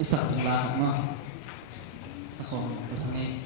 isa kong lahat mo. Ako ang berhangin.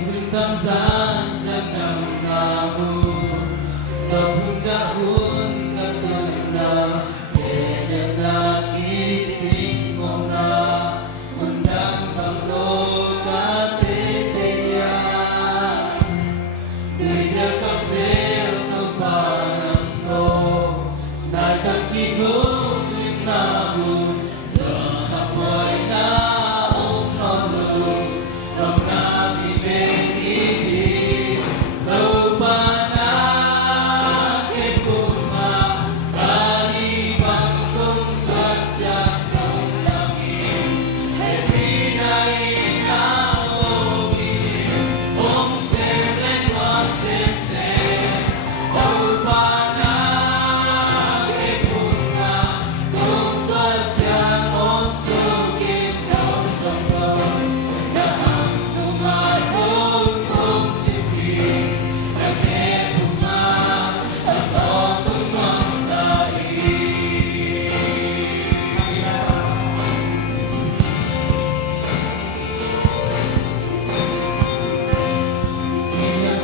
Sintang san jam namu tahun katuna kenena kisingona undang bangdo kateja Deja kasel kepanam ko nai takigo namu lahapoy na omnolu ramna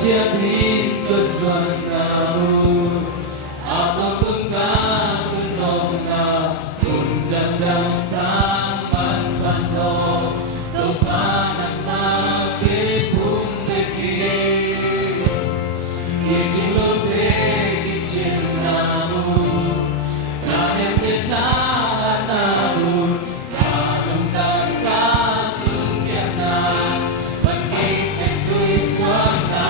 jadi kesuanamu atau tungkang tunongna undang dan sampan paso kepanan makin pun dekir kecil lebih kecil namu sayang ketahan namu kalung dan kasung kiana pergi ketui suara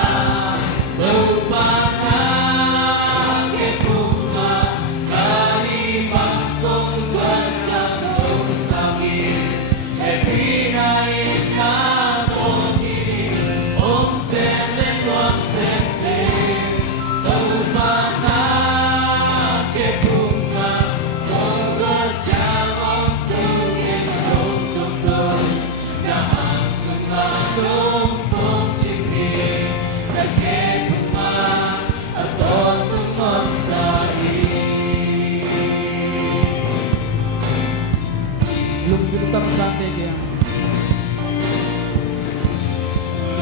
Lung sintang san kaya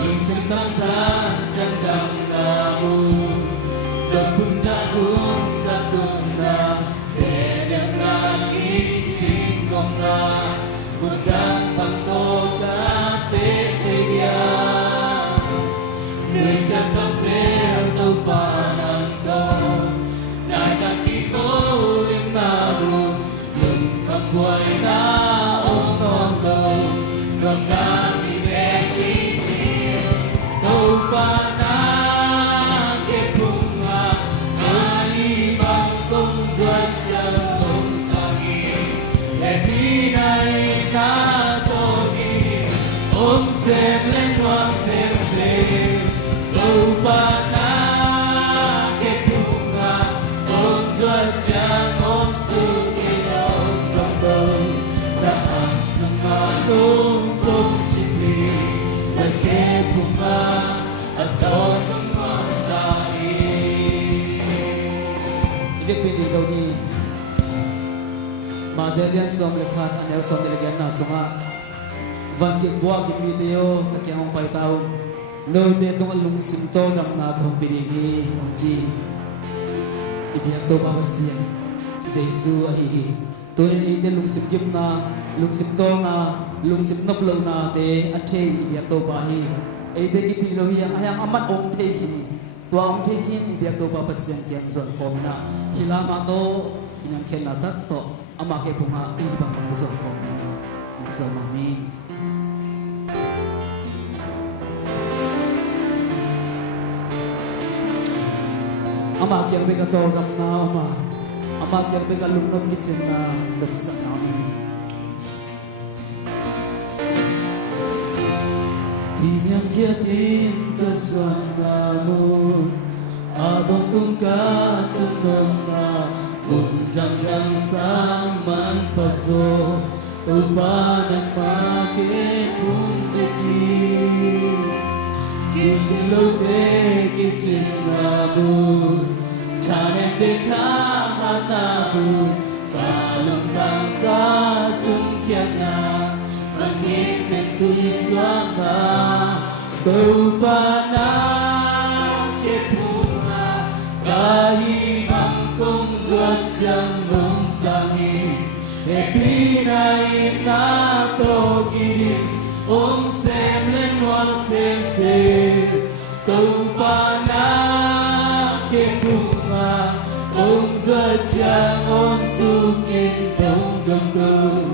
lung sintang san jam namu tahun katuna denam lagi singomna mudang pangtoka tejedia Nusa kasel tau pananto nai taki kolim namu lung kambuai na Ramdami Bekiti Taupa xem lên ngoan xem đâu ba na kết thúc ôm giọt trăng ôm sự yêu trong đời đã ăn sương nung bông chim bì đã kết thúc ở đó nung ngoan sai Ibig pindi daw ni Madelian som lekhat anel som delegan na sunga van ki bua ki video ka kyang pai taun lo de dong lung sim to dam na thong pini hi ong chi ibyak to ba sian jesu a hi to ni de lung sim gim na lung sim to na lung sim nop lo na de a the ibyak to ba hi ei de ki thi lo hi ayang amat ong the hi ni to ong the hi ibyak to ba pasian kyang zon ko na hilama to inang khen na tak to ama ke phunga i bang ma zon ko ni so mami ama kyang be ka to gam na ama kyang be ka lungnop ki chen na lapsa na mi Tinyang yatin ka sa namun Adong tung ka tunong na Undang ng saman paso Tuba ng makipong teki Kitin lo de kitin nabun Chanem de tahat nabun Kalong tang kasung kyan na Pangiteng tuy suang na Tuba na kipunga Kahit ang kong suat diyang mong sangi E pinayin na to gilim Om xem lên hoang xem Tuba na kipunga Om suat diyang om sungin Đông đông đông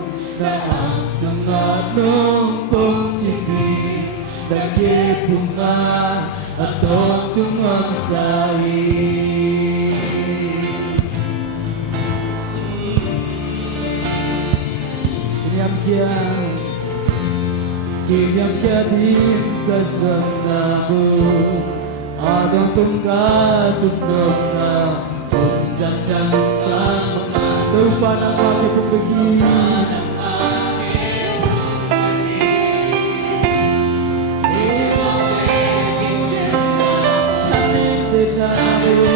Na asang anong pong tipi Na kipunga At tong ang sahi Kiyam yadim kasanamu Adong tungka tunong na Undang dan sama lupa na maki pumbehi chanem de tabu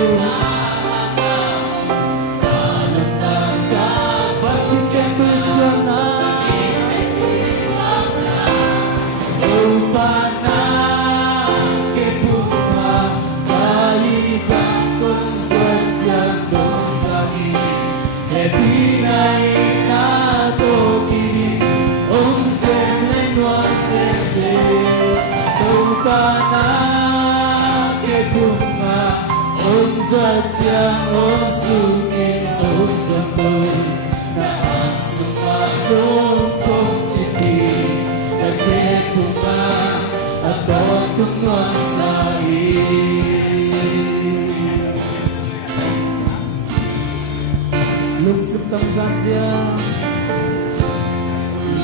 Sadyang om sungin om gambon Na ang sumanong kong tipi Nagkipuma at totong ang sahi lungsim tang sadyang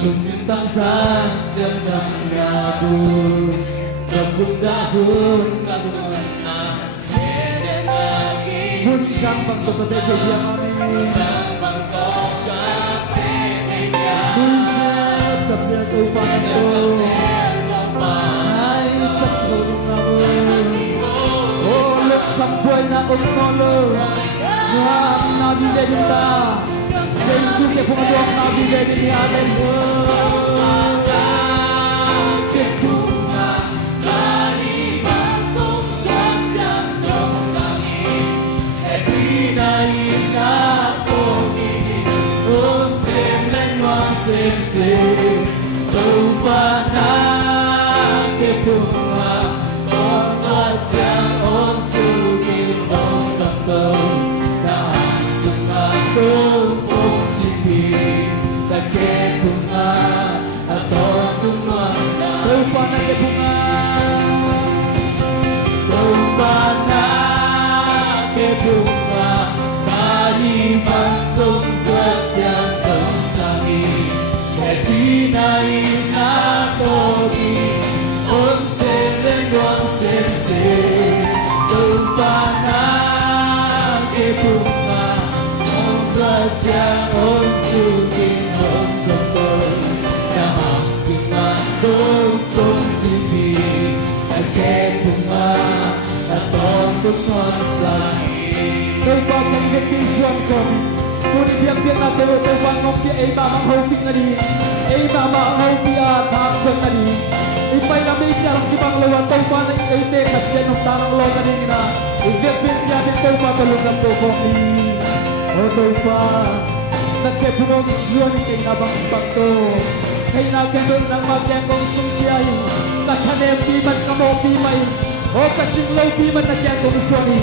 Lungsim tang sadyang tang nabun Gabung dahon kabun Munjang bang to de cheya mami Munjang kap se to pa to Ai kap to na Oh lok kam boy na om no lo Na bi de dinta Jesu ke pung do na bi de ni ale bo Ke kunga Kari bangkong sadyang dong sangi Pinayin na pogiging Om sem lên ngoan xem Tuba na kipunga Om sadyang om sugin om kaptong Na ang sungatong om tipi Ta kipunga luang sen se tu pa na ke bunga ong za jang ong su ki ong dong dong na hang singa dong dong ti bi ke bunga ta tong dong luang sai Tôi bao cái việc đi xuân còn tôi đi biết là cái tôi bằng ngọc kia ấy mà mang hậu tin là đi ấy mà mang hậu kia tham quân là đi ấy phải là bây giờ cái bằng lâu tôi qua này ấy tê cắt chân ông ta đang lo cái này nè ấy việc biết kia biết tôi qua tôi luôn làm tôi không đi tôi qua là cái phụ nữ xuân cái nào bằng tôi hay là cái đôi nàng mà cái con sung kia cắt thân em đi mình cầm ôm đi mày cắt chân lâu đi mình là cái con xuân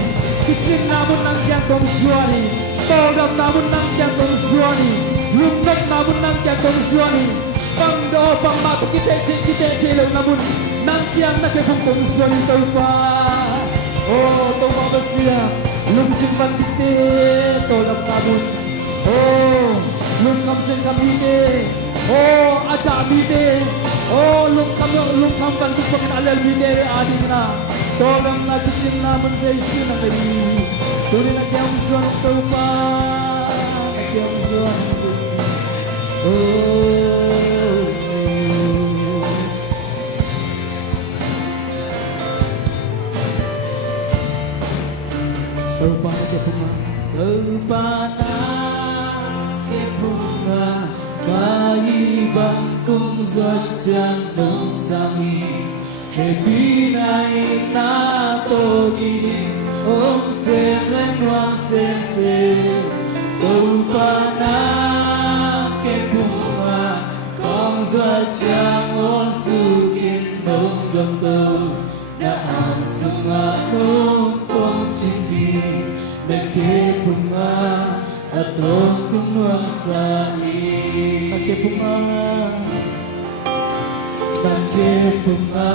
Kicin namun nang jantong suani, todam namun nang jantong suani, lumbat namun nang jantong suani, pangdo pangmat kita jelek namun nang kian nak kepung suani taupa, oh taupa besia, lum simpan kita todam namun, oh lum kamsen kamite, oh ada bide, oh lum kam bantu pengen alal bide adina. Tolong na kicin naman sa isi na kari Tuli na kiyang suwan ang taupa Na kiyang suwan ang isi Taupa na kaya puma Taupa na kaya puma Kaibang kong zadyang ng sangin Pinay na to gini Om sen lên hoang sen se Tâu pa na ke bunga Con giọt trang ôn sukin nông đồng tâu Na ang sunga nông kong chinh vi Na ke bunga At nông tung nuang sa i Na ke bunga bunga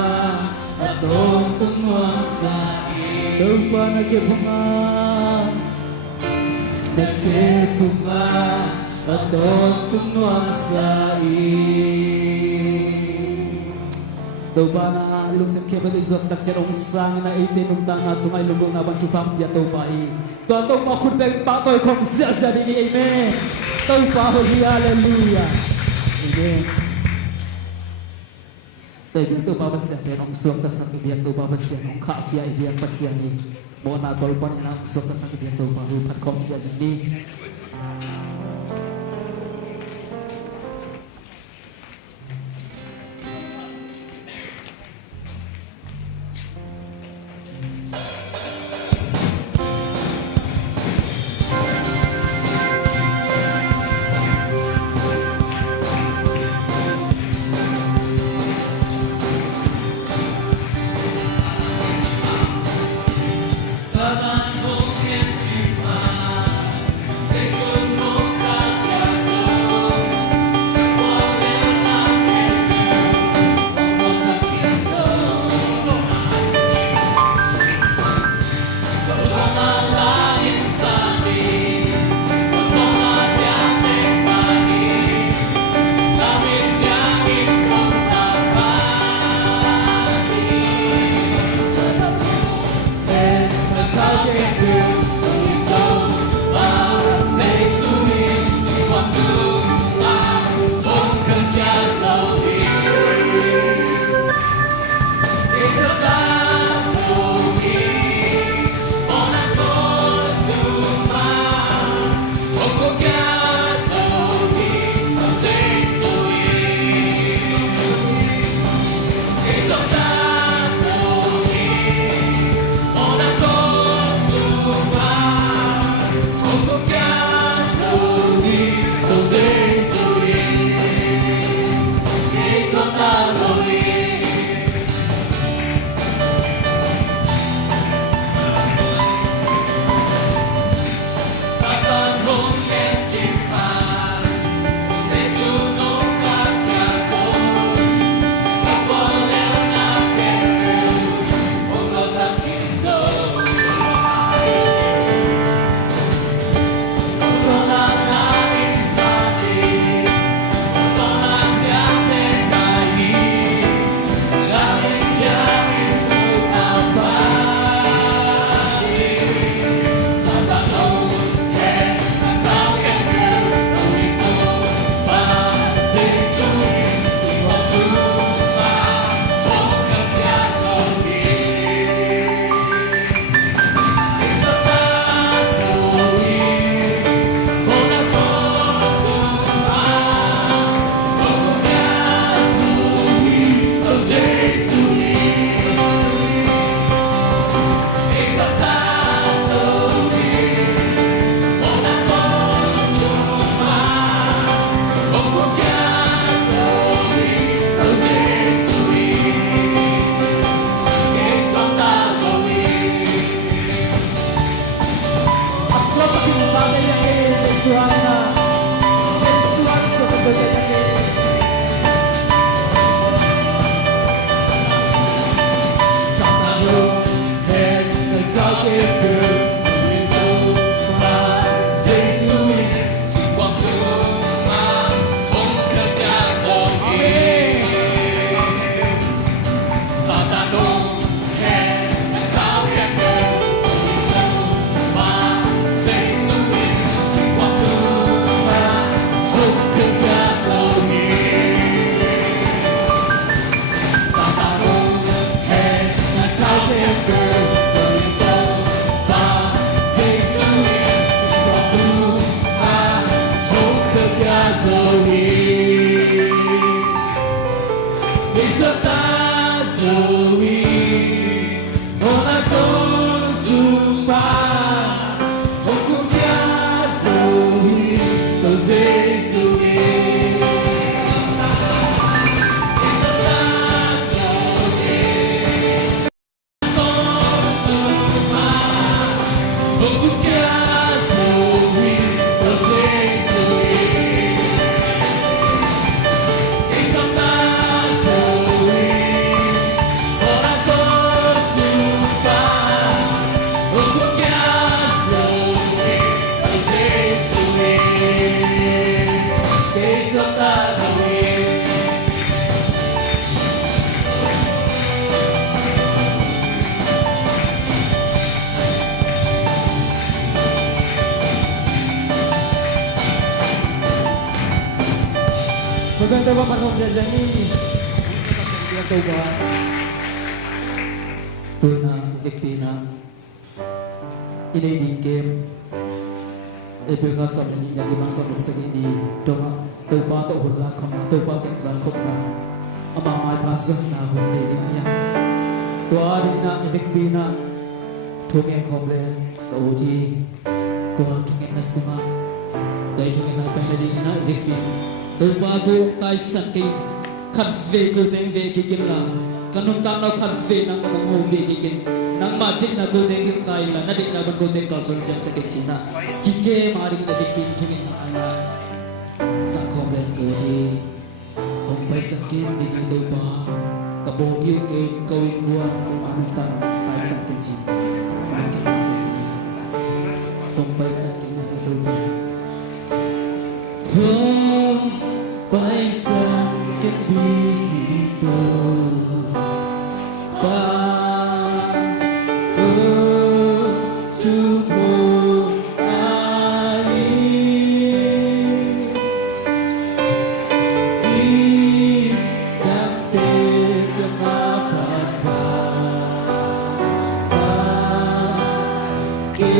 atong tungwa sa Taupa nakibunga Nakibunga atong tungwa sa Taupa na lungsang kebal izot Nagjarong sang na itinong tanga Sungay lubong na bantupang ya taupa i Tuatong makudbeng patoy kong siya dini amen Taupa holy hallelujah Amen Tôi biết tôi bao giờ bên ông xuống ta sang cái việc tôi bao giờ ông khá phía việc bao giờ đi mỗi nào tôi quan niệm ông xuống ta sang cái việc tôi bao giờ không giờ gì Sadan kong en chima, Maganda ba manong sesame? Ang tao ba? Tuna, Victina. Inaiding game. Ipil nga sa rin niya gimang sa basta gini. Tunga, tupa to hula kong na tupa tingsan kong na. Amang may pasang na kong naiding niya. Tua rin na Victina. Tungeng koblen, kauji. Tua kingen na suma. Dahil kingen na pangdaling na Victina. Tôi ba cô tai sẵn kỳ khát về cô tên về kỳ kinh là căn nông tăng nào khát về năng nông hồ về kỳ kinh năng mà định là cô tên hiện tại là nó định là bên cô tên còn xuân xem sẽ kinh chín à kỳ kê mà định là định kinh cho mình anh là sang không lên cô thì ông phải sẵn kỳ vì kỳ tôi ba cả bộ yêu kê câu yên quan mà nông tăng tai sẵn kinh chín ông phải sẵn kỳ vì tôi ba không phải sang cái bi ba tu bộ ai đi đang tê cái ngã ba cái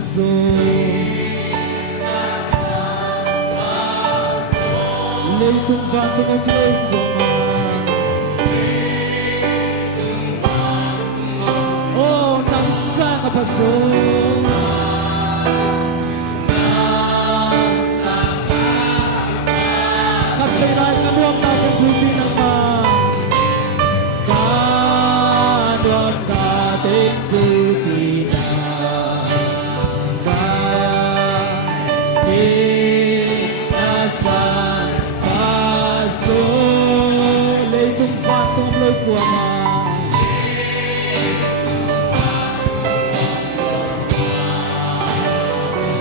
paso lấy tung vang tung ông lê của mà oh nang sang paso khát lấy lại cả nuông ta bên khu pin nang mà cả đoàn ta bên khu pin của mà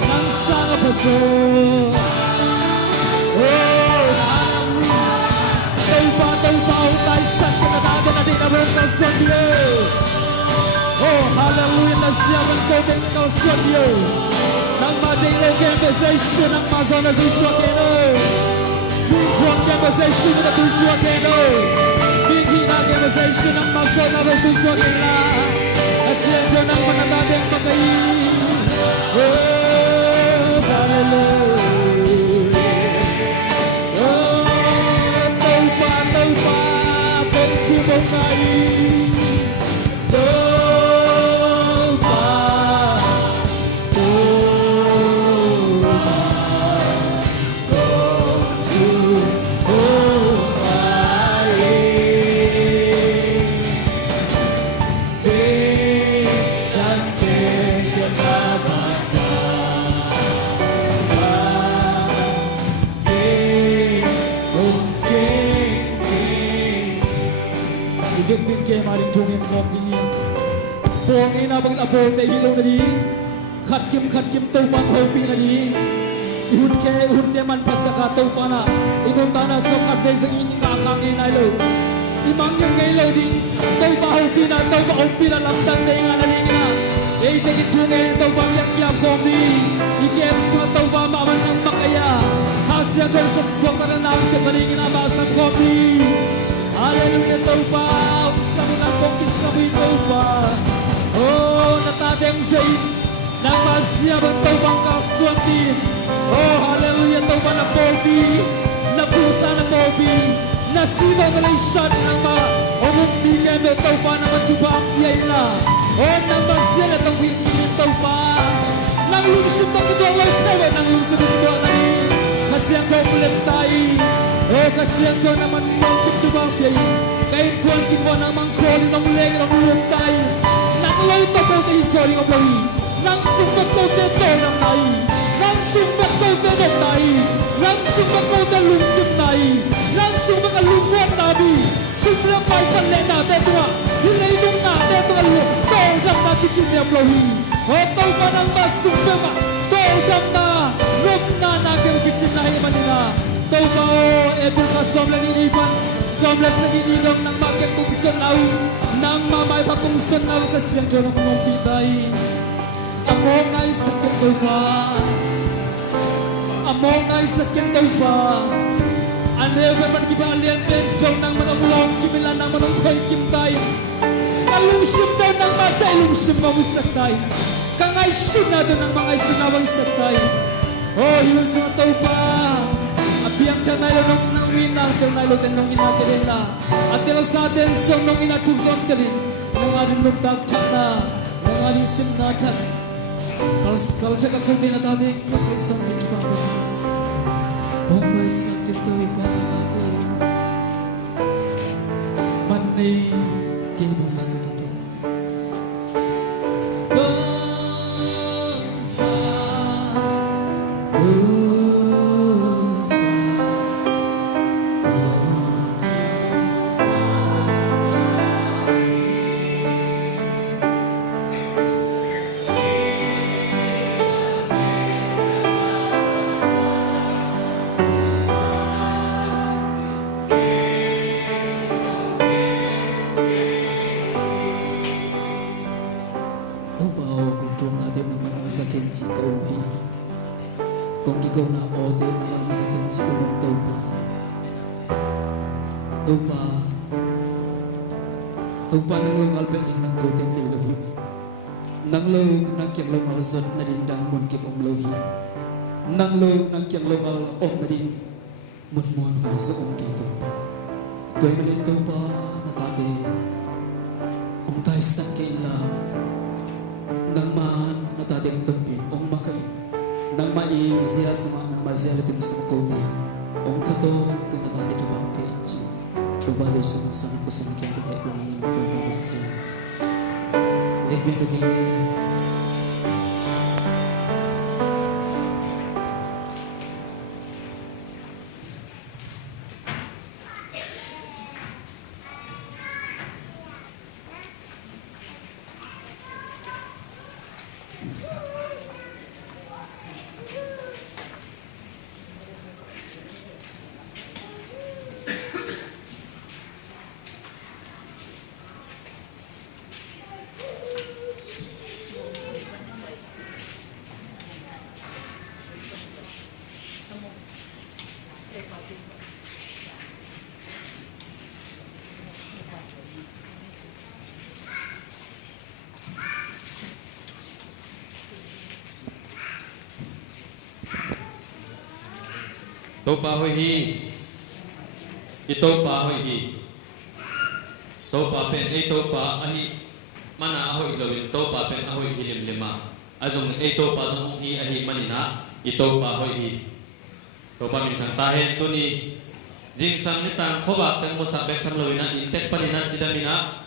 nắng sáng ở paso tàu bao tay sắt cái ta đã đi đâu có xuân điêu oh hallelujah ta siêu vẫn cố định có xuân điêu nắng mà đây là conversation nắng mà gió nó cứ xua cái nơi bình thường conversation nó cứ xua cái nơi conversation ang maso na puso nila asiento ng mga dating pagkain oh hallelujah oh taupa pagtubong kain Bin ke maring jongem kom ni pong ina bang abol te hilong na di khat kim to ban ho pi na di ihut te man pasaka to pana inong tana so khat ve sang in ka ka ngai nai lo imang yang ngai lo di to ba ho pi na to ba ho pi na lam tan te nga na di na ei te ki jongem to ba yak kiam kom ni ikem so to ba ma man ang makaya hasya ko sa so na na sa bali na ba sa kom ni hallelujah taupa sa mga kongkisa mo'y taupa oh natateng faith na masyabang taupang kaswati oh hallelujah taupa na popi na pusa na popi na sibaw na laysyan ng mga umumbi keme taupa na manjuba ang biyayla oh nang masyala tang wilkimin taupa nang lungsod ng ito ang lawkawa nang lungsod ng ito ang nani masyang komplet tayo oh kasihan to naman mangkip tumapyay kahit buwan kinwa namang koli ng leng ng luntay nang loy to ko te hisori ng blawi nang sumbat ko te to ng nai nang sumbat ko te ng nai nang sumbat ko te lungkip nai nang sumbat ka lungkot nabi sumbat may pala na te tuwa hilay nung na te tuwa luwa to ng nakichin ng blawi oh to pa nang masumbat ma to ng na rup na nakikichin na himanina tau bao ebul ka somla ni ipan somla sa ginilong ng bakit kung sanaw nang mamay pa kung sanaw kasi ang dyan ang mong pitay among ay sakit tau ba among ay sakit tau ba anebe man kibalian benjong ng manong kimilan ng manong koy kimtay kalungsim daw ng matay lungsim mamusaktay kangay sunado ng mga sunawang saktay oh yun sa tau ba Biang jangan lo nong winang tel nai lo ten nong ina terena atel sa ten song nong ina tuk song terin nong adin lo tak chana nong adin sim na chat kal chaka ko ten ata de kal song ni pa ba hong bai sang ke to ba de man nei ke mo sa to kung ikaw na ote naman sa kinsi umong taupa taupa ng lungal peking ng koten lilahi nang lo nang kiang lo mal zot na din dang mun kip om lo hi nang lo nang kiang lo mal om na din mun mon ho sa om ki to pa toy malin to pa na ta de om tai san ke la nang man na ta de to pin om makai nang ma i zia sama nang ma zia le tim sa ko ni om ka to na ta de to bang ke chi to ba zai sama sa ko sa kiang de ko ni ko pa se let me begin. Topa hoi hi itopa hoi hi topa pen topa ahi mana ahoi lowin topa pen ahoi hilim lima azong topa zong hi ahi manina itopa hoi hi topa min thang ta hen to ni jing sam ni tang khoba tang mo sa bek tham lowina intek panina chidamina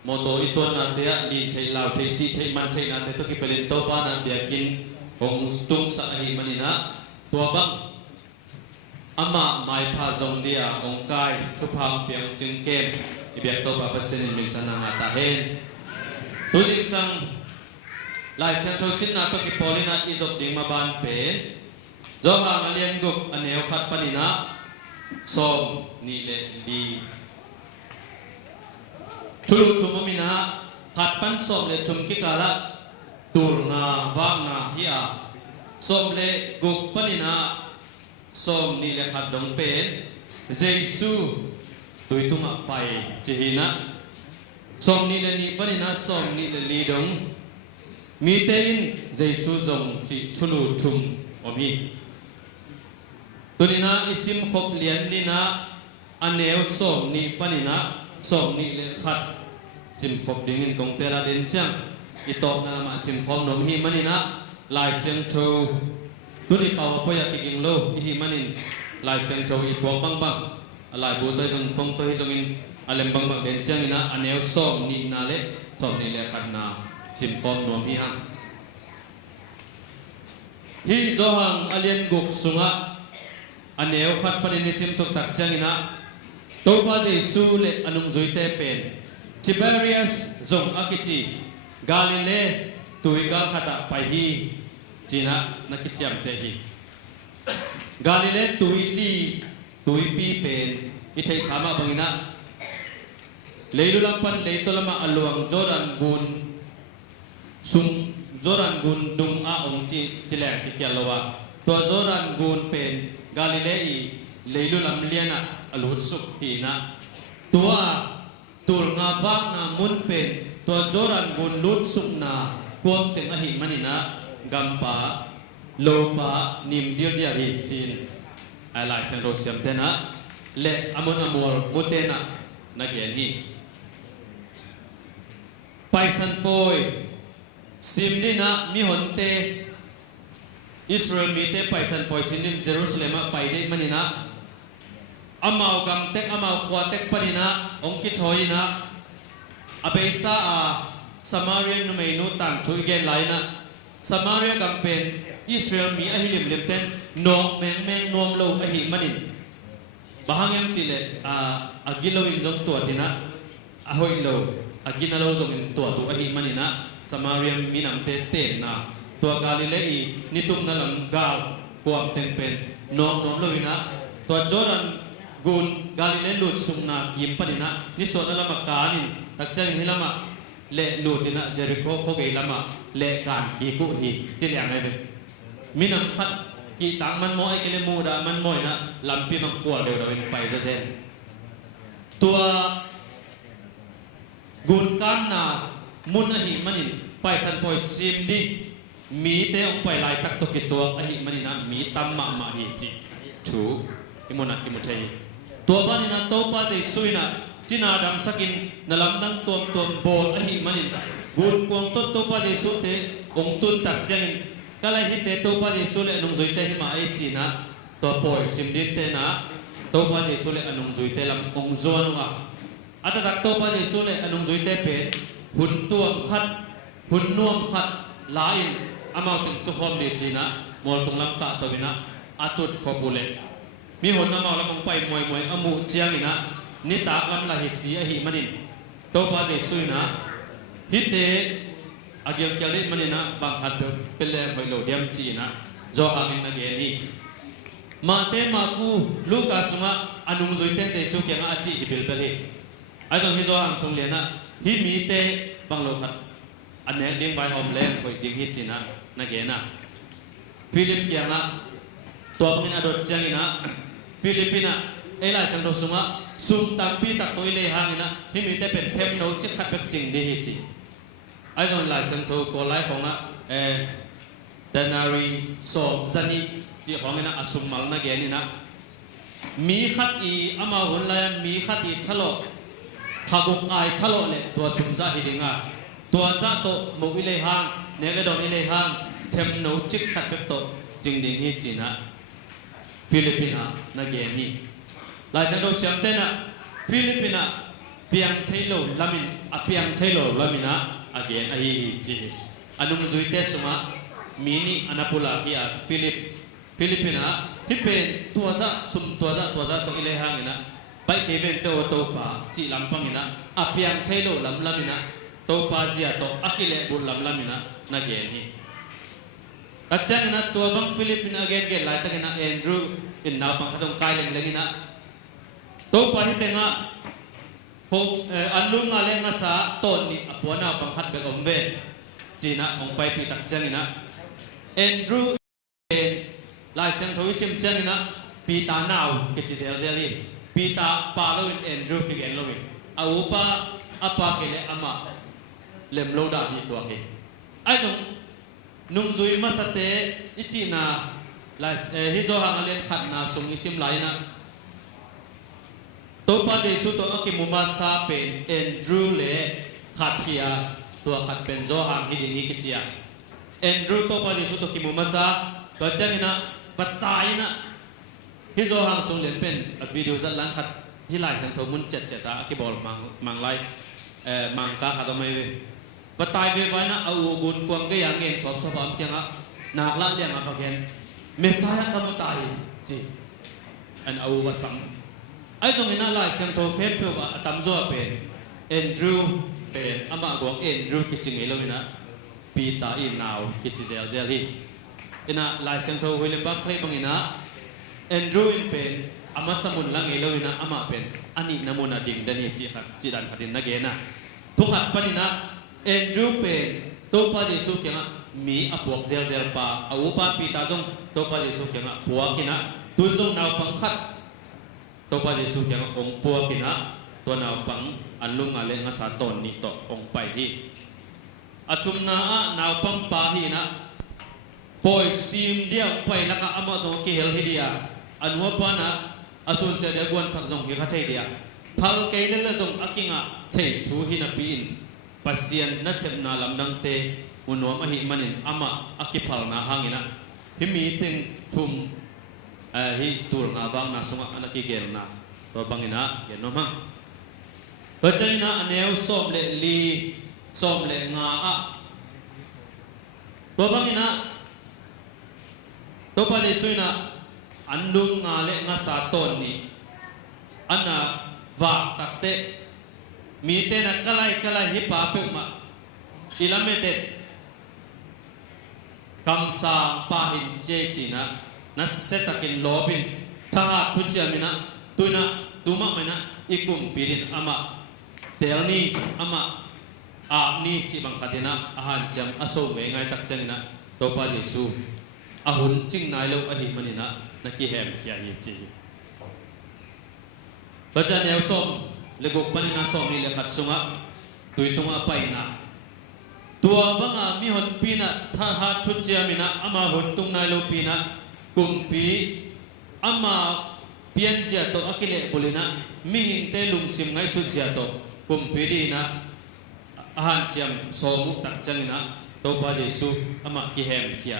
moto iton na te ni thei law thei si thei man thei na te to ki pelin topa na biakin hong stung sa ahi manina tua bang ama mai pha zong dia ong kai thu phang piang ching kem ibyak to pa pasen min chana nga ta hen tu jing sang lai san tho sin na to ki polina izop ding ma ban pen zo hang alian guk aneu khat panina som ni le di thulu thumamina khat pan som le thum ki kala tur nga wa na hiya som le guk panina som ni le khat dong pen jesu tui tunga pai chihina som ni le ni panina som ni le li dong mi tein jesu zong chi thulu thum omi tunina isim khop lian ni na aneu som ni panina som ni le khat sim khop dingin kong tela den chang itop na ma sim khom nom hi manina lai sem tho tuni pau poya kiging lo hi manin lai sem tho i pok bang bang alai bu toi jong phong toi jong in alem bang bang den chang ina aneu som ni na le som ni le khat na sim khom nom hi hang hi zo hang alien guk sunga aneu khat panin ni sim sok tak chang ina to pa jesu le anung zui te pen Tiberius zong akichi Galile tuiga khata pai hi China nakicham te hi Galile tuili tuipi pen ithei sama bangina leilulam pan leitolama aluang Jordan gun sung Jordan gun dung a ong chi chilek ki khialawa to Jordan gun pen Galilei leilulam liana alut suk hi na tua tur nga wak na mun pen to Jordan gun lut suk na kuam teng a hi manina gampa lopa nim dir dia ri chin ai lai sang ro siam tena le amon amor mutena na gen hi paisan poi simni na mi honte Israel mi te paisan poi sinim Jerusalem pai de manina amau gam tek amau kwa tek panina ongki thoina abeisa a Samarian no mei no tang thu gen laina Samaria gampen Israel mi ahilim lemten no meng meng nom lo ahi manin bahangem chile agilo in jong tua tina ahoi lo agina lo jong in tua tu ahi manina Samaria minam te ten na tua Galilei nitum na lam gal kuam ten pen nom nom lo ina tua Jordan gun Galilei lut sum na kim panina ni so na lama kanin takchang ni lama le lutina Jericho khogei lama le kan ki ku hi chiliang ai be minam khat ki tang man mo ai kele mu da man moi na lampi mang kwa deu da in pai za sen tua gun kan na mun hi manin ไปสันปอยซิมดิมีเตะองไปลายตักตกิตัวไอ้มันนี่นะมีตั้มมาหิจิถูอิมนักกิมุทัยตัวบ้านนี่นะโตป้าใจสุยนะจีน่าดำสกินนลำนั่งตัวโบไอ้มันนี่กูกวงโตป้าใจสุเตองตุนตักเจงก็เลยฮิตเตโตป้าใจสุเลนุ่งจุยเตหิมาไอ้จีนะตัวปอยซิมดิเตนะโตป้าใจสุเลนุ่งจุยเตลำองจวนุอ่ะอาจจะตักโตป้าใจสุเลนุ่งจุยเตเป็นหุ่นตัวขัดหุ่นนวมขัดลายอามาถึงตุคอมเดจีนะมอลตรงลำตาตัวนะอาตุดขบุเลมีหุ่นอามาลำมองไปมวยอามูเจียงนะนิตากลำลาฮิสีอหิมันนิโตป้าใจสุยนะฮิตเตอาเกียงเกียริมันนะบางขัดเป็นแรงไปโหลดเดียมจีนะจอหากินนักเรียนนี่มาเตมากูลูกาสมาอนุมจุยเตนใจสุเกียงอาจีฮิบิลเบลีไอ้จงฮิจอหังสงเลียนะฮิมีเตบางโลขัดอันนี้ดิ้งใบหอมแรงไปดิ้งฮิจินะนักเรียนนะฟิลิปเกียงะตัวเป็นอดเจียงนะฟิลิปปินะเอลายสังโดสุงะซุมตัมปีตักตัวเลยหางนะฮิมีเตเป็นเทมโนจิขัดเป็กจิงดีฮิจิไอ้ส่วนหลายสังโทโกไลของอ่ะดานารีโซจันีที่ของนี่นะอสุมมัลนักเรียนนี่นะมีขัดอีอามาหุ่นเลยมีขัดอีทะเลาะทากุกไอทะเลาะเลยตัวสุมซาฮิดิงะตัวซาโตมุกิเลยหางเนกดอนอิเลยหางเทมโนจิขัดเป็กโตจิงดิงฮิจินะฟิลิปปินะนักเรียนนี่หลายสังโทเสียงเต้นนะฟิลิปปินะเปียงเทโลลามินอเปียงเทโลลามินะagain ahi ji anum zuite suma mini anapula hiya Filipina hipen tuaza sum tuaza to ile hangina bai keven to pa chi lampangina apiang thailo lamlamina to pa zia to akile bul lamlamina na gen hi achana to bang Filipina again ge lai takina Andrew in na pang khatong kai leng lengina to pa hi tenga hong alung ale nga sa ton ni apuana panghat be omve china ong pai pi tak changina Andrew en lai sang thoi sim changina pi ta naw ke chi sel sel li pi ta pa lo in Andrew ki gen lo ge au pa apa ke le ama lem lo da ni to he ai song nung zui masate ichina lai hi zo hang ale khat na sung isim lai naตัวป้าเจสุตัวอักิมุมาซาเป็นแอนดรูเล่ขัดเฮียตัวขัดเป็นโจฮังฮิดิฮิกิจิอาแอนดรูตัวป้าเจสุตัวกิมุมาซาตัวเจ้านี่นะปัตตายนะฮิโจฮังส่งเล่นเป็นวิดีโอจัดล้างขัดฮิไลสังทมุนเจ็ดตาอักิบอลมังไลมังกาขัดทำไมเว้ปัตตายไปไว้นะเอาบุญกวางก็ยังเงินสอบสอบเพียงอ่ะนักละเลี้ยงอะไรกันเมสายกัมุตายจีอันเอาวสังไอ้สมัยนั้นหลายเสียงโทเพลเพื่อว่าตั้มโจ้เป็นแอนดรูเป็นอามาของแอนดรูกิจงิโลมินะปีตาอินนาวกิจเซลเจลีอินะหลายเสียงโทวิลเลมบักเคลบังอินะแอนดรูเป็นอามาสมุนลังเอโลมินะอามาเป็นอันนี้นามุนาดิ่งดันยี่จีขัดจีดันขัดินนักเกนะทุกขัดปนินะแอนดรูเป็นตัวป้าเจสุเกียงมีอพวกเซลป้าอาวุป้าปีตาจงตัวป้าเจสุเกียงพวกกินะตุนจงนาวปังขัดตัวป้าเจสุยังองปัวกินะตัวนาปังอันลุงอะไรงั้นสาตอนนี้ต่อองไปฮีอาทุมนานาปังปาฮีนะปอยซิมเดียวไปแล้วก็อามาจงกิเฮลฮีเดียอันหัวปานะอาสุนเสด็จกวนสักจงฮิคัทเฮียทัลเกลเลจงอากิงะเทชูฮินาปีนปัสเซียนนัสเซนาลำดังเตอุนวมหิมันินอามาอากิพัลนาหางินะฮิมีติงทุมhi tur nga bang na sunga anak igel na to bangina yan no mang bacana aneu som le li som le nga a to bangina to pa le suina andung nga le nga sa ton ni ana va takte mi te na kalai hi pa pe ma ilamete kamsa pahin je china nasetakin lobin taha tujamina tuna tuma mana ikum pirin ama telni ama ni chi bang khatina ahan jam aso we ngai tak changina topa jesu ahun ching nai lo ahi manina naki hem khia hi chi bajan yau som legok panina som ni le khat sunga tuitunga paina ตัวบังอามีหนปีนะถ้าหาทุจเจียมินะอามาหนตุงนายโลปีนะกุมปีอามาเปลี่ยนเจียโตอักเลบุลินะมีหิงเตลุงซิมไงสุดเจียโตกุมปีดีนะอาหารเจียมโซมุตักจังนะโตปาเจสุอามากิเฮมเขีย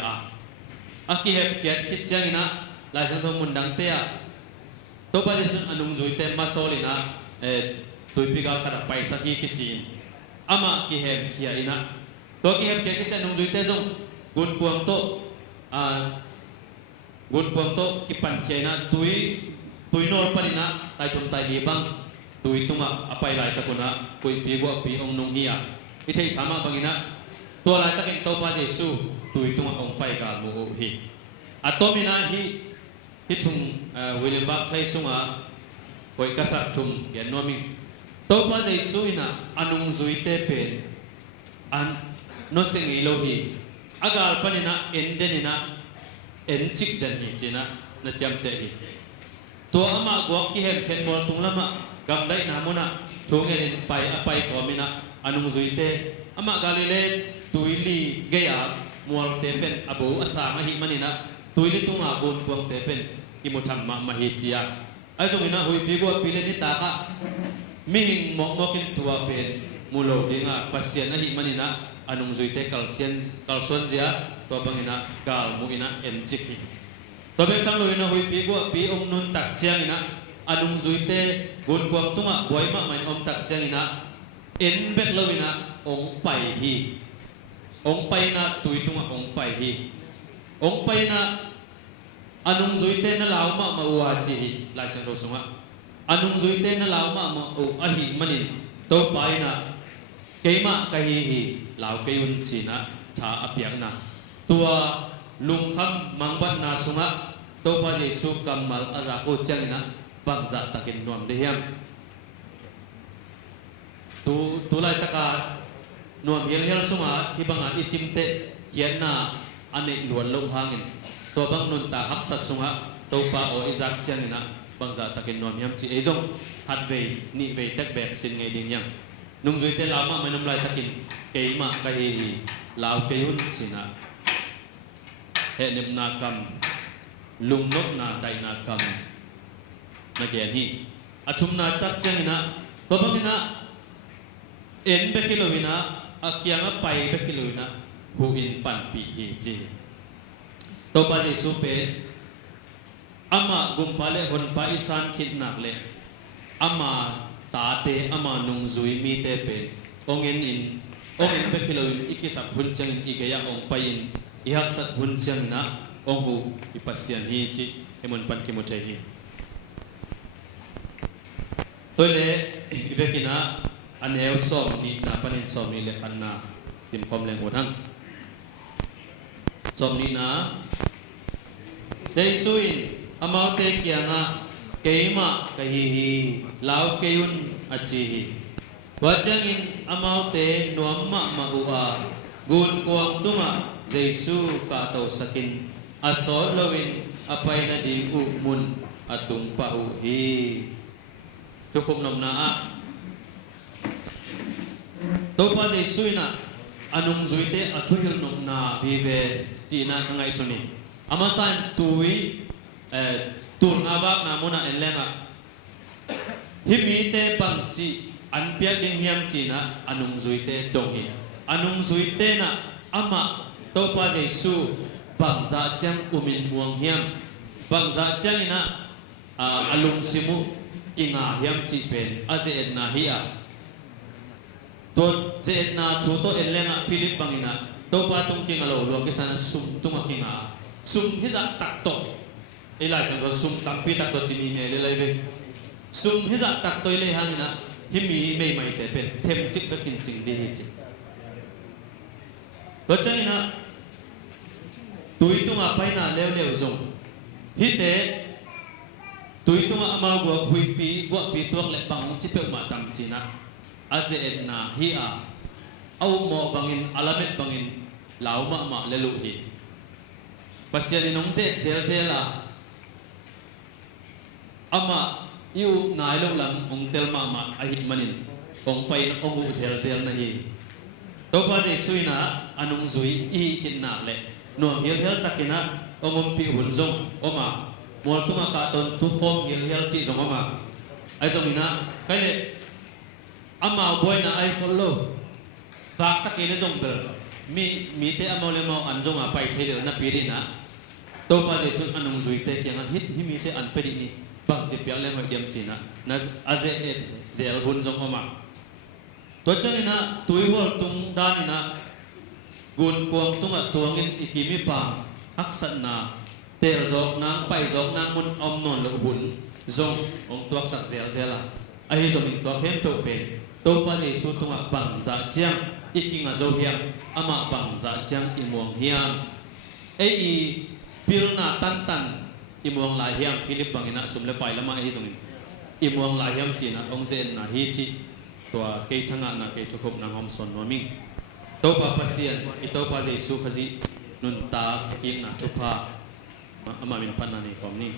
อากิเฮมเขียคิดจังนะลายสังทมุนดังเตะโตปาเจสุอนุงจุยเตมาโซลินะตุยพิกาขัดไปสักกี่กิจีนอามากิเฮมเขียอินะตัวกิเฮมเขียคิดจังนุงจุยเตซงกุนกวงโตกุนกวงโตกิปันเขียนะตุยโนร์ปนินะไตจมไตลีบังตุยตุงะอภัยลายตะกุนะกุยปีกว่าปีองนุงเฮียอิเทสามาบังอินะตัวลายตะกินโตปาเจสุตุยตุงะองไปกาลมูฮีอัตโตมินะฮิทุงวิลเลียมบักไพซุงะกุยกัสทุมยันโนมิโตปาเจสุอินะอนุงจุยเตเป็นอันโนเซงอิโลฮีอากาลปนินะเอ็นเดนินะเอ็นจิกเดนฮีจินะนะจำเตฮีตัวอามากัวกิเฮมเข็นมอลตุงละมะกำได้นามุนะทงเงินไปอภัยกอมินะอนุงจุยเตอามากาลิเลตุยลีเกียมอลเตเป็นอบูอาสามหิมันินะตุยลีตุงอากุนกวงเตเป็นอิมุทัมมาฮิจิยาไอ้สมินะหุยปีกัวปีเลนิตากะมิหิงมอกมอกินตัวเป็นมูโลดิงาปัสเซียนหิมันินะอนุงจุยเตกัลส่วนเสียตัวบังอินะกาลมุอินะเอ็นจิกิตัวเบกจังเลยนะหุยปีกัวปีองนุนตักเชียงอินะอนุงจุยเตกุนกวงตุงะบวยมามันอมตักเชียงอินะเอ็นเบกเลวินะองไปฮีองไปนะตุยตุงะองไปฮีองไปนะอนุงจุยเตนะลาวมามาอวาจีลายเชนโรสุงะอนุงจุยเตนะลาวมามาออหิมันินโตไปนะเกยมะกะฮีฮีลาวเกยุนจีนะชาอเปียงนะตัวลุงคำมังบัดนาสุงะโตปาเจสุกัมมัลอาซาโคเจงนะบังจะตะกินนวมเดียมตุลายตะการนวมเฮลเฮลสุงะฮิบังอิสิมเตเขียนนาอันนี้ล้วนลงหางินตัวบังนุนตาฮักสัตสุงะโตปาโออิซักเจงนะบังจะตะกินนวมเฮียมจีเอจงฮัดเวนี่เวตักแบกสินไงดิ่งยังนุ่งจุยเตลามาไม่น้ำลายตะกินเกยมะกะฮีลาวเกยุนจีนะเฮเนมนากรรมลุงนกนาไดนากรรมนักเรียนฮีอัทุมนาจักเชียงนะตัวบังอินะเอ็นเบกิโลวินะอักยังไปเบกิโลวินะหูอินปันปีฮีจีตัวปาเจสุเปอามากุมปาเลหนปาอิสานคิดหนักเลยอามาตาเตอามานุงจุยมีเตเป็นองเอ็นเบกิโลวินอิกิสักหุ่นจังอิกยาองไปอินอิฮักสักหุ่นจังนะองหูอิปัสยันฮีจีเอมุนปันกิมุเจฮีตัวเล่เวกินะอันเอลสอมนี่นาปันินสอมนี่เลขันนาสิมคอมแรงหัวทั้งสอมนี่นะเดซุยนอามาเตกียงะเกยมะกะฮีฮีลาวเกยุนอจีฮีวัจังอินอามาเตนวมมะมาอุอากุนกวงตุมะเจสุกะโตสกินอสอลวินอภัยนาดีอุมุนอตุงปะอุฮีcukup namna topa je suina anung zuite atuhil namna vive cina ngai suni amasan tui tur ngabak namuna enlenga himite bangci anpia ding hiam cina anung zuite donghi anung zuite na ama topa je su bangza chang umin muang hiam bangza chang ina alung simu kinga hiam chi pen aze na hiya to je na thu to elenga philip bangina to pa tung kinga lo lo ke sana sum tunga kinga sum hiza tak to ila sang ro sum tak pi tak to chini ne le laive sum hiza tak to ile hangina himi mei mai te pen them chik bakin ching de hi chi lo chaina tui tunga paina lew lew zong hi te tui tunga amal gua hui pi gua pi tuak le bang chi pe ma tam china aze etna hi a au mo bangin alamet bangin lau ma le lu hi pasya ni nong se zel la ama yu nai lo lam ong tel ma a hi manin ong pai ong hu zel na hi to pa je suina anung zui I hin na le no hil hil takina ongom pi hun zong oma mol tunga ka ton tu khom hil hil chi zong oma ai zong ina kai le ama boy na ai follow bak takina zong bel mi te amol le mo an zong a pai thei le na pi ri na to pa je sun anung zui te kyang hit hi mi te an pe ri ni bang je pya le ngoi diam china na aze et zel hun zong oma to changina tuiwol tung danina gun kuang tunga tuangin ikimi pa aksan na ter zok nang pai zok nang mun om non lo hun zong ong tuak sak zel zela ai zong in tuak hem to pe to pa je su tunga bang za chiang ikinga zo hiam ama bang za chiang imong hiam ai I pilna tan tan imong la hiam philip bangina sumle pai lama ai zong imong la hiam china ong zen na hi chiตัวเกยทั้งนั้นเกยทุกคนนางอมสนวมิงตัวปาปัสเซียนอิตัวปาเจสุขจินุนตากินนาทุพาอามามินพันนานีของนี้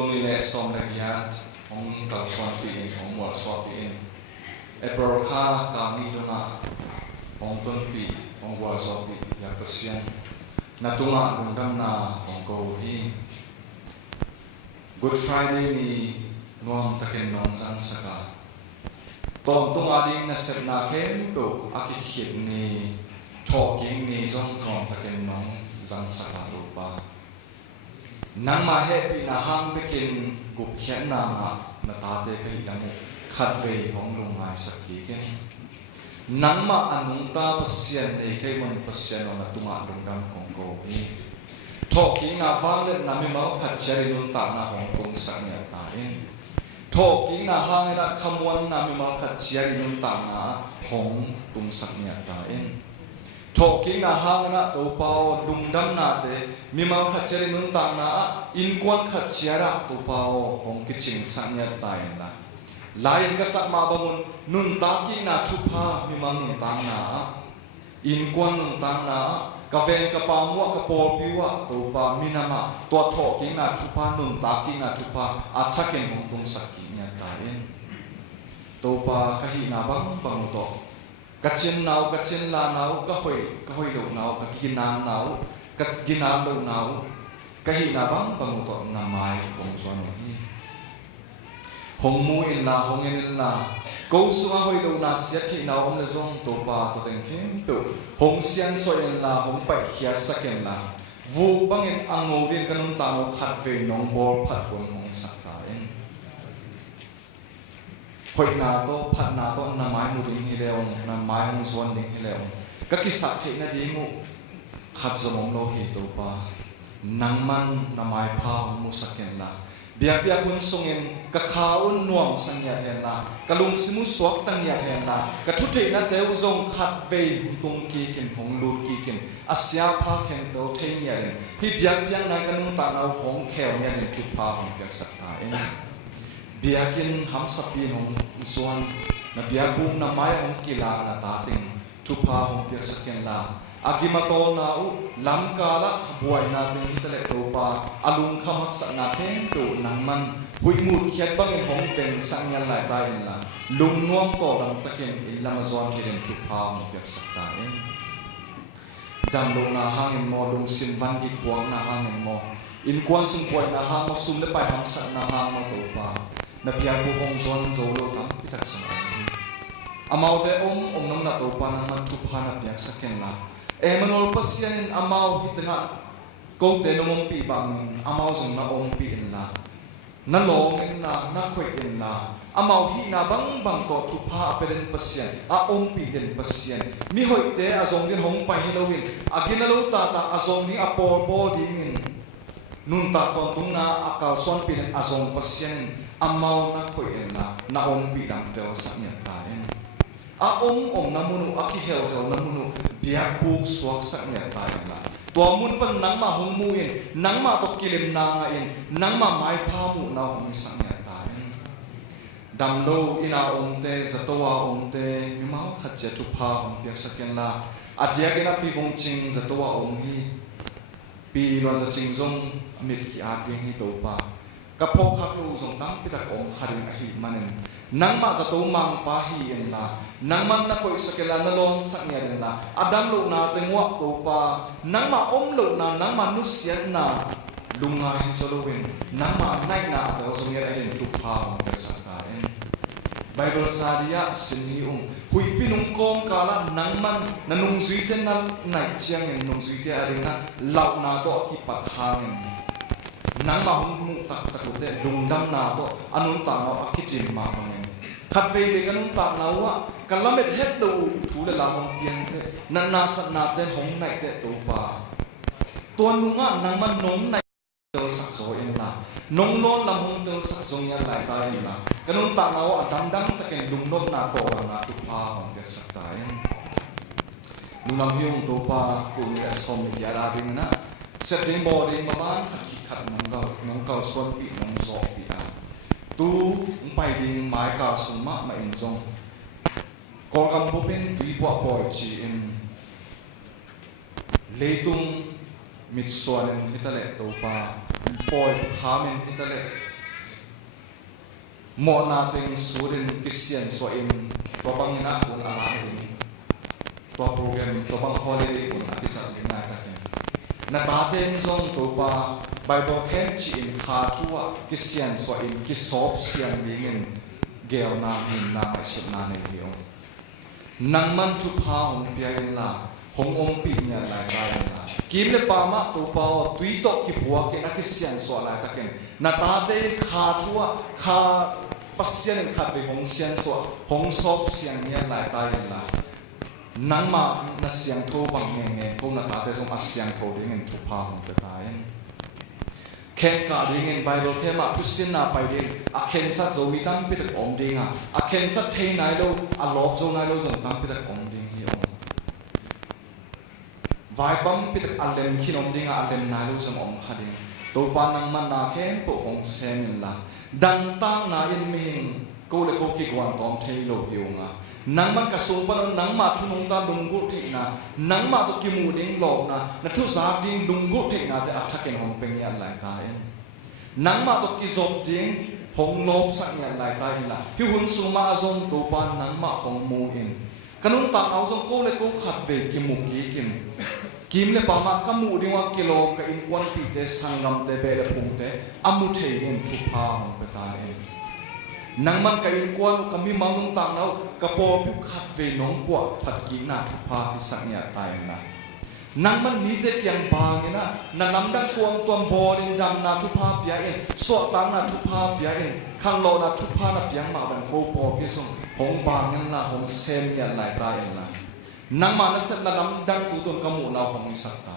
ตัวนี้แหละสมนักยาของเก่าสวนปีนของหมวดสวนปีนโปรค่าการนี้ด้วยนะของต้นปีของวัวสวนปีอยากเสียงนัตุงะดุงดำนาของโกฮี Good Friday นี่นวมตะเกียนน้องจังสกาตอนตุงอาดิงนัสเซปนาเข้มดูอากิขิดนี่ชอกิงนี่จงนวมตะเกียนน้องจังสการูปานังมาเฮปีนาฮังไปกินกุบเขียนนามะนาตาเตกหิดังขัดเวของลุงไม้สักทีเก่งนังมาอนุตาปัสยันในแค่วันปัสยันวันตุงอาดุงดำของโกฮีทอกิงนาฟังเล็ดนามิมาขัดเจริญนุนตานาของตุงสักเนี่ยตาเองทอกิงนาฮังนะขมวนนามิมาขัดเจริญนุนตานาของตุงสักเนี่ยตาเองทอกิงนาฮังนะตัวเปาลุงดำนาเตมิมาขัดเจริญนุนตานาอินควนขัดเจระตัวเปาของกิจิงสักเนี่ยตาเองนะลายกษัตริย์มาบังนุนตากินาทุพามิมังนุนตานาอินกวนนุนตานา กาเวนกะปามัวกะปอปิวะตัวปามินามาตัวทอกิงนาทุพานุนตากินาทุพาอัฐเกนของตุงสักกิเนี่ยตายเองตัวปากะหินาบังบังโตกะจินนาวกะจินลานาวกะหอยโลนาวกะกินานาวกะกินาโลนาวกะหินาบังบังโตนามายของส่วนนี้หงมูอินลาหงเงินลากูสุงหอยดูนาเสียที่นาอมเลซงตัวปาตัวเต็งเข้มตัวหงเสียนสวยอินลาหงไปเขียสักอินลาวูบังอินอังโงดินกันนุ่งตาโนขัดเวนองบอลผัดคนหงสักตาเองหอยนาโตผัดนาโตนาไม้มูดิ้งฮิเลวนาไม้หงสวนดิ้งฮิเลวก็กิสักเทนาดีมูขัดสมองโลหิตตัวปานังมันนาไม้พาหงมุสักอินลาเบียบคุณทรงเองกะข้าวน่วงสัญญาเห็นละกะลุงสมุสวกตั้งยาเห็นละกะทุเรนัดเดียวทรงขัดเวย์ตรงกีกินหงลูกีกินอาเซียพาเข็นโตเทียนที่เบียบยังในกะนุ่งตาเอาหงแขวเนี่ยในจุดพาของเบียสัตตาเองเบียกินหำสับปีนหงส่วนนับเบียบุ้งน้ำไม้หงกีฬานาตาติงจุดพาของเบียสักเกนลาอากิมาโตนาอุลำกาละบวยนาติงตะเลโตปาอลุงขมักสนาเพนตุนังมันหุยมูดเขียดบังเงินหงเป็นสังยันหลายตายอินละลุงนวมโตดังตะเกียงอินละมาซอนที่เด่นทุกพาวเปียกสักตาเองดังลงนาหางอินมอลุงสินวันกิบวงนาหางอินมออินควนสุงปวยนาหางมาซุ่มได้ไปหำสักนาหางมาโตปานาเพียงบุหงซอนโจโลตังพิทักษณะอามาเตอมน้ำนาโตปานันทุกพานาเปียกสักเกนละมันอลปัสยันอามาวฮิตนะกูเตนมงปีบังอามาวจงนาองปีอินละนั่นลองอินละนักขวยอินละอามาวฮีนาบังบังตัวทุพาเป็นปัสยันอาองปีเป็นปัสยันมีหอยเตอจงกินหงไปฮิโลวินอากินโลตาตาอาจงนี้อาปอปอดิมินนุนตาตอนตุงนาอากาศส่วนปีนอาจงปัสยันอามาวนักขวยอินละนาองปีดังเตอสักเนี่ยตายอาองนามุนุอากิเฮลนามุนุเบียบุกสวกสักเนี่ยตายละตัวมุนเป็นนังมาหงมูอินนังมาตกกิเลมนางอินนังมาไม้พามุนาหงสักเนี่ยตายดำโลอินาองเตจัตวาองเตมิมาขัดเจตุพาองเปียกสักเกนละอาเดียกินาปีฟงจิงจัตวาองฮีปีลอนจะจิงซงมิดกิอาดิงฮีโตปากระพกขักลูสงตั้งพิทักองขัดอหิมันินนังมาจะตัวมังปาฮีเอ็นละนังมันนักคอยสเกลานลองสักเนี่ยเอ็นละอดัมลูกนาเตงวะตัวปานังมาอมลูกนานังมานุษย์นาลุงไงสโลวินนังมาไนนาแต่ว่าสมัยเอ็นทุกพาของเป็นสักการเอ็นไบเบิลซาดิยาสินีหุยปีนุ่งกองกาละนังมันนันนุ่งสุยเตนัลไนเชียงเอ็นนุ่งสุยเตอะไรนะเหล่านาตัวที่ปัดหางนังมาหุ่นมุตักตะกุเตลุงดำนาตัวอนุนตานาอักจิมมาบังเองขัดเวย์กันนุนตานาวะกันละเม็ดเฮ็ดดูถูเลลาหงเพียงเตนันนาสนาเตหงในเตตัวปาตัวนุ่งนังมันนงในเตอสักโซเองละนงโนนลำหงเตอสักโซยันหลายตายเองละกันนุนตานาวะดังดังตะเกนลุงโนนนาตัวนาทุพาของเด็กสักตายนุ่งนำหิ้งตัวปาตัวนี้สมยาดาดิงนะเสร็จบอดีมาบ้านขัดน้องเก่าส่วนปีน้องสอบปีอ่ะตู้ไปดิ้งไม้เก่าสมมาอินจงกอลกำบุเป็นดีกว่าปอยจีเอ็มเลตุง มิดส่วนหนึ่งฮิตาเล่ตัวปาปอยขามินฮิตาเล่หมอนาติงสูรินกิเซียนสวอินตัวบังยินาคุณอาลาดินตัวโปรแกรมตัวบังฮอลลีคุณอาทิสักง่ายตะเกียนนาตาเตนซองตัวปาไบเบิลเคนจีนขาทัวกิเซียนสวอินกิสอบเซียนดิงินเกลนามินนาไอสุนาในเดียวนังมันทุพาหงเปียนลาหงองปีเนี่ยหลายได้นะกิมเลปามาตัวปาตุยโตกิบัวเกนักเซียนสวหลายตะเกียนนาตาเตนขาทัวขาปัสเซียนขัดไปหงเซียนสวหงสอบเสียงเนี่ยหลายได้ละนังมานาเสียงโทบังเงยคงนาตาเตสงอาเสียงโทดิ้งทุพาหงเปียตายแค่การดิ้งไบเบิลแค่มาทุสินนาไปดิ้งอาเคนสัตโจวิตั้งไปตะอมดิ้งอาเคนสัตเทนายโลอาลอบโจนายโลจงตั้งไปตะอมดิ้งเฮียวายปั๊มไปตะอัลเลมขินอมดิ้งอัลเลมนายโลจงอมขัดดิ้งตัวปานังมันนาแค่ปุหงเซนละดังตั้งนาอินมิงกูเลยกูกิกวันตอมเทโลเฮียงนังมันกระสุนปนนังมาทุนงตาลุงกุเทนะนังมาตุกิมูดิ้งหลอกนะนัทุสาดิ้งลุงกุเทนะแต่อัฐเกนหงเป็นยันหลายตายนังมาตุกิจบดิ้งหงลบสักยันหลายตายนะฮิวหุนสุมาจงตัวปานนังมาหงมูอินกันนุ่งตังเอาจงกูเลยกูขัดเวกิมุกีกิมกิมเลยปามากมูดิ้งว่ากิโลกับอินควันปีเตสังกัมเตเบลพุงเตอามุเทอินทุพาหงเปตายนังมันกับอินควันกับมีมังนุ่งตังเอากระโปรงยุขัดเวน้องกว่าผัดกินนาทุพาพิสัญญาตายนะนังมันนี้เด็กยังบางนะนันลำดังตัวบอดินดำนาทุพาเปียเอ็นสวดตังนาทุพาเปียเอ็นขันโลนาทุพานาเปียงมาบันโกปอพิสงหงบางนั่นละหงเซนเนี่ยหลายตายนะนังมานะเสนาลำดังตัวกมูนาหงสักตาย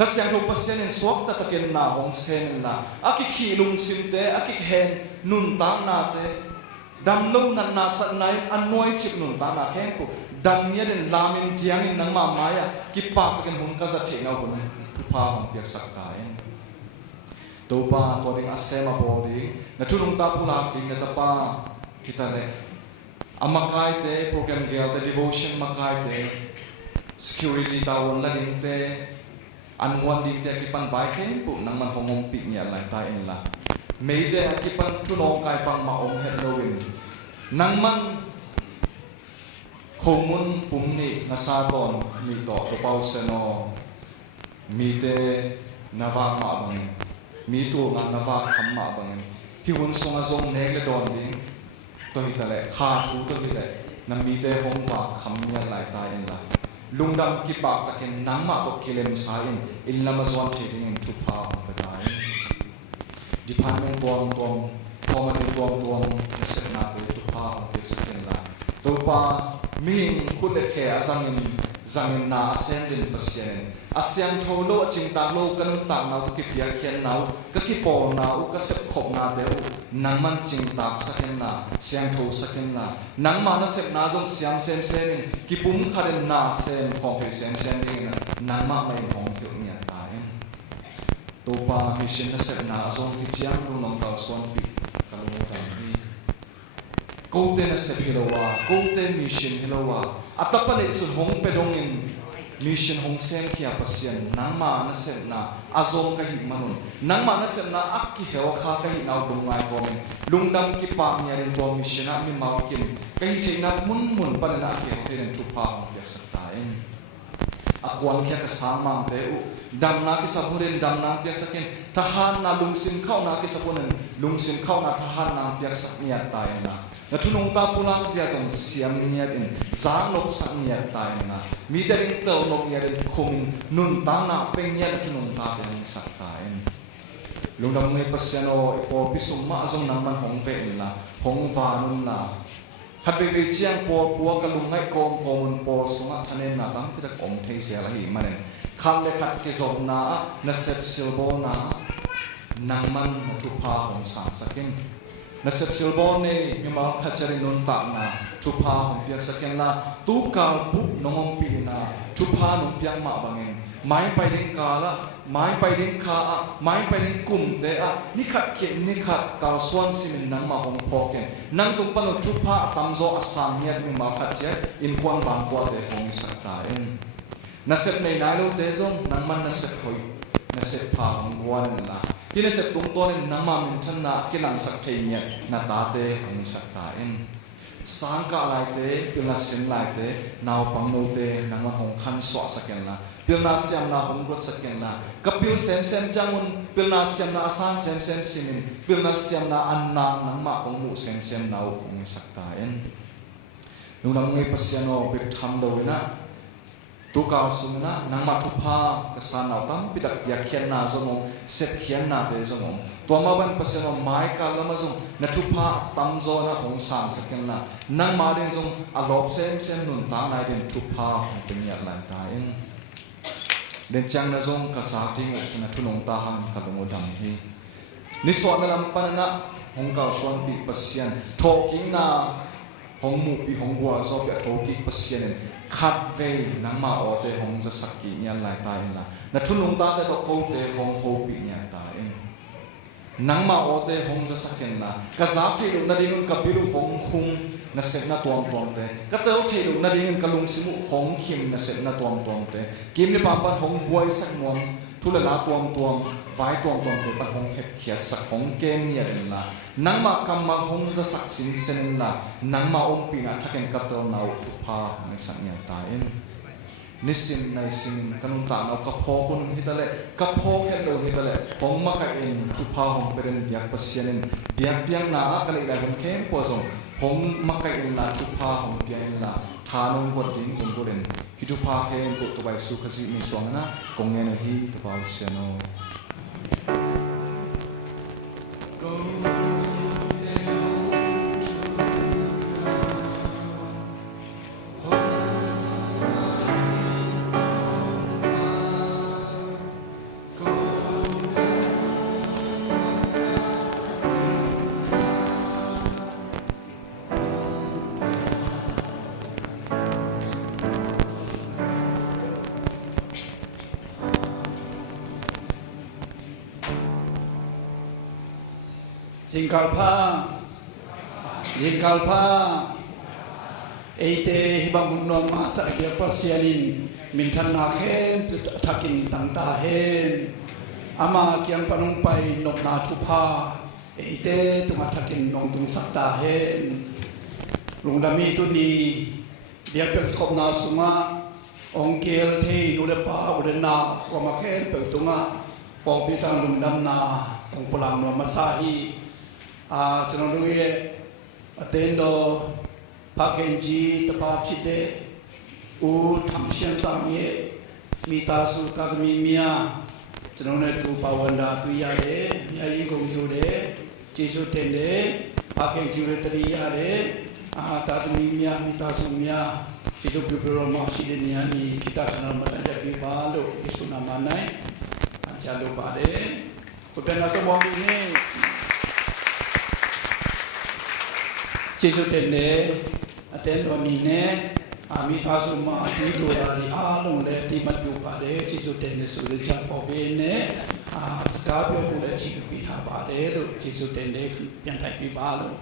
ข้าเสียงทุกภาษาเนี่ยสวดตะเกียนนาหงเซนนะอากิขีลุงสิมเตอากิเฮนนุนตานาเตดำลูนันนาสันไนอันน้อยจิบนุนตานาแข้งกูดำเนี่ยเดินลามินเทียงอินนังมามายะกิปากตะกันหุ่นก็จะเทงเอาหุ่นทุพาหุ่นเปียกสักกายตัวป้าตัวดิ้งอาเซมาบอดิ้งนัทุลุงตาพูลาดิ้งนัตป้าฮิตาเล่อามาคายเตโปรแกรมเกลเตดิโวชั่นมาคายเต security ตาวันละดิ้งเตอันวันดิ้งเตกิปันไว้แค่ปุ๊นังมันหงงปีเนี่ยหลายตายเองละไม่ได้กิปันทุนองกายปังมาอมเฮโรวินนังมันคงมุนปุ่มนี่นาซาตอนมีต่อตัวเปาเซโนมีเตนาวามาบังมีตัวงานนาวาคำมาบังฮิวันสงอาซงเนกเลดอนดิ้งตัวฮิตาเล่ขาทูตัวฮิตาเล่นั่นมีเตหงว่าคำเนี่ยหลายตายเองละลุงดำกิปากตะเกนนังมาตัวกิเลมสายอินลามาซวนเทดิ้งทุพาไปได้ดิพาร์ตเมนต์ตัวพอมาดูตัวเสนาตัวทุพาเด็กสเกนละตัวป้ามิงคุณเด็กแค่อาศัยจังนาอาเซียนดินปัสเซียนอาเซียนทั่วโลกจิงตาโลกกันต่างนาตุกิเปียเขียนนาก็กิปอนาอุก็เสพขบนาเดียวนังมันจิงตากสักนาเสียงโทสักนานังมานาเสพนาจงเสียงเซมกิปุ่มขัดนาเซมของเพเซมนี่นะนังมาไม่ของเกี่ยวเนี่ยตายตัวป้ามิชินนาเสพนาจงกิจยังรู้น้องเขาส่วนปีกันรู้ตามนี้กูเตนเสพฮิโลวากูเตมิชินฮิโลวาอัตปะเลสุนหงเปดงอินมิชินหงเซมขียปัสยันนังมานาเสพนาอาซงกะหิมนุนนังมานาเสพนาอักกิเหวข้ากะหินเอาลุงไงกอมิลุงดำกิปากเนี่ยเรื่องตัวมิชินามิมากิมกะหิเจนับมุนปะนาเกี่ยวกับเรื่องทุพาของเปียสักตายอักวันแค่กษามังเตอุดำนากิสับุเรนดำนาเปียกสักเกนทหารนาลุงสิมเข้านากิสับุเรนลุงสิมเข้านาทหารนาเปียกสักเนี่ยตายนะนัทุนงตาพูลังเสียจงเสียงเนี่ยอินจางนกสักเนี่ยตายนะมีแต่เรื่องเต่านกเนี่ยเรื่องคงนุนตานาเป็นเนี่ยนัทุนงตาเป็นสักตายลุงดำเงยปัสเซโนพอพิสุมาจงนำมันหงเวนิละหงวานุนละขัดไปเชียงปัวกะลุงให้กองมุนปอสงะทะเลนาตั้งพิทักษ์อมเทเสียละหิมันเองขัดเลยขัดกิจงนาเนเซปซิลโบนานังมันทุพาหงสังสักินนาเซปซิลโบนี่มีมาขัดเจริญนุนตานาทุพาหงเปียกสักนาตูกาบุกน้องปีนาทุพาหงเปียกมาบังเองไม้ไปเด้งกาละไม้ไปเด้งขาไม้ไปเด้งกลุ่มเดะนี่ขัดเข็มนี่ขัดกาสวนสิมินนังมาหงพอเกนนังตุงปนุทุพาตำโซอสามเนี่ยมีมาขัดเจอินควันบางกว่าเดหงสักตาเอง na sep nei nai lo te zong nang man na sep hoi na sep pha ong gwan la hi na sep tung to ne nang ma min than na kilang sak thei nya na ta te ong sak ta en sang ka lai te pila sim lai te naw pang no te nang ma hong khan so saken la pil na siam na hong rot saken la kapil sem sem jangun pil na siam na asan sem sem simin pil na siam na an na nang ma kong mu sem sem naw hong sak ta en nu nang ngai pasiano bik tham do na tu ka sumna nang ma thu pha ka san naw tam pidak ya khian na zo no set khian na te zo no to ma ban pasiano mai ka lama zo na thu pha tam zo na hong san saken la nang ma den zo a lop sem sem nun ta nai den thu pha pin ya lan ta en den chang na zong ka sa ting na thu nong ta hang ka lo dam hi ni so na lam pa na hong ka swan pi pasian talking na hong mu pi hong gwa zo pe talking pasian khát về nắng mà ở đây hong ra sắc kỹ nhân lại tai là na thun nông ta đây có câu thế hong hô bị nhân tai nắng mà ở đây hong ra sắc kỹ là cái giá thì lúc na đi nông cái bilu hong khung na sẽ na tuam tuam thế cái tàu thì lúc na đi nông cái lung simu hong kim na sẽ na tuam tuam thế kim ni pam pan hong buai sắc muang thu là tuam tuam vai tuam tuam thế pan hong hẹp khiat sắc hong kem như là nang ma kam ma hong za sak sin sen la nang ma ong pi na thaken katel nau thu pha ngai sang nya ta en nisim nai sim kanung ta nau ka pho kun hitale ka pho hello hitale hong ma ka en thu pha hong peren diak pasianen diak diak na ka le la hong kem po zong hong ma ka en la thu pha hong pian la tha nong ko ding ong ko den hi thu pha khem ko to bai su khasi mi swang na kong ne hi to pa siano Jingkalpa eite hibang munnom asa dia pasianin mintan na khem thakin tangta hen ama kiang panungpai nok na thupa eite tuma thakin nong tung sakta hen lungdami tu ni dia pe khop na suma ongkel thei nule pa udena ko ma khem pe tunga po pi tang lungdam na ong pulang no masahi chano luye atendo pakenji tapa chide u thamsian tangye mita su tagmi mia chano ne tu pawanda tu ya de mia yi gong yu de jesu tende pakenji we tari ya de tagmi mia mita su mia jesu pipro ma chide nia ni kita kana mata jadi balu yesu nama nai anjalo bade utana to mo ni Jesu tende atendo nine ami tasu ma di lorari alung le di matu pade Jesu tende sule jang pobene skapio pule chiku pi ha pade lo Jesu tende pian thai pi ba lo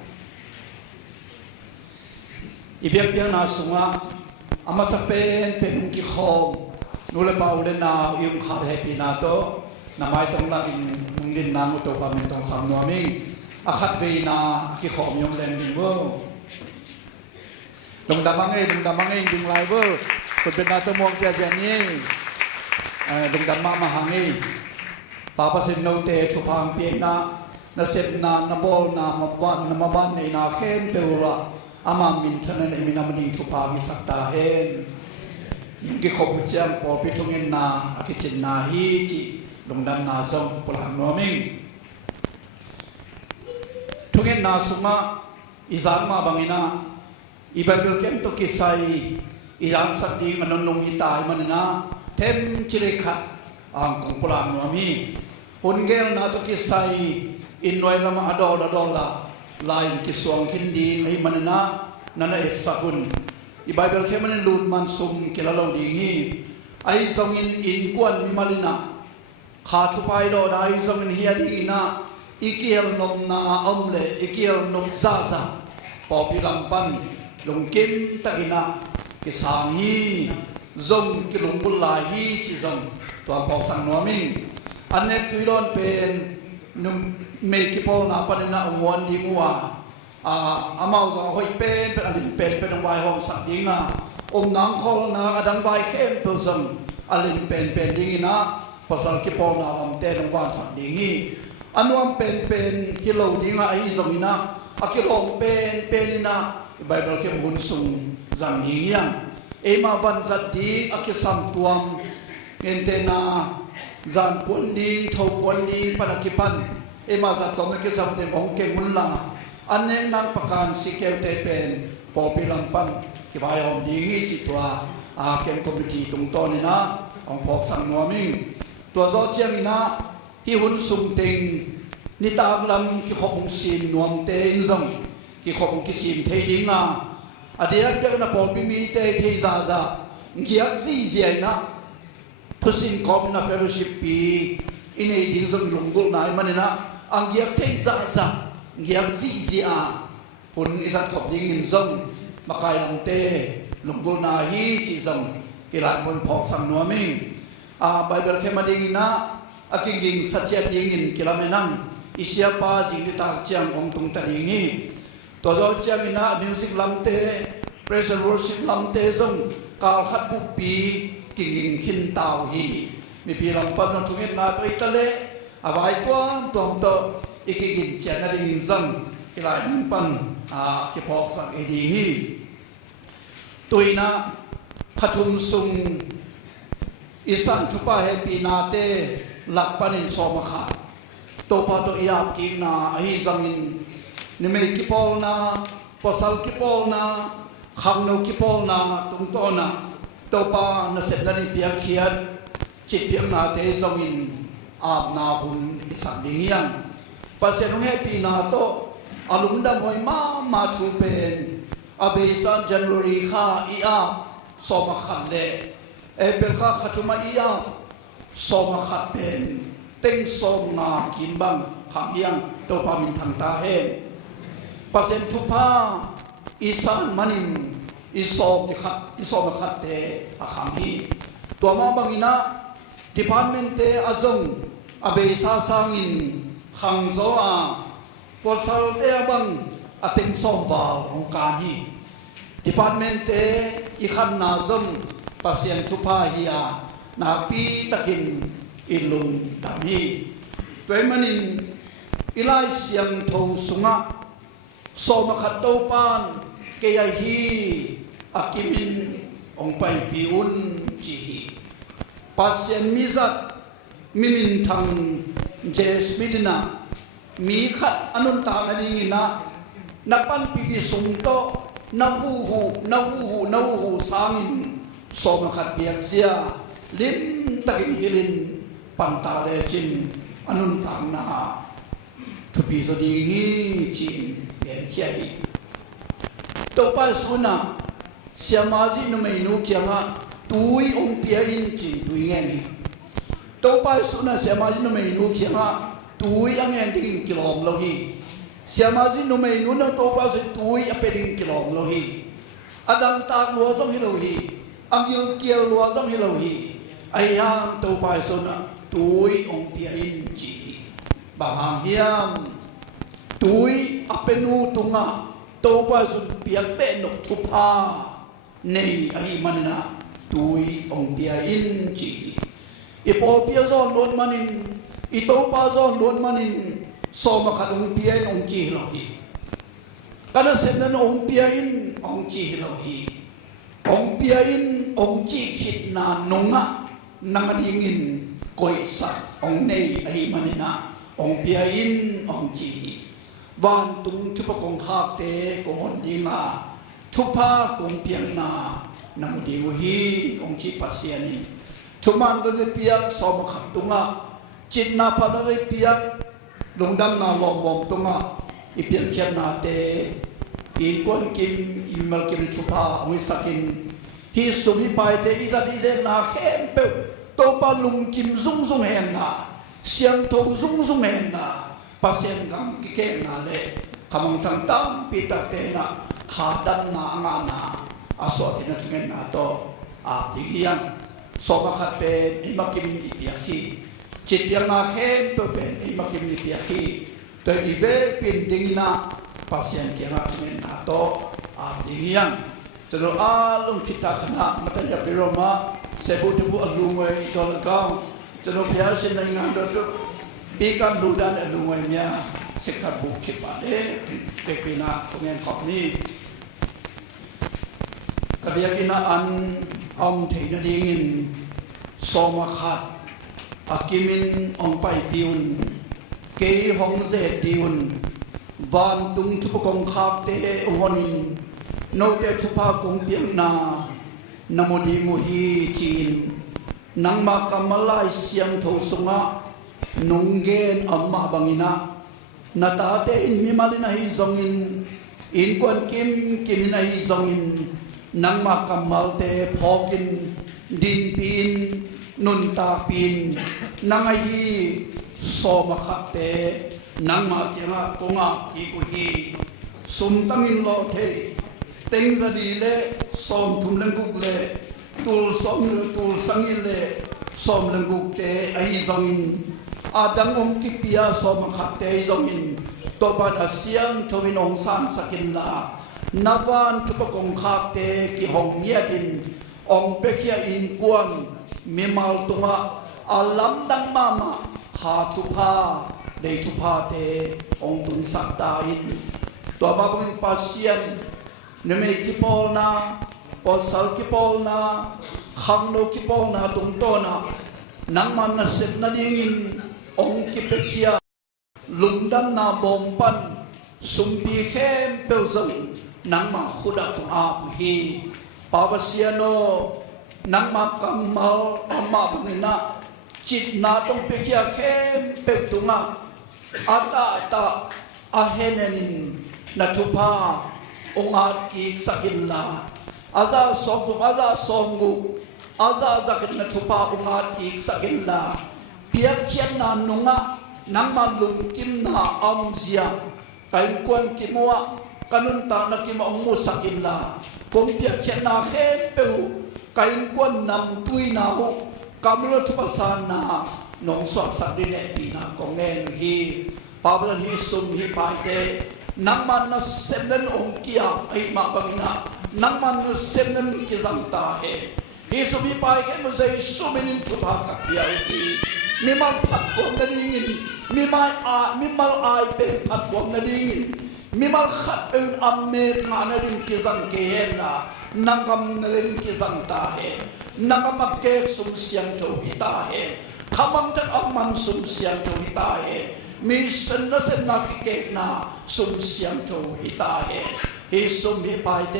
ibiak pian na sunga ama sapen pen ki khom nule paule na yung kha he pi na to na mai tong la in nungin na mo to pa min tong sam no ming akhat ve na ki khom yong len ding wo dong damang e ding lai wo ko ben na to mok sia sia ni dong damma ma hang e pa pa sin no te chu phang pi na set na bol na ma ban nei na khem te wa ama min thana nei min amani chu pa gi sakta hen ki khom chang po pi thungen na ki chin na hi chi dong dam na song pulang no ming Tungen na suma izang ma bangina ibabel kem to kisai izang sakti manonong hitai manana tem chilekha ang kong pulang nuami hungel na to kisai innoy lama adol la lain kiswang hindi ngai manana nana esakun ibabel kem manen lut man sum kilalaw dingi ai zongin in kwan mi malina kha thupai do dai zongin hiadi na ikiel nom na omle ikiel nom zaza popi lampan lung kim ta ina kisangi zong kilung bul lai hi chi zong tua phok sang no ming anek tuilon pen num me ki pol na pan na ongwan di ngwa amau zong hoi pen alin pen wai hom sak dinga nang khol na adang wai khem to zong alin pen ding ina pasal ki pol na lam te nong wan sak ding hi anuam pen kilo dinga ai zong ina akilong pen ina Bible ke mun sung zang ni yang ema ban zat di akisam tuam entena zan pun ding thau pun ding panakipan ema zat tom ke zam te ong ke mun la anen nang pakan sikel te pen popilang pan ki bai om ding chi tua ken committee tung to ni na ong phok sang no ming tua zo chiang ina hi hun sung ting ni ta lam ki khopung sin nuam te zong ki khopung ki sim thei ding na adia ke na pol mi te thei za ngiak zi na pusin kom na fellowship pi inei ding zong lungul nai manina angiak thei za ngiak zi pun isat khop ding in zong makai lang te lungul na hi chi zong ki la pun phok sam no ming bible ke ma ding na aking satya ding in kilamenang isya pa jing ta chiang ong tung ta ding hi to zo chiang ina music lam te praise and worship lam te zong kal khat bu pi king khin tau hi mi pi lam pa no thungit na pai ta le awai twang tong to ikigin chen na ding zang ilai mun pan ki phok sak e ding hi tuina phathum sung isan thupa he pi na te lak panin so ma kha to pa to iap ki na hi zangin ni me ki pol na pasal ki pol na khang no ki pol na tung to na to pa na set na ni pia khiat chit piang na te zangin ap na hun isan ding yang pa se no he pi na to alung dam hoi ma thu pen abesan January kha ia so ma khan le April kha khatuma ia so ma khat pen teng som na kim bang khang yang to pa min thang ta hen pasen thu pa isan manin isom khat te a khang hi to ma bangina department te azong abe sa sangin khang zo a posal te bang ateng som wal ong ka hi department te i khan na zong pasien thu pa hi a na pi takin ilung tami toy manin ilai siang tho sunga so makhat to pan ke ai hi akimin ong pai pi un chi hi pasien mizat mimin thang jes midina mi khat anun ta na ding ina napan pi bi sung to na hu sangin so makhat biak sia lim takin hilin pantale chin anun tang na thupi so di hi chin ben khiai to pa suna siamaji no mai nu kyanga tui ong pia in chin tui nge ni to pa suna siamaji no mai nu kyanga tui ang en ding kilom lo hi siamaji no mai nu na to pa so tui a pe ding kilom lo hi adang tak lo so hi lo hi ang yu kiel lo so hi lo hi ai hang to pa suna tui ong pia in chi bahang hiam tui apenu tunga to pa sun pia pe no thupa nei ai manina tui ong pia in chi ipo pia zon lon manin ito pa zon lon manin so ma khalung pia ong chi lo hi kana senan ong pia in ong chi lo hi ong pia in ong chi khit na nonga nangadingin koi sa ong nei ai manina ong pia in ong chi van tung thupa kong hak te kong dinga thupa kong piang na namudi hi ong chi pasiani thuman ko ne piak som khap tunga chit na pa na piak lungdam na lom bom tunga ipiak khian na te i kon kim imal kim thupa ong sakin hi sumi pai te izat izen na khem pe to pa lung kim zung hen na siang tho zung hen na pasien kam ki ke na le kamang tang tam pi ta te na kha dan na nga na aso ti na thungen na to อาบดียังสมขัดเป็นไอ้มากิมนิเปียคีจิตยังนาเข้มเป็นไอ้มากิมนิเปียคีตัวอีเวเป็นดิ่งนาปัสยังเกี่ยงกับเงินนาโตอาบดียังจะรู้อาลุงทิตาขณะมัตยาปิโรมาเสบุตบุอลุงเวตัวละก้าวจะรู้เพียงเช่นในงานโดยปีการดูดันอลุงเวเนี่ยสิกขาบุกชิบะเด็กปีนาทุกเงินขอบนี้กระเดียกินาอันองเทนดีงินสมาขัดอากิมินองไปดิวนเกยหงเจดิวนวันตุงทุกกงขับเตอหนินโนเตทุพากงเปียงนานโมดีมุฮีจีนนังมากำมาลายเสียงโทสุงะนุงเกนอัมมาบังินะนาตาเตอินมิมาลินาฮิซงอินอินกวนกิมนาฮิซงอินนังมากำมาเตพอกินดินปีนนุนตาปีนนังไอฮีโซมาขับเตนังมาเกียงะกงะกีกุฮีสุมตัมินโลเทเต็งจะดีเล่สอมทุมเลงกุกเล่ตูลสอมตูลสังอิเล่สอมเลงกุกเตไอซองอินอาดังอมกิปิยาสอมขับเตไอซองอินตัวบัดอาเซียนทวินองซานสกินลานับวันทุกกองขับเตกิหงเมียกินองเปคียอินกวนมีมาลตุงะอาลัมดังมามาหาทุพาเดทุพาเตองตุนสักตาอินตัวบาบุญปัสเซียนเนเมกิปอลนาปอสัลกิปอลนาขังโนกิปอลนาตุงโตนานังมันนาเสพนาดิงินองกิเปคียลุงดันนาบอมปันสุมปีเข้มเปลซังนังมาขุดตุงอาบฮีปาวเซียโนนังมากัมมาอามาบังนาจิตนาตงเปคียเข้มเปลตุงอาตาอาเฮเนนินนาทุพาองอากีสักิลลาอาซาสองตุงอาซาสองกุอาซาสักินนาทุพาองอากีสักิลลาเปียกเขียนนานุงะนังมาลุงกินนาอัมเซียไก่กวนกิมัวกันุนตานักิมองมุสักิลลากงเปียกเขียนนาเข้มเปวไก่กวนนำตุยนาหูกำลังทุบสานนาหนองสวดสัตว์ดินเนปีนากงเงินฮีปาบลันฮีสุมฮีปายเตนังมันนัเซนนันองเกียไอมาบังนานังมันนัเซนนันกิจังตาเฮฮีสุมีปายแค่มุซัยสุมินินทุบากับเปียฮีมีมันผัดกวมนาดิงินมีมันอายเป็นผัดกวมนาดิงินมีมันขัดเป็นอเมริกานาดินกิจังเกเฮล่านังกำนาดินกิจังตาเฮนังกำมาเกสุมเสียงโจหิตาเฮขมังจักอมันสุมเสียงโจหิตาเฮมีเส้นนักกิเกนาสุมเสียงโจหิตาเฮฮิสุมฮิปายเต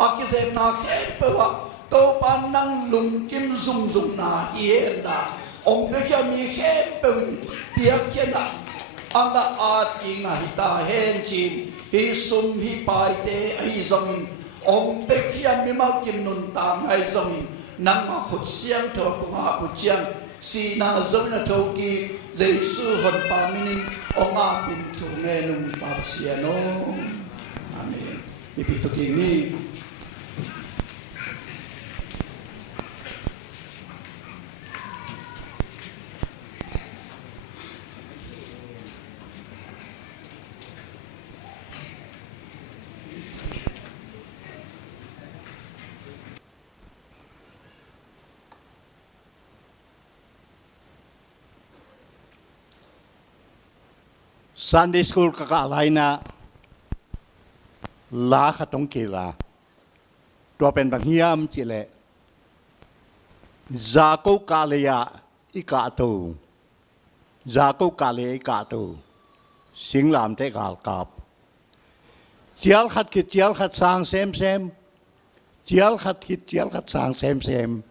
อากิเซนาเฮเปวะโตปานังลุงกิมซุมนาเฮียล่าองค์เดียวมีเฮเปวเปียกเขนะอันดาอาจิงาหิตาเฮนจินฮิสุมฮิปายเตไอซององค์เดียวมีมากินนุนตามไอซองนังมาขุดเสียงโจกุงาบุเจียงสีนาจงนาโจกีเจสุหันปามินิองอาบินทุเงนุมปาเสียโนอาเมนมีปิตุกินีSunday School kakaalay na la katong kila. Tua pen banghiyam chile. Zako kalaya ikato. Zako kalaya ikato. Singlam te kalkap. Chial khat kit chial khat sang sem. Chial khat kit chial khat sang sem.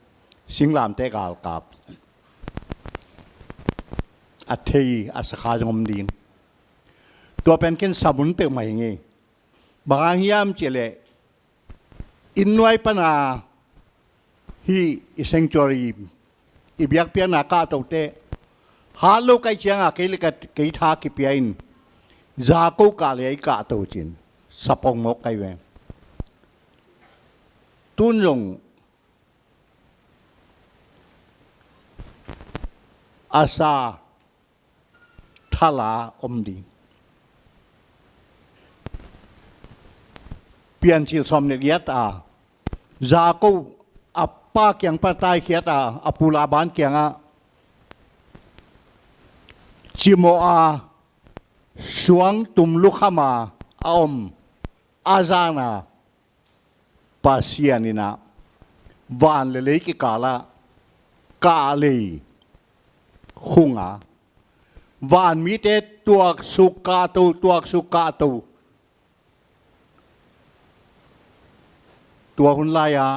Singlam te kalkap. Athei asakajom din. ตัวเป็นกินสมุนเติมใหม่ไงบางยามเจเลอินไว้ปนาฮีอิเซงจอรีอิบยักเปียนากาตัวเตฮาโลไกเจียงอาเกลิกเกยทากิเปียนจากูกาเลยกาตัวจินสปองมกไกเวตุนลง อาซาทาลาอมดีเปลี่ยนชิลสมเนียตาจากูอัปปาเกียงปะตายเขียตาอปุลาบานเกียงอะจิโมอาสวงตุมลุขมาอมอาจานาปาเซียนินะวานเลเลกิกาลากาลีคุงาวานมีเตตัวสุกาตูตัวสุกาตูตัวคุณลายา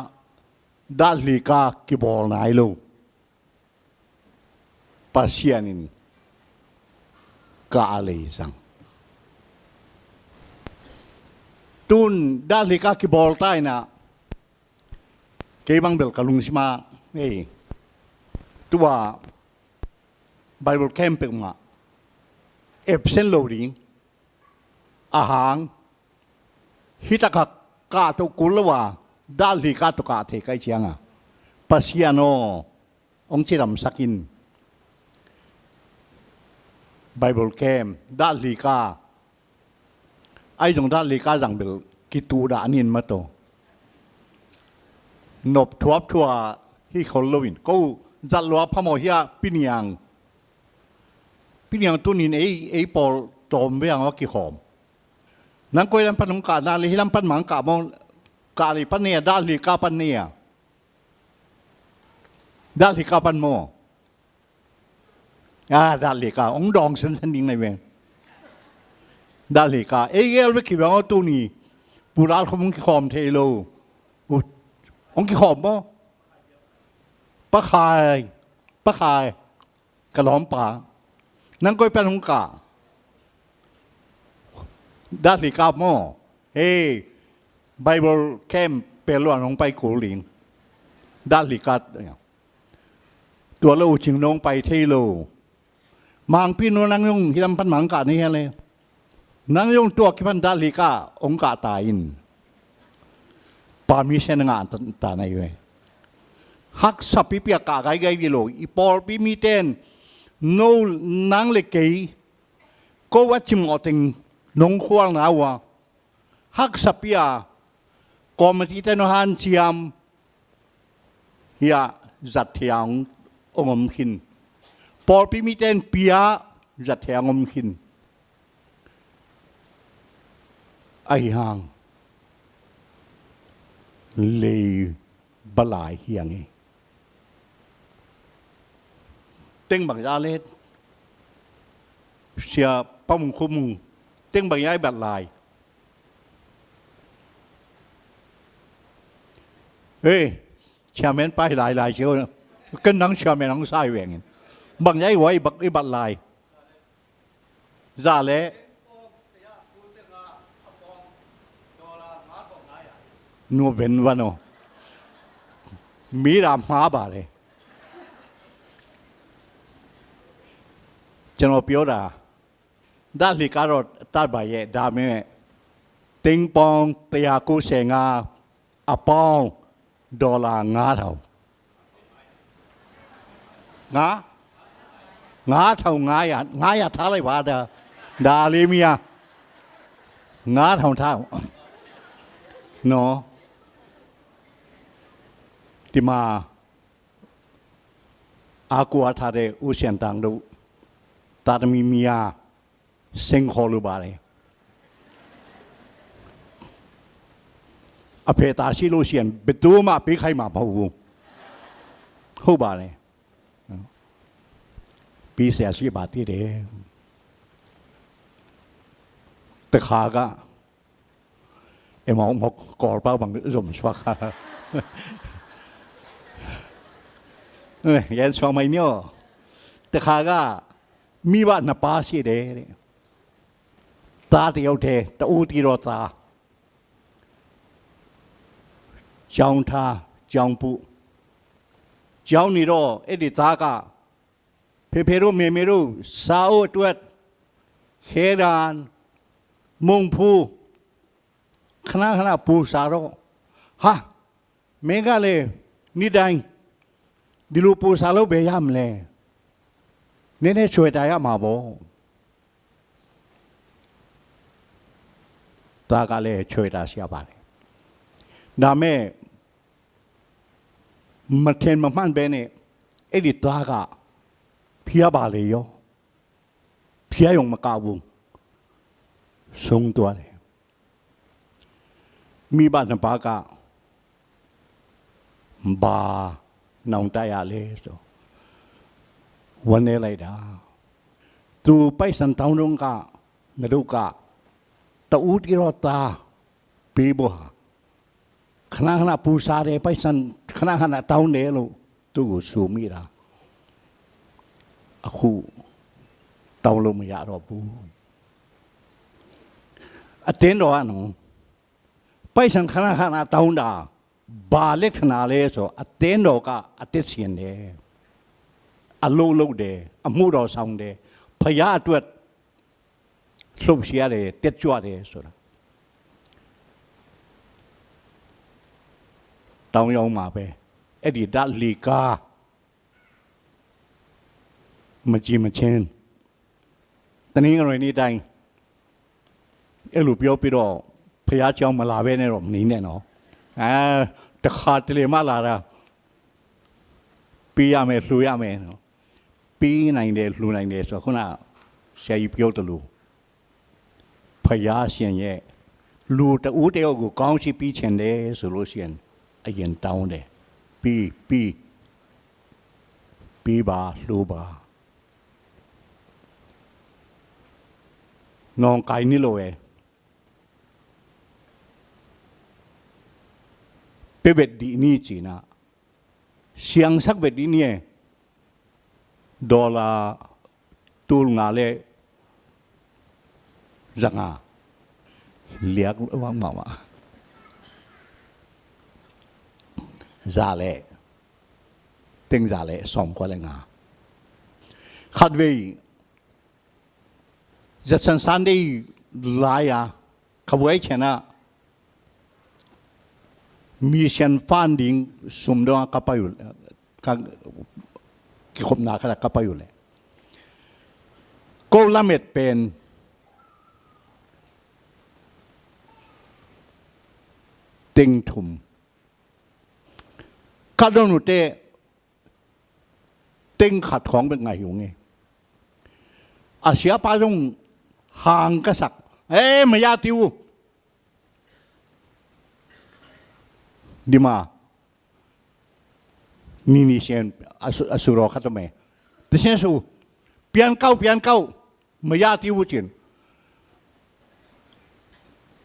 ดัลลิกากิบอลนายลูปาเซียนินกาลีสังตุนดัลลิกากิบอลไตนะเก็บังเบลกาลุงสิมาตัวไบเบิลแคมป์เป็นมาเอฟเซนโลดิงอาหารฮิตาคักกาตุกุลว่าดัลลิกาตุกาเทไกเชียงะปัสยาโนองจิรัมสักินไบเบิลแคมป์ดัลลิกาไอ้ตรงดัลลิกาจังเบลกิตูดานินมาโตนบทวบทัวที่เขาลวินก็จัดลัวพมอเฮียปิญญังตัวนี้ไอ้ปอลตอมเบียงว่ากี่หอมนั่งคุยลำพันธ์กาดาลีลำพันธ์มังกามองกาลีปันเนียดาลีกาปันเนียดาลีกาปันโมดาลีกาองดองเส้นดิ่งในเวงดาลีกาเอเอลไปกี่ว่าตัวนี้ปูราลเขามึงกี่หอมเทโลองกี่หอมบ่ปะคายกระหล่อมป่านั่งก้อยเป็นหงกาดาลิกาโมไบเบิลแคมเปลวนลงไปกูลิงดาลิกาตัวเราจึงลงไปเทโลมังพี่นูนั่งยงที่ลำพันมังกานี่ฮะเลยนั่งยงตัวกี่พันดาลิกาองกาตายินปามิเชนงานตาในเวฮักสับปีเปียกาไกไกดิโลอีปอลปีมีเตนโนนังเล็กก็ว่าจิมอติงนงควงนาวะฮักสับปียกอมที่เตนหันชิมเฮียจัดเทียงองมขินปอลปีมีเตนปียจัดเทียงองมขินไอห่างเลยบลายเฮียงเต็งบางยาเล็ดเสียป้อมคุมเต็งบางยาบัดลายเชียร์แมนไปหลายเชียวกันนังเชียร์แมนนังไส้แหวงบางยาไว้บัดลายซาเล่นัวเป็นวันโอมีรามมาบาเลยฉันว่าเปียวดาดาลิการ์ดตัดใบเย่ดามีติงปองเตียกูเสงาอปอง$5เท่างาเท่างายาท่าไรวะดาลิเมียงาเท่าเนาะที่มาอากูอาทาเรอุเซียนตังดูตาดมีเมียเซ็งขอลูบาเลยอเพตาชิลูเซียนเบตูมาปีใครมาพะวูฮูบาเลยปีเสียชีบาที่เดแต่ขากะมองกอดเป้าบังรมชวักยันชอบไม่เนี่ยแต่ข้าก็มีว่าหน้าป้าสิเดตาเดียวเทตาอูตีโรตาจงท่าจงปูจงนี่โรเอดิตากาเพรูเมรูสาวตัวเฮดานมุงพูขณะปูสารฮะเมกาเลนิดัยดิลูปูสาโลเบียมเลย เนี่ยช่วยได้อะมาบ่ตากาเลยช่วยได้เสียบาเลยดาเมมาเทนมันเบเน่ไอ้ดิตากาเพียบาเลยโยเพียยงมากาบุงทรงตัวเลยมีบ้านปากาบาน้องตายาเลยโซวันนี้ไรด้าตูไปสันตาวนุ่งกานรุกาตะอูที่รอตาปีบัวขณะปูซาเรไปสันขณะตาวเนลุตูสูมีราaku tàu lùm ya rồi bu tên đó anh bây giờ khana tàu đã ba lết khana lê so tên đó cả tên xiên đấy lâu đấy mua đồ xong đấy phải ya tuột sụp xia đấy tết chua đấy so tàu nhau mà về ấy đi đã lì caมาจีมาเชนตอนนี้อะไรนี่ได้ลูกเปียวปีดอพยาเจ้ามาลาเวในรอบนี้เนี่ยเนาะแต่ขาดทะเลมาลาละปียาเมสุยาเมเนาะปีไหนเดลูไหนเดส่วนคนน่ะเสียเปียวตะลูพยาเสียนเย่ลูแต่อูเดียวกูก้าวชีปีเชนเดสุรุเสียนไอเย็นเต้าเดปีบาลูบาน้องไก่นี่เลยเป็นเวดีนี่จีน่ะเสียงสักเวดีนี่ดอลลาร์ตูงาเล่จังอ่ะเลี้ยงว่ามาซาเล่ติงซาเล่สมกว่าเลยงาขัดเวจะสันสันได้ลายอ่ะขบวนเชนะมีเชนฟันดิ้งสมดวงกับไปอยู่กันกี่คนหนาขนาดกับไปอยู่เลยก็ละเม็ดเป็นติงทุมข้าโดนอุเตติงขัดของเป็นไงอยู่ไงอาเซียป้าต้องห่างกษักไม่ยาติวดีมานี่เชนอสุรขัดไหมแต่เชนสูเปลี่ยนเก้าไม่ยาติวจิน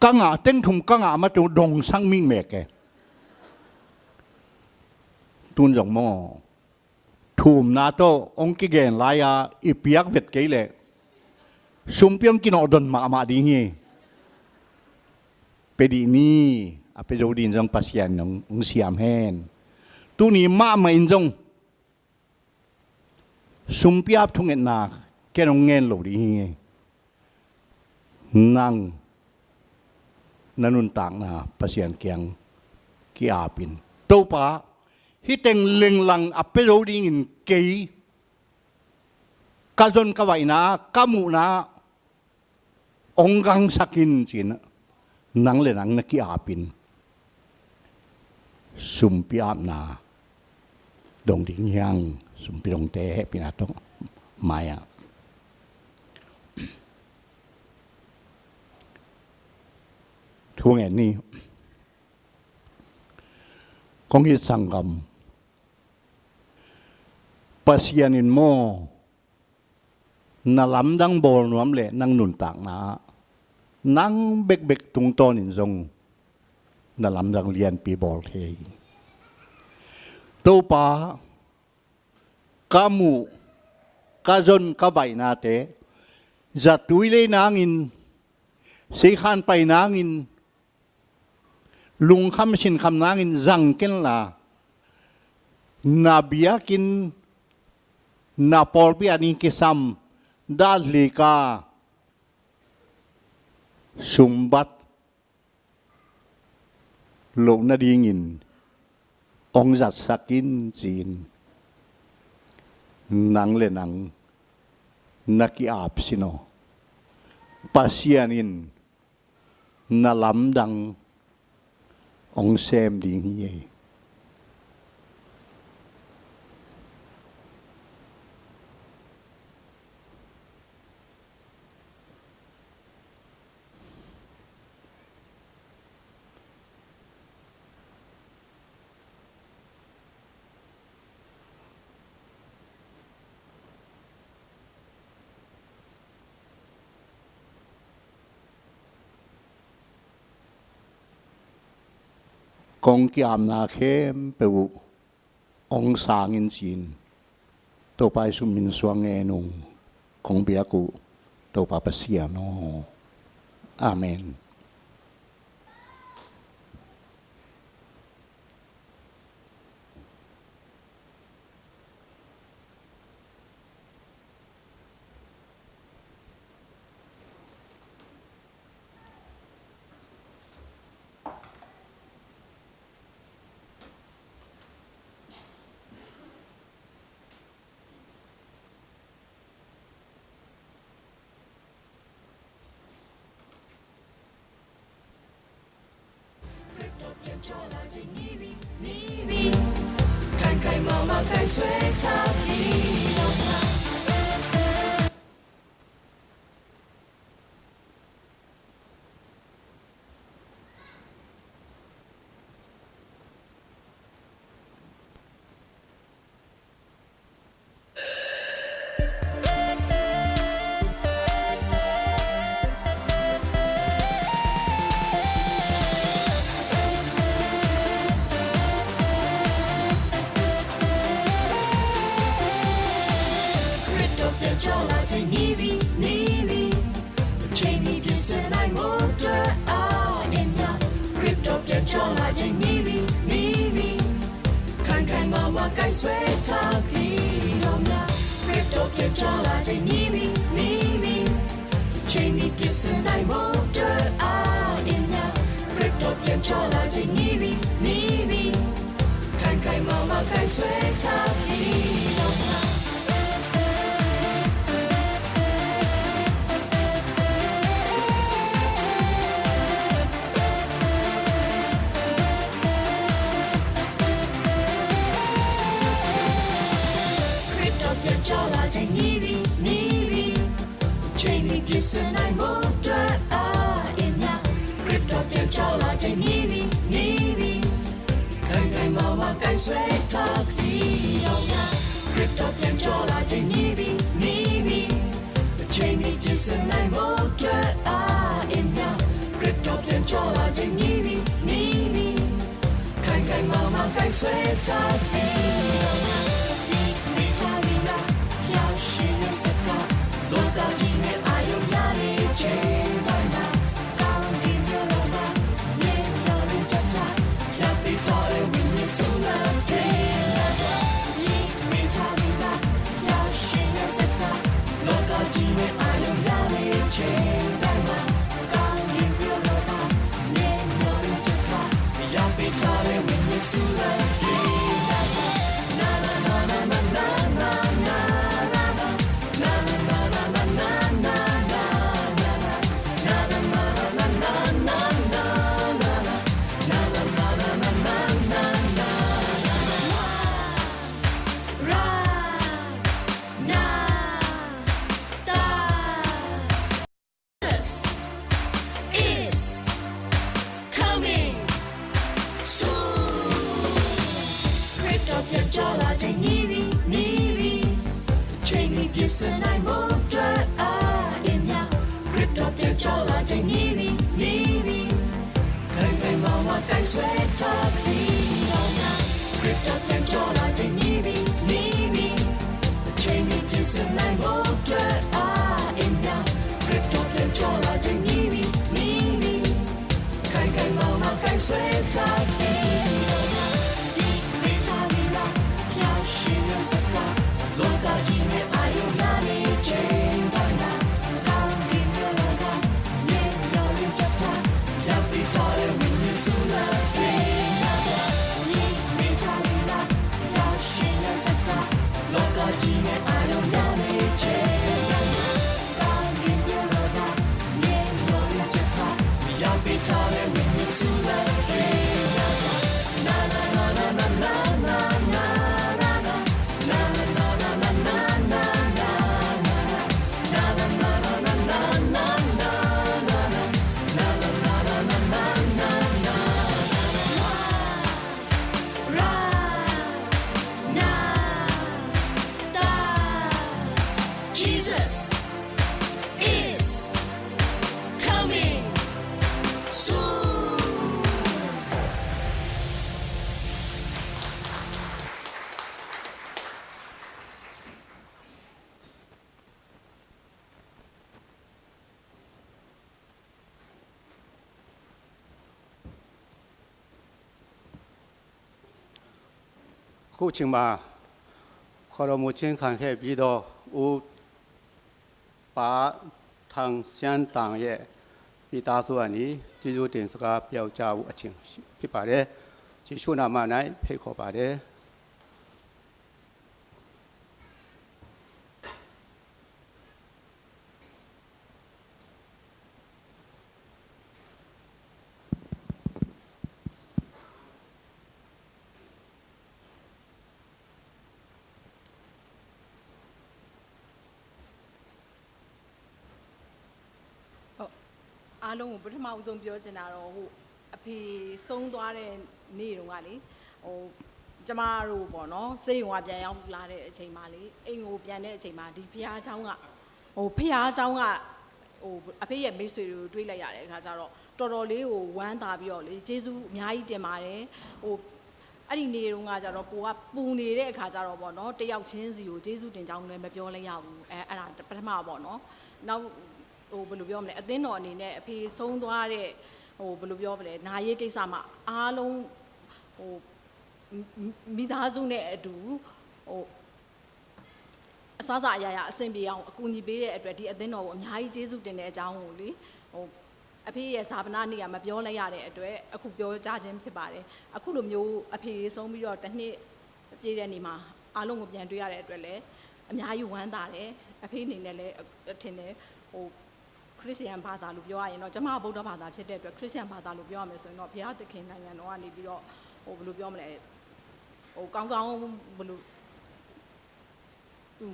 กังอาเต็งถุมกังอามาตัวดงสังมิงเมกตุนจงมอถุมนาโตองกิเกนลายาอีเปียกเวทเกยเลสุมเปียงกินอดนมาดีงี้เปดีนี่อาเปโดดินจงปัสยันงเสียมแฮนตัวนี้มาอินจงสุมเปียบทุงเงินนาแค่งเงินหลบดีงี้นั่งนันุนต่างนะปัสยันเกียงกีอาปินตัวป้าที่เต็งเล็งลังอาเปโดดินเกยกาจนกวายนะกามูนะองกังสักินจีนนังเลยนังนักอาปินสุมพิอาบนาดงดิ่งยังสุมพิดงเตะปินาตงมายาทุกอย่างนี้คงฮิตสังกัมปัสยานินโมนาลำดังโบนวมเลยนังนุนตากนานังเบกตุงโตนินทรงนาลำดังเรียนปีบอลเทยตัวป้ากามูกาจนกาใบนาเตจัดตุยเลยนางอินสีขันไปนางอินลุงคำชินคำนางอินจังกินละนาเบียกินนาปอลเปียนิกิซัมดาลิกาสุมบัตโลกนาดีงินองจัดสักินจีนนังเลยนัง nakiap sino pasianin nalamdang ong sem ding hiye kong kiam na khem peu ong sangin chin to pai sumin suang enung kong biaku to papasiano amen Sooner, 故请嘛，可罗母亲看起比多有把唐先当业比大数安尼，只有电视个标价有情，比把咧，只数那么来配合把咧。အားလုံးကိုပထမဦးဆုံးပြောချင်တာတော့ဟိုအဖေဆုံးသွားတဲ့နေ့တုန်းကလေဟိုကျမတို့ပေါ့နော်စိတ်ဝင်ကပြန်ရောက်လာတဲ့အချိန်မှာလေအိမ်ကိုပြန်တဲ့အချိန်မှာဒီဖះเจ้าကဟိုဖះเจ้าကဟိုအဖေရဲ့မိတ်ဆွေတွေကိုတွေးလိုက်ရတဲ့အခါကျတော့တော်တော်လေးကိုဝမ်းသာပြီးတော့လေကျေးဇူးအများကြီးတင်ပါတယ်ဟိုအဲ့ဒီနေ့တုန်းကကျတော့ကိုကပူနေတဲ့အခါကျတော့ပေါ့နော်တယောက်ချင်းစီကိုကျေးဇူးတင်ကြောင်းလည်းမပြောလိုက်ရဘူးအဲ့ဒါပထမပေါ့နော်နောက်ဟိုဘယ်လိုပြောမလဲအသင်းတော်အနေနဲ့အဖေဆုံးသွားတဲ့ဟိုဘယ်လိုပြောမလဲနာရေးကိစ္စမှာအားလုံးဟိုမိသားစုနဲ့အတူဟိုအစားအရာအဆင်ပြေအောင်အကူအညီပေးတဲ့အတွက်ဒီအသင်းတော်ကိုအများကြီးကျေးဇူးတင်တဲ့အကြောင်းကိုလေဟိုအဖေရဲ့ဇာပနာနေ့ကမပြောလိုက်ရတဲ့အတွက်အခုပြောကြခြင်းဖြစ်ပါတယ်အခုလိုမျိုးအဖေဆုံးပြီးတော့တစ်နှစ်ပြည့်တဲ့နေ့မှာအားလုံးကိုပြန်တွေ့ရတဲ့အတွက်လည်းအများကြီးဝမ်းသာတယ်အဖေအနေနဲ့လည်းထင်တယ်ဟိုခရစ်ယာန်ဘာသာလို့ပြောရရင်တော့ကျမဗုဒ္ဓဘာသာဖြစ်တဲ့အတွက်ခရစ်ယာန်ဘာသာလို့ပြောရမယ်ဆိုရင်တော့ဘုရားသခင်နိုင်ငံတော်ကနေပြီးတော့ဟိုဘယ်လိုပြောမလဲဟိုကောင်းကောင်းဘယ်လို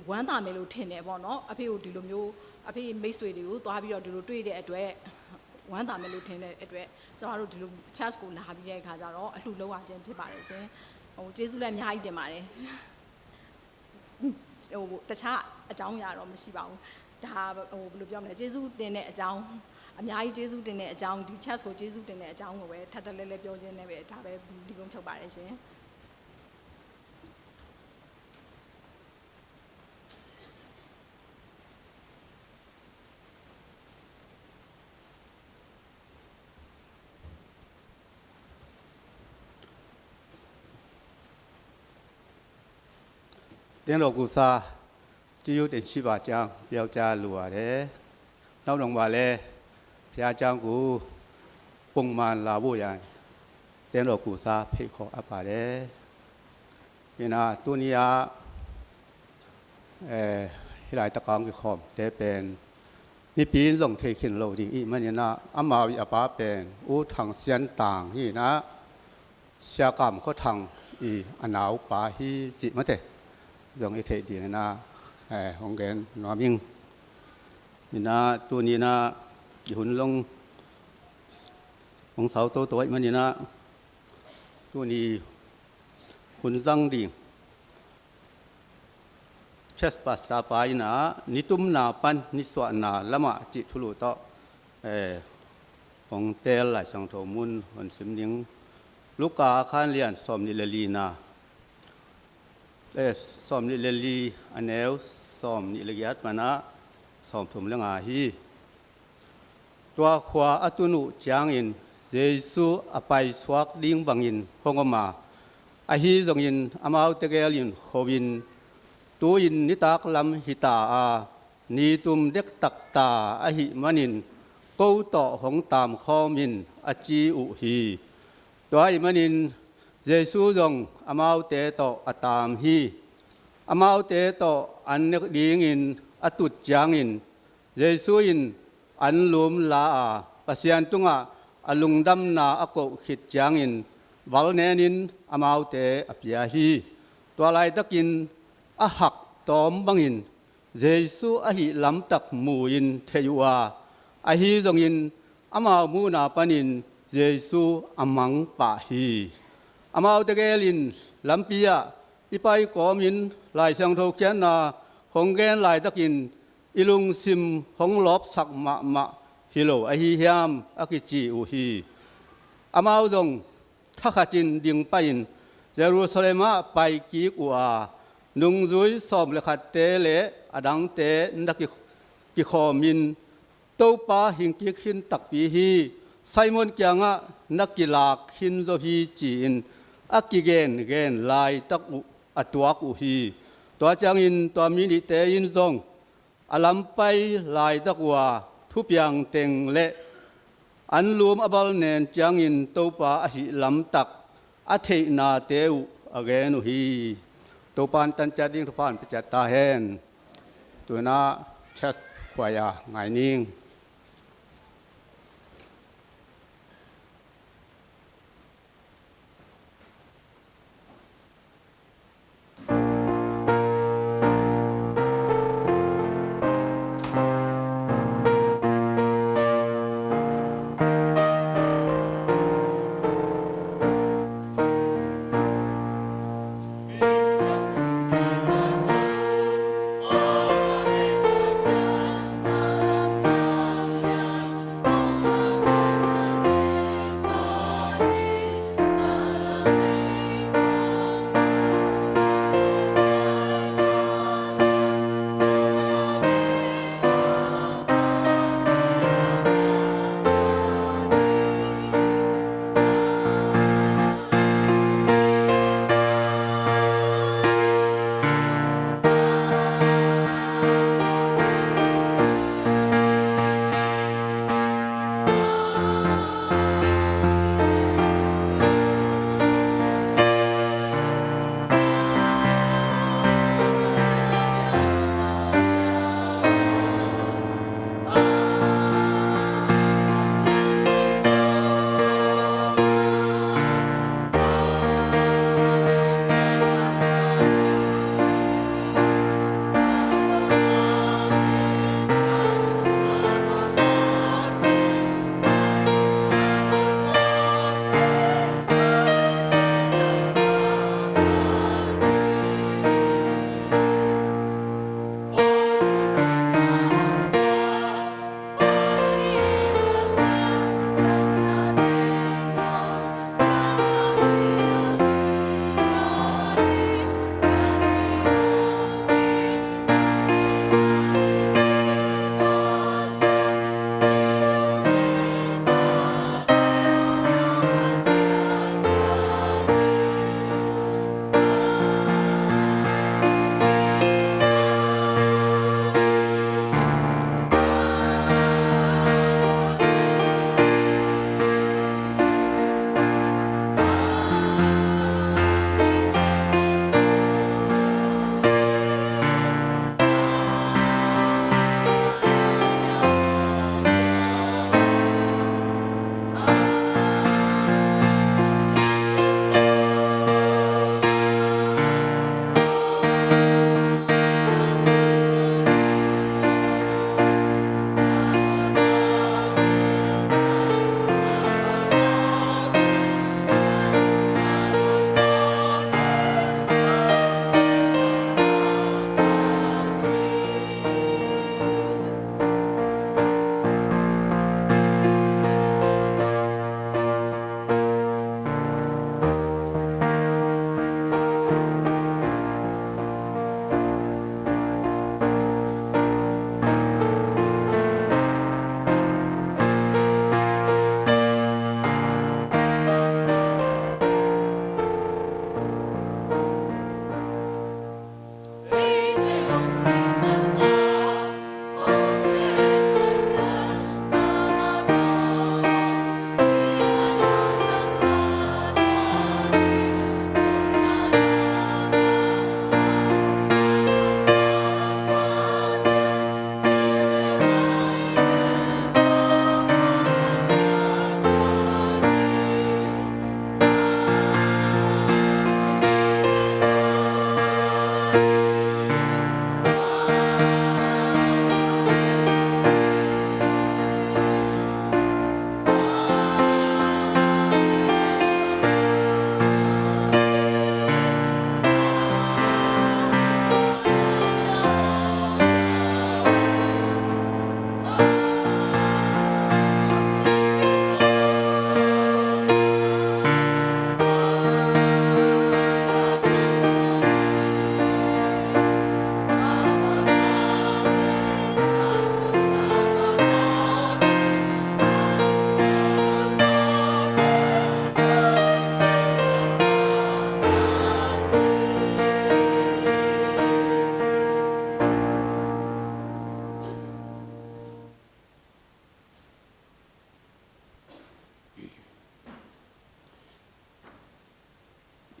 ဝမ်းသာမယ်လို့ထင်တယ်ပေါ့နော်အဖေကိုဒီလိုမျိုးအဖေမိတ်ဆွေတွေကိုသွားပြီးတော့ဒီလိုတွေ့တဲ့အတွက်ဝမ်းသာမယ်လို့ထင်တဲ့အတွက်ကျမတို့ဒီလို church ကိုလာပြီးတဲ့အခါကျတော့အလှလုပ်ရခြင်းဖြစ်ပါတယ်ရှင်ဟိုကျေးဇူးလည်းအများကြီးတင်ပါတယ်ဟိုတခြားအကြောင်းအရာတော့မရှိပါဘူးဒါဟိုဘယ်လိုပြောမလဲကျေးဇူးတင်တဲ့အကြောင်းအများကြီးကျေးဇူးတင်တဲ့အကြောင်းဒီ chat ကိုကျေးဇူးတင်တဲ့အကြောင်းကိုပဲထပ်ထပ်လဲလဲပြောခြင်းနဲ့ပဲဒါပဲဒီကုန်းချုပ်ပါတယ်ရှင်တင်းတော်ကူစာတရုတ်တင်ရှိပါကြောင်းပြောကြားလိုပါတယ်။နောက်တော့ပါလဲဘုရားကျောင်းကိုပုံမှန်လာဖို့ရန်တင်းတော်ကူစာဖိတ်ခေါ်အပ်ပါတယ်။ဒီနာတူနီယာဟိလိုက်တကောင်ကိုခေါ်တဲ့เป็นนี่ปีลงเทขินโลดิอีมันนะอามาวิอาปาเป็นอูทางเสียนต่างฮีนะเสียกรรมก็ทางอีอนาวปาฮีจิมะเตลงไอเทดีนะของแกนนอมิงนี่นะตัวนี้นะหุ่นลงของเสาตัวมันนี่นะตัวนี้หุ่นจังดีเชสปัสสาปายนะนิตุมนาปันนิสวนาละมะจิทุลุโตของเตลหลายสังโทมุนวันสิมนิงลูกกาคานเลียนสอมนิเลลีนาสอมนิเลลีอันเอลสอมนิเลยัตมานะสอมถุมเรื่องอาฮีตัวขวาอตุนุจางอินเยซูอภัยสวักดิ้งบังอินพงมาอาฮีจงอินอามาอุตเกลินโควินตัวอินนิตากลำหิตาอานีตุมเด็กตักตาอหิมันินกูต่อของตามข้อมินอจีอุฮีตัวอิมันินเยซูจงอามาอุเตโตอตามฮีอามาอุเตโตอันเนกดิงอินอตุจางอินเยซูอินอันลุมลาปัสยันตุงะอลุงดำนาอโกขิดจางอินวัลเนนินอามาอุเตอพยาฮีตัวลายตะกินอาหักตอมบังอินเยซูอหิลำตักมูอินเทยวาอหิจงอินอามามูนาปนินเยซูอามังปะฮีอามาอุตเกลินลำปียะอีไปกอมินลายสังโทเขียนนาของแกนลายตะกินอิลุงซิมของลอบสักมะฮิโลอหิยามอกิจิอุฮีอามาอุจงทักจินดิงไปอินเยรูซาเล็มไปกีกัวนุงจุยสอบเลขัดเตเลอดังเตนักกิขอมินเต้าป้าหิงกิขินตักปีฮีไซมอนเกียงะนักกีฬาขินโจฮีจีนอักกิเกนลายตักอุ อตัวกุฮีตัวจังอินตัวมินิเตอินซงอลัมไปลายตะกัวทุบยังเต็งเละอันรวมอบาลเนนจังอินตัวปาอหิลำตักอเทนาเตวอเกนุฮีตัวปานตันจัดดิ้งทุพานไปจัดตาเฮนตัวน่าชัดขวายาไงนิ่ง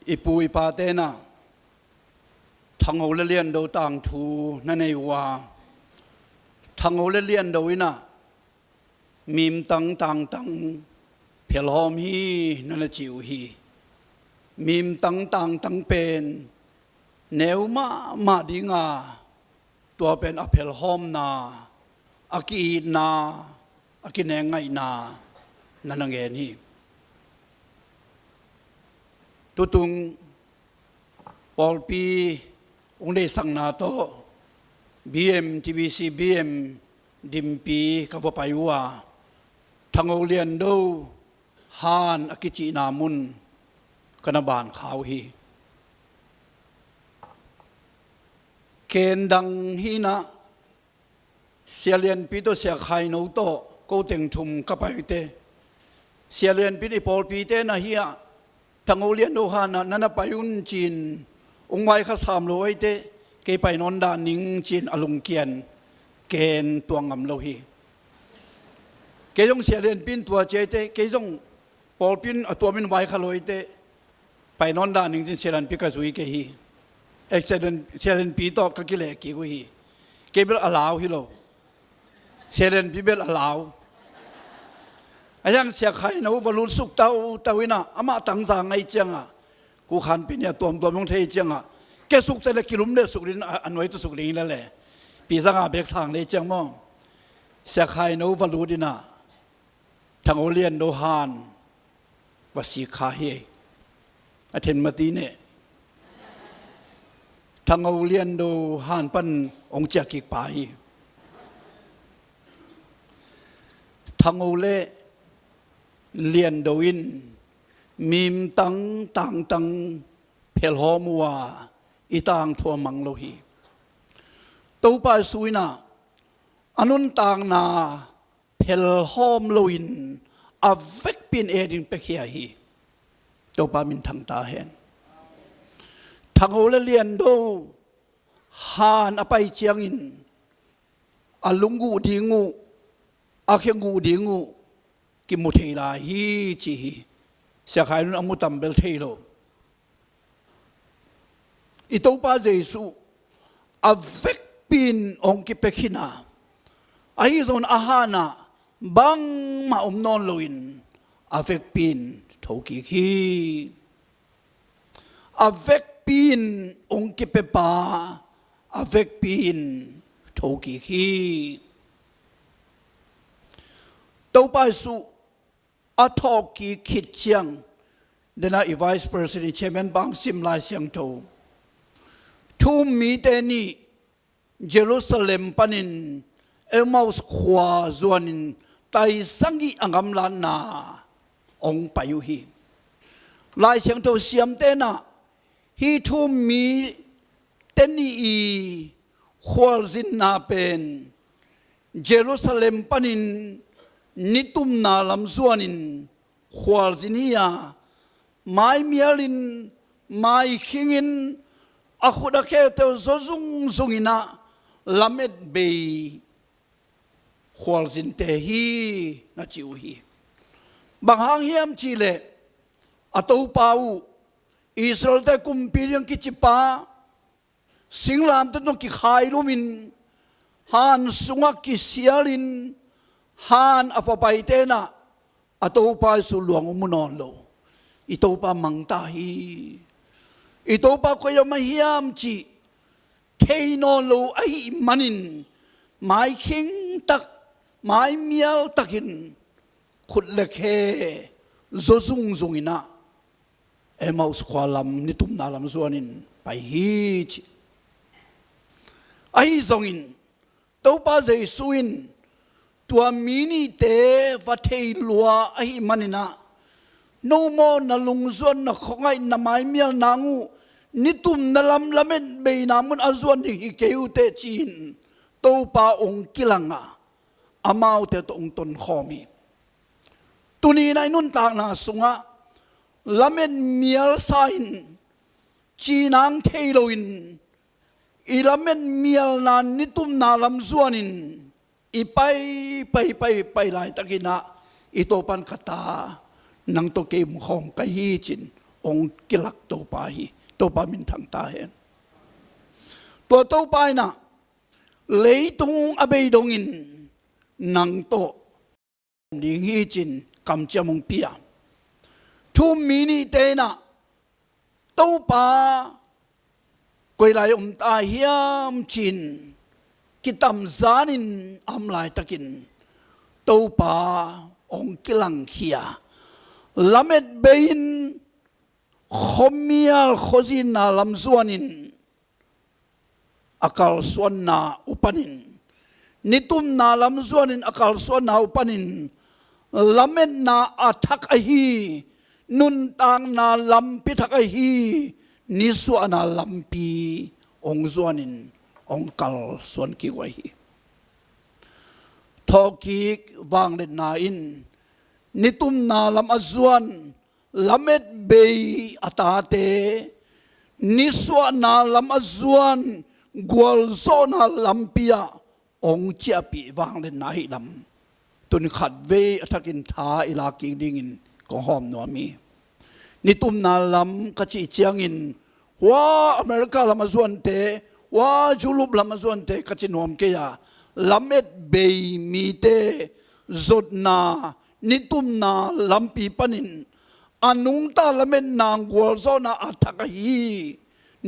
อีปูอีปาเตนะทางเอาเลียนดูต่างทูนั่นเองว่าทางเอาเลียนดูนะมีมตังเพียรหอมฮีนั่นจิวฮีมีมตังเป็นแนวมาดีงาตัวเป็นอเพลหอมนาอากีนาอากินแงไงนานั่นเองนี่ตุงปอลปีองได้สั่งนาโตBM TVC BM ดิมปีกับไปว่าทางเอาเลียนดูฮานอากิจินามุนกนบานขาวฮีเกณฑ์ดังฮีนะเสียเลียนปีโตเสียไข่โนโตก็เต็งทุมกับไปเตเสียเลียนปีที่ปอลปีเตนะฮีอะทางเอาเลียนดูฮานะนั่นไปยุนจีนองไว้ข้าสามโลไอเตเกไปนอนดานิงจีนอลุงเกียนเกณฑ์ตัวงำโลฮีเกยงเสียเลียนปินตัวเจเตเกยงปอลปินตัวมินไว้ข้าโลไอเตไปนอนดานิงจีนเสียเลียนปิกาซุยเกฮีเอ็กเซเลนเสียเลียนปีโตก็กิเลสกี่กุฮีเกเบลอลาวฮิโลเสียเลียนปีเบลอลาวไอ้ยังเสียใครนะวรุษสุกเต้าวินะอามาตังสางไอเจียงอ่ะกูขันปีเนี่ยตัวมงเทเจียงอ่ะแกสุกแต่ละกิลุมเดือสุกลินอันไว้ตัวสุกลินนั่นแหละปีสังอาเบกทางเลยเจียงมองเสียใครนะวรุษดินะทางโอเลียนโดฮานวสีขาเฮอเทนมาตีเนี่ยทางโอเลียนโดฮานปันองเจกิกไปทางโอเลเลียนโดอินมีมตังเพลหอมัวอีตางทัวมังโลหีตัวไปสุยนาอนุนต่างนาเพลหอมโลอินอเวกปินเอดินเปคียฮีตัวปามินทางตาเห็นทางโอเลเลียนโดฮานอไปเจียงอินอลุงกูดีงูอาเขงูดีงูกิมุเทลาฮีจีฮีเสียขายนุ่นอมุตัมเบลเทโลอีตัวป้าเจสุอเวกปินองกิเปขินาไอ้ส่วนอาหารนะบังมานอนลอยน์อเวกปินทุกิคีอเวกปินองกิเปปาอเวกปินทุกิคีตัวป้าสุอาทอกีคิดเชียงเดน่าอีไวส์ประธานเชมันบางซิมลายเสียงโตทุมมีเตนีเยรูซาเล็มปนินเอมาสขวาจวนินไตสังกีอังกำลานาองไปอยู่ฮีลายเสียงโตเสียมเตนะฮีทุมมีเตนีอีควอลซินนาเป็นเยรูซาเล็มปนินนิตุมนาลำส่วนินควอลซินียาไม่มีลินไม่ขิงินอาคุดะแค่เตวซุงอินะลาเมดเบย์ควอลซินเตฮีนาจิวฮีบางหางเฮียมชีเลอตูปาวูอิสราเอลแต่กุมปียังกิจิปาสิงลามตันต้องกิขายลูมินฮันสุงกิเซียลินฮานอฟไปเตนะอตูปาสุลวงอุมนอนโลอิโตปามังตาฮีอิโตปาก็ยังไม่เฮียมจีเทนอนโลไอมันินไม้คิงตักไม้เมียวตักินขุดเล็กเฮโซซุงอินะเอมาอุสควาลัมนิตุมนาลัมส่วนินไปฮีจีไอซงอินโตปาเจสุอินตัวมินิเตวัดเทลัวไอมันนะโนโมนาลุงส่วนนักของไอนาไมเมียนางุนิตุมนาลำละเมนเบนามุนอาส่วนที่ฮิเกอุเตจีนตัวปาองกิลังอามาอุเตตองตนขอมีตุนีในนุ่นต่างนาสุงะละเมนเมียลไซน์จีนางเทโลอินอีละเมนเมียลนานนิตุมนาลำส่วนินอีไปหลายตะกินะอีโตปันคตานังโตเกมของกะฮีจิน องกิลักตัวไปตัวปามินทางตาเห็นตัวไปนะเลยตรงอเบยดงอินนังโตดิงฮีจินกำจมงเปียทุมมินิเตนะตัวปากวยไหลตาเฮียมจินกิตามจานินอัมไลตะกินตัวปาองกิลังเขียลาเม็ดเบยินขมียลขจินนาลำส่วนินอากาศส่วนนาอุปนินนิตุมนาลำส่วนินอากาศส่วนนาอุปนินลาเม็ดนาอัทักอหีนุนตางนาลำพิทักอหีนิสวนาลำปีองส่วนินองกาลส่วนกิวะหีทอกีกวางเด็ดนาอินนิตุมนาลำอจวนลาเม็ดเบยอัตาเตนิสวนาลำอจวนกวลโซนาลำปียองเจียปีวางเด็ดนาฮิลำตุนขัดเวอัตกินทาอิลากิงดิงินก็หอมนัวมีนิตุมนาลำกจิเจียงินว่าอเมริกาลำอจวนเตว่ายุโรปลำอจวนเตกจินหอมเกียลาเม็ดเบยมีเตจดนานิตุมนาลำปีปนินอนุงตาลเม็ดนางกัวโซนาอัตกะฮี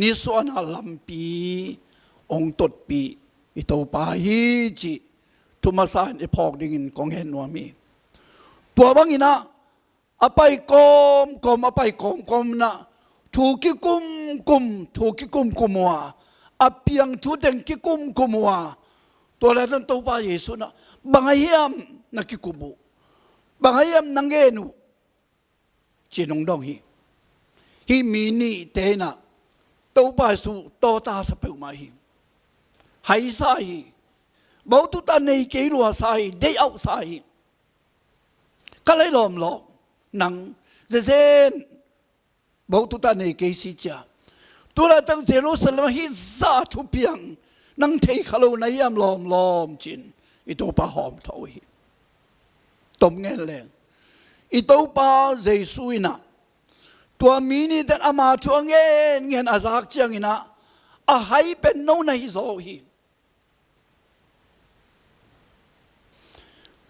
นิสวนาลำปีองตดปีอิโตปาฮีจิทุมาสานไอพอกดิ่งกองเห็นนัวมีตัวบางอินะอไปกอมอไปกอมนะถูกกิกุมถูกกิกุมวัวอเปียงถูเดงกิกุมวัวตัวแล้วนั่นตัวปาเยซูนะบางเฮียมนักกิกุบุบางเฮียมนังเกนูจีนงดองฮีมีนี่เตนะตัวปาสูตัวตาสเปลมาฮีไฮไซบ่ตุตันในเกลัวไซเดย์เอาไซก็เลยล้อมนังเซนบ่ตุตันในเกสิจ้าตัวละตั้งเจรูซาเล็มฮิซาทุเปียงนังเทขลุ่นายามล้อมจินอิตัวปาหอมเท่าฮีตมเงินแรงอิตัวปาเจสุยนะตัวมีนี่แต่อามาชัวเงินอาซักเจียงอินะอาให้เป็นโน่นในโซฮี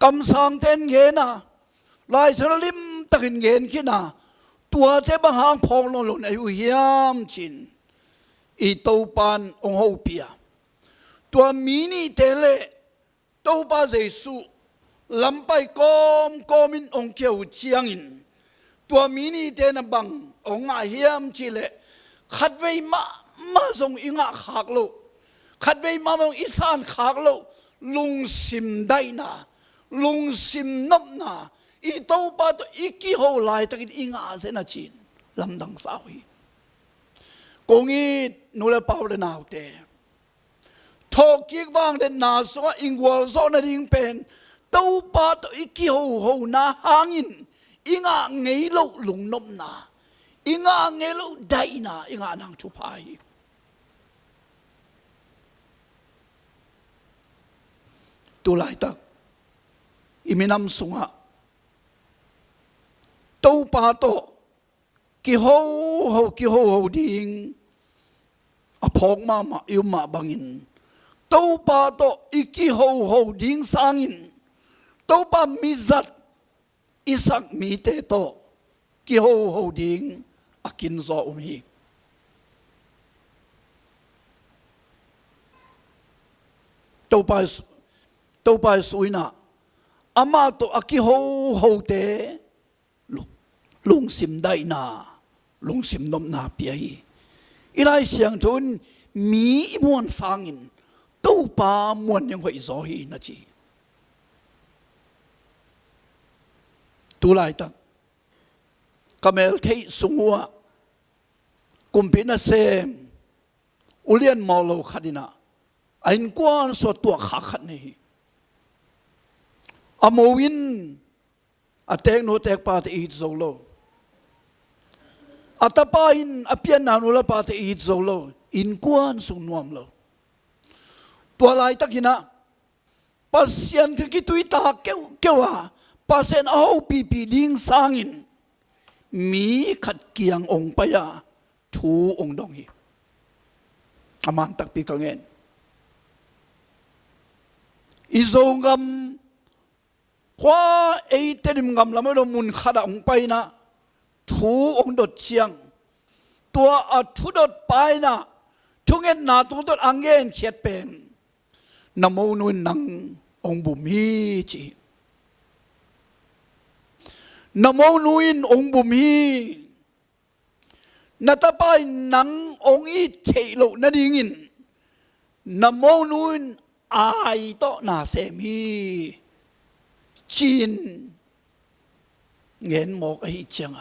กำสังเทนเงินะลายสลิมตะกินเงินขี้นะตัวเทบังหางพองลงในอุยามจินอิตัวปานองหูเปียตัวมีนี่เตเลตัวปาเจสุลำไปกอมินองเกียวเจียงอินตัวมีนี่เตนบังองอาเฮียมจิเลขัดไว้มาส่งอิงะขากโลขัดไว้มาส่งอิสานขากโลลุงซิมได้นาลุงซิมนบนาอีโตปาตัวอีกิโฮไลตะกินอิงะเซนาจินลำดังสาวีกงอีนูเลปาวเลนาวเตทอกิกวางเดนนาสวะอิงวอลโซนาดิงเป็นตัวปาตัวอีกิโฮนาหางินอิงะเงยโลลุงนบนาอิงะเงยโลได้นาอิงะนางชุพายตัวไลตักอิมินำสุงะตัวปาโตกิโฮดิงอพองมาอิวมาบังอินตัวปาโตอิกิโฮดิงสังอินตัวปามิจัดอิสักมีเตโตกิโฮดิงอากินโซอุมีตัวปาสุยนะอามาโตอากิโฮเตลุงซิมได้นาลุงซิมนมนาเปียอีไลเสียงทุนมีมวนสางินตู้ปามวนยังไหวซอฮีนะจีตุไลตักกาเมลเทสุงัวกุมพินาเซมอุเลียนมอลโลขัดินะอินกวนสวดตัวขาขัดนี่อโมวินอเตกโนเตกปาเตอีโซโลอัตปาอินอเปียนนานุลปาเตอีโซโลอินกวนสุนวมโลตัวลายตักินะปัสยันคือกิตุยตาเกว่าปัสยันเอาปีดิงสางอิน มีขัดเกียงองค์ไปอะทูองค์ดองฮีอามันตักปีกังเงินอิโซงกำคว้าเอเตนิมกำละไม่ลมุนขัดองค์ไปนะทูองค์ดดเชียงตัวอัทุดดไปนะทุกเงินนาตัวดดอังเงินเขียดเป็นนโมนุนนังองค์บุมีจีนโมนุนองค์บุมีนัตไปนังองค์อีเทโลนาดิงินนโมนุนไอโตนาเซมีจีนเงินหมอกไอเจียง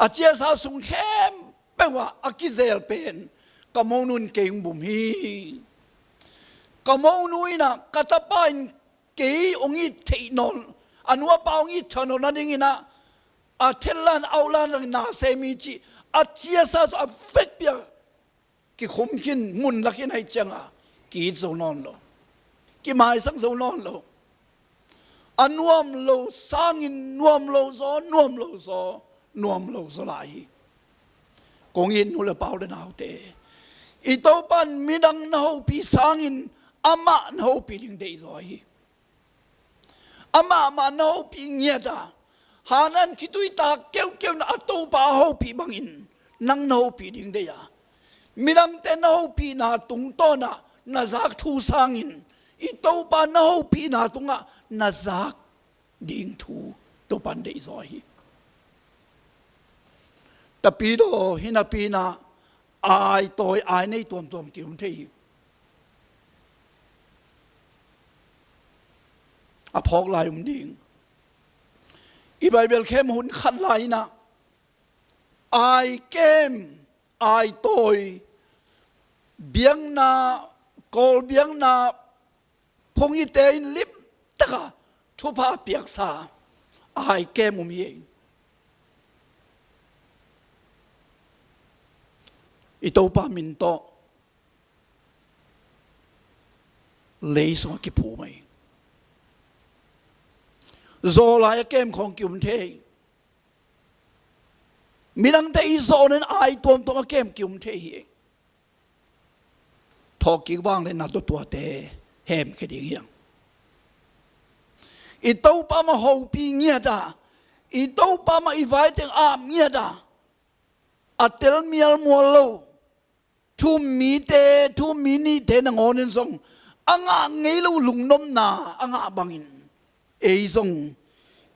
อาเจียสาวสุงเข้มแปลว่าอากิเซลเป็นกโมนุนเก่งบุมีกโมนุยนะกัตปายเกยองค์เทนนอันว่าปองอีทนนนั่นเองนะอาเทลันเอาลันนาเซมิจิอาเจียสาวเฟกเปียกิคมกินมุนลักกินให้จังอ่ะกิโซนอนโลกิมาสังโซนอนโลอันวมโลสังอินนวมโลโซนวมโลโซนวมโลโซลายกงอินนุเลเปาเดนาวเตอีโตปันมิดังนาหูปีสังอินอามานาหูปีลิงเดย์ซอยอามานาหูปีเงียดาหานันคิดดุยตาเกี่ยวนะอัตโตปาหูปีบังอินนังนาหูปีลิงเดียมิดังเตนาหูปีนาตุงโตนะนาซักทูสังอินอีโตปันนาหูปีนาตุงะนาซักดิงทูโตปันเดย์ซอยแต่ปีโดหินาปีนาอายตัวอายในตัวกิมเทีอพอกลายดิ่งอีไบเบิลเข้มหุ่นขัดไหลนะอายเกมอายตัวเบียงนากอลเบียงนาพงอีเตนลิบตะกะทุพาเปียกสาอายเกมมีอีโตปามินโตเลยสงกิผูไหมโซลายเกมของกิมเทมีดังแต่อีโซนั้นไอตัวเกมกิมเททอกิว่างเลยนัดตัวเตะแฮมแค่เดียวอีโตปามาหูปีเงียดาอีโตปามาอีไว้ถึงอาเงียดาอัตเตลมีลมัวโลทุมมีเตทุมมีนี่เตนังอนินทรงอ่างเงยลูลุงนมนาอ่างบังอินเอทรง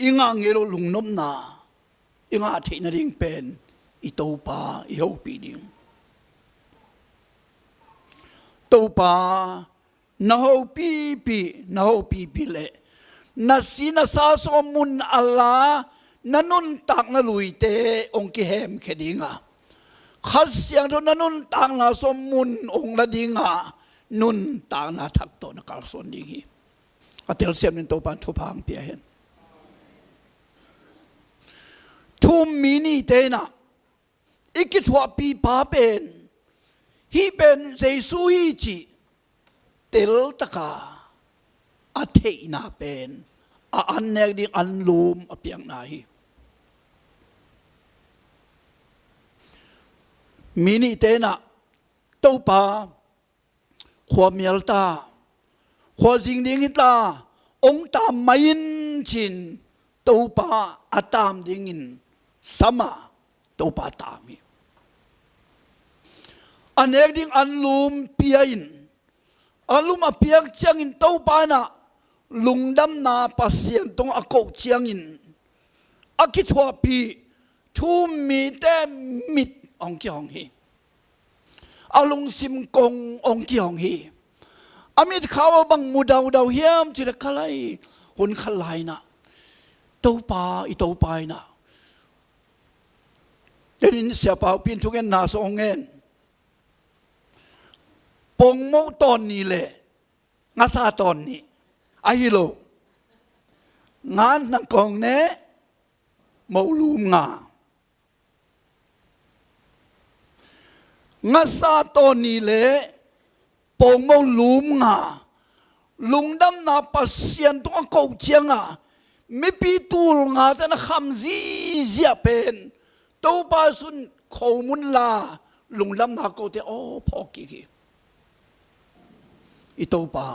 อิงเงยลูลุงนมนาอิงเทนดิ่งเป็นอิโตปาอิฮูปีดิ่งโตปานาฮูปีเล่นาสีนาซาสมุนอัลลานันุนตักนาลุยเตองกิเฮมแค่ดิ่งขัดเสียงทุนนุนต่างนาสมุนองละดิงานุนต่างนาทักโตนักการส่วนดีอัตเตลเซียมนินโตปันทุพังเปียเห็นทุมมินีเตนะอีกทัวปีปาเป็นฮีเป็นเจสุฮีจิเตลตะกาอัเทนาเป็นอันเนกดิอันลูมอเปียงนาฮีมินิเตนะโตปาขวาเมียลตาขวาจิงดิงตาองตามไม่ยินจินโตปาอัตามดิงินสมาโตปาตามีอันเอกดิงอันลุมเปียอินอันลุมอเปียกเชียงอินโตปานะลุงดำนาปัสเซียนตรงอโกเชียงอินอากิทัวปีทูมีแต่มิดองกิองฮีอาลุงซิมกงองกิองฮีอามิดเขาบังมุดาวเฮียมจิตะคลายหุ่นขลายนะโตปาอีโตปายนะเดินเสียเปล่าพินทุกเงินนาสองเงินปงโมตอนนี้เลยงาซาตอนนี้ไอฮิโลงานนักกองเน่โมลูมงางาซาตอนนี้เลยปงโมลูมงาลุงดำนาปัสเซียนตัวเก่าเชียงอ่ะไม่ปีตูลงาแต่นักคำซี เสียเป็นตัวปาสุนข้อมูลลาลุงลำนาโกเตโอพอกี่อีตัวปา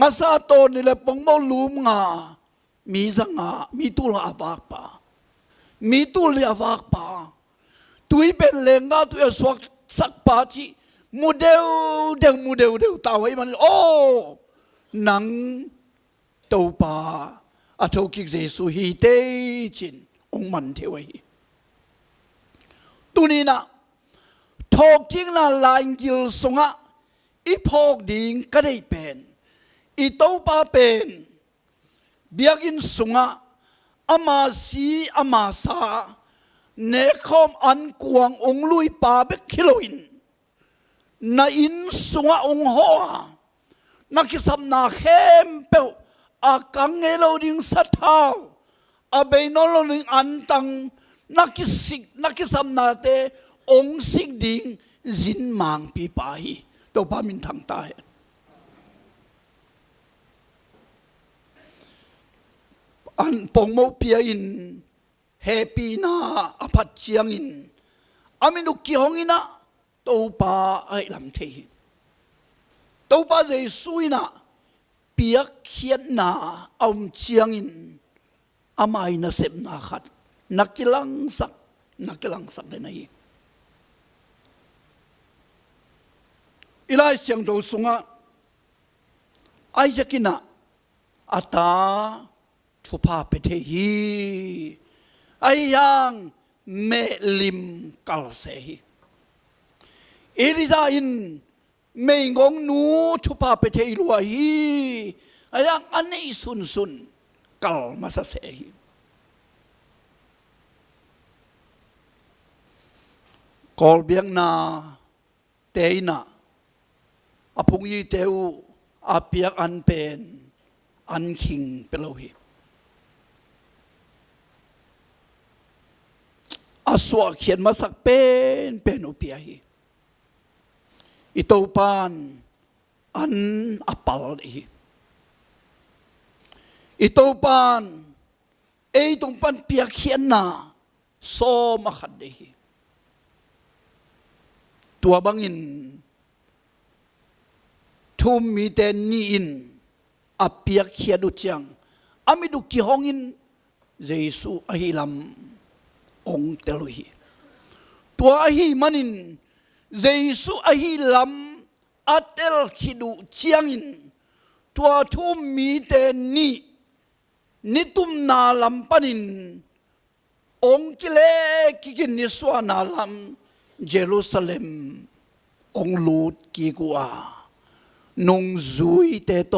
งาซาโตนี่แหละปงมอลุมงามีสังามีตุลอาวากปามีตุลอาวากปาตุยเป็นเลงกาตุยสวกสักปาจีมูเดวเดวมูเดวเดวตาไว้มันโอ้นังตัวปาอาทุกิกเจสุฮีเตจินองมันเทวฮีตุนีนะทอกิงนะลายกิลสงะอีพอกดิงก็ได้เป็นอีตัวปาเป็นเบียกินสงะอามาสีอามาสาเนคอมอันกวางองลุยปาเบคิโลอินนาอินสงะองหัวนักกิสัมนาเข้มเปวอากังเงโลดิงสัทธาวอาเบนอลดิงอันตังนักกิสัมนาเตองสิกดิงจินมังปีปาฮีตัวปามินทางตายอันปงโมเปียอินเฮปีนาอภัตเจียงอินอามินุกิฮงอินะตัวปาไอลำเทหิตัวปาเจสุยนะเปียกเขียนนาอมเจียงอินอามาอินาเสพนาขัดนักกิลังสักเลยนะอีไลเสียงโดสุงะไอจะกินะอาตาทุพาเปเทฮีไอยังเมลิมกัลเซฮีเอลิซาอินเมงงนูทุพาเปเทฮีลัวฮีไอยังอันนี้สุนกัลมาซาเซฮีกอลเบียงนาเตยนาอพุงยีเตวอาเปียกอันเป็นอันคิงเปโลฮีอาสวะเขียนมาสักเป็นอุเปียฮีอิโตปานอันอปัลฮีอิโตปานตรงปันเปียกเขียนนาโซมาขัดเดฮีตัวบังอินทุมมีแต่นีอินอเปียกเขียดุจังอามิดุกิฮองอินเยซูอหิลัมองเตลุฮีตัวอหิมันินเยซูอหิลัมอัตเตลขิดุจังอินตัวทุมมีแต่นีนิตุมนาลัมปันินองกิเลกินนิสวานาลัมเยรูซาเล็มองลูดกีกัวนงซุยเตโต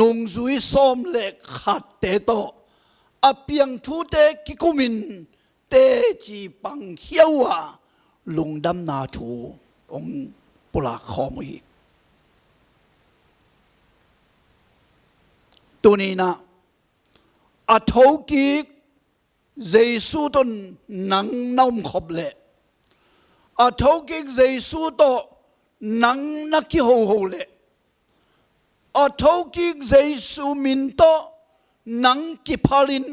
นงซุยซอมเล็กขัดเตโตอเปียงทูเตกิกุมินเตจีปังเขียวลุงดำนาทูองปุลาคอมฮีตัวนี้นะอัทาวกิกเยซูตนนังน้อมขบเละอาทาวกิกเยซูโตนังนักขี้โหเละอาทาวกิกเยซูมินโตนังกิพาลิน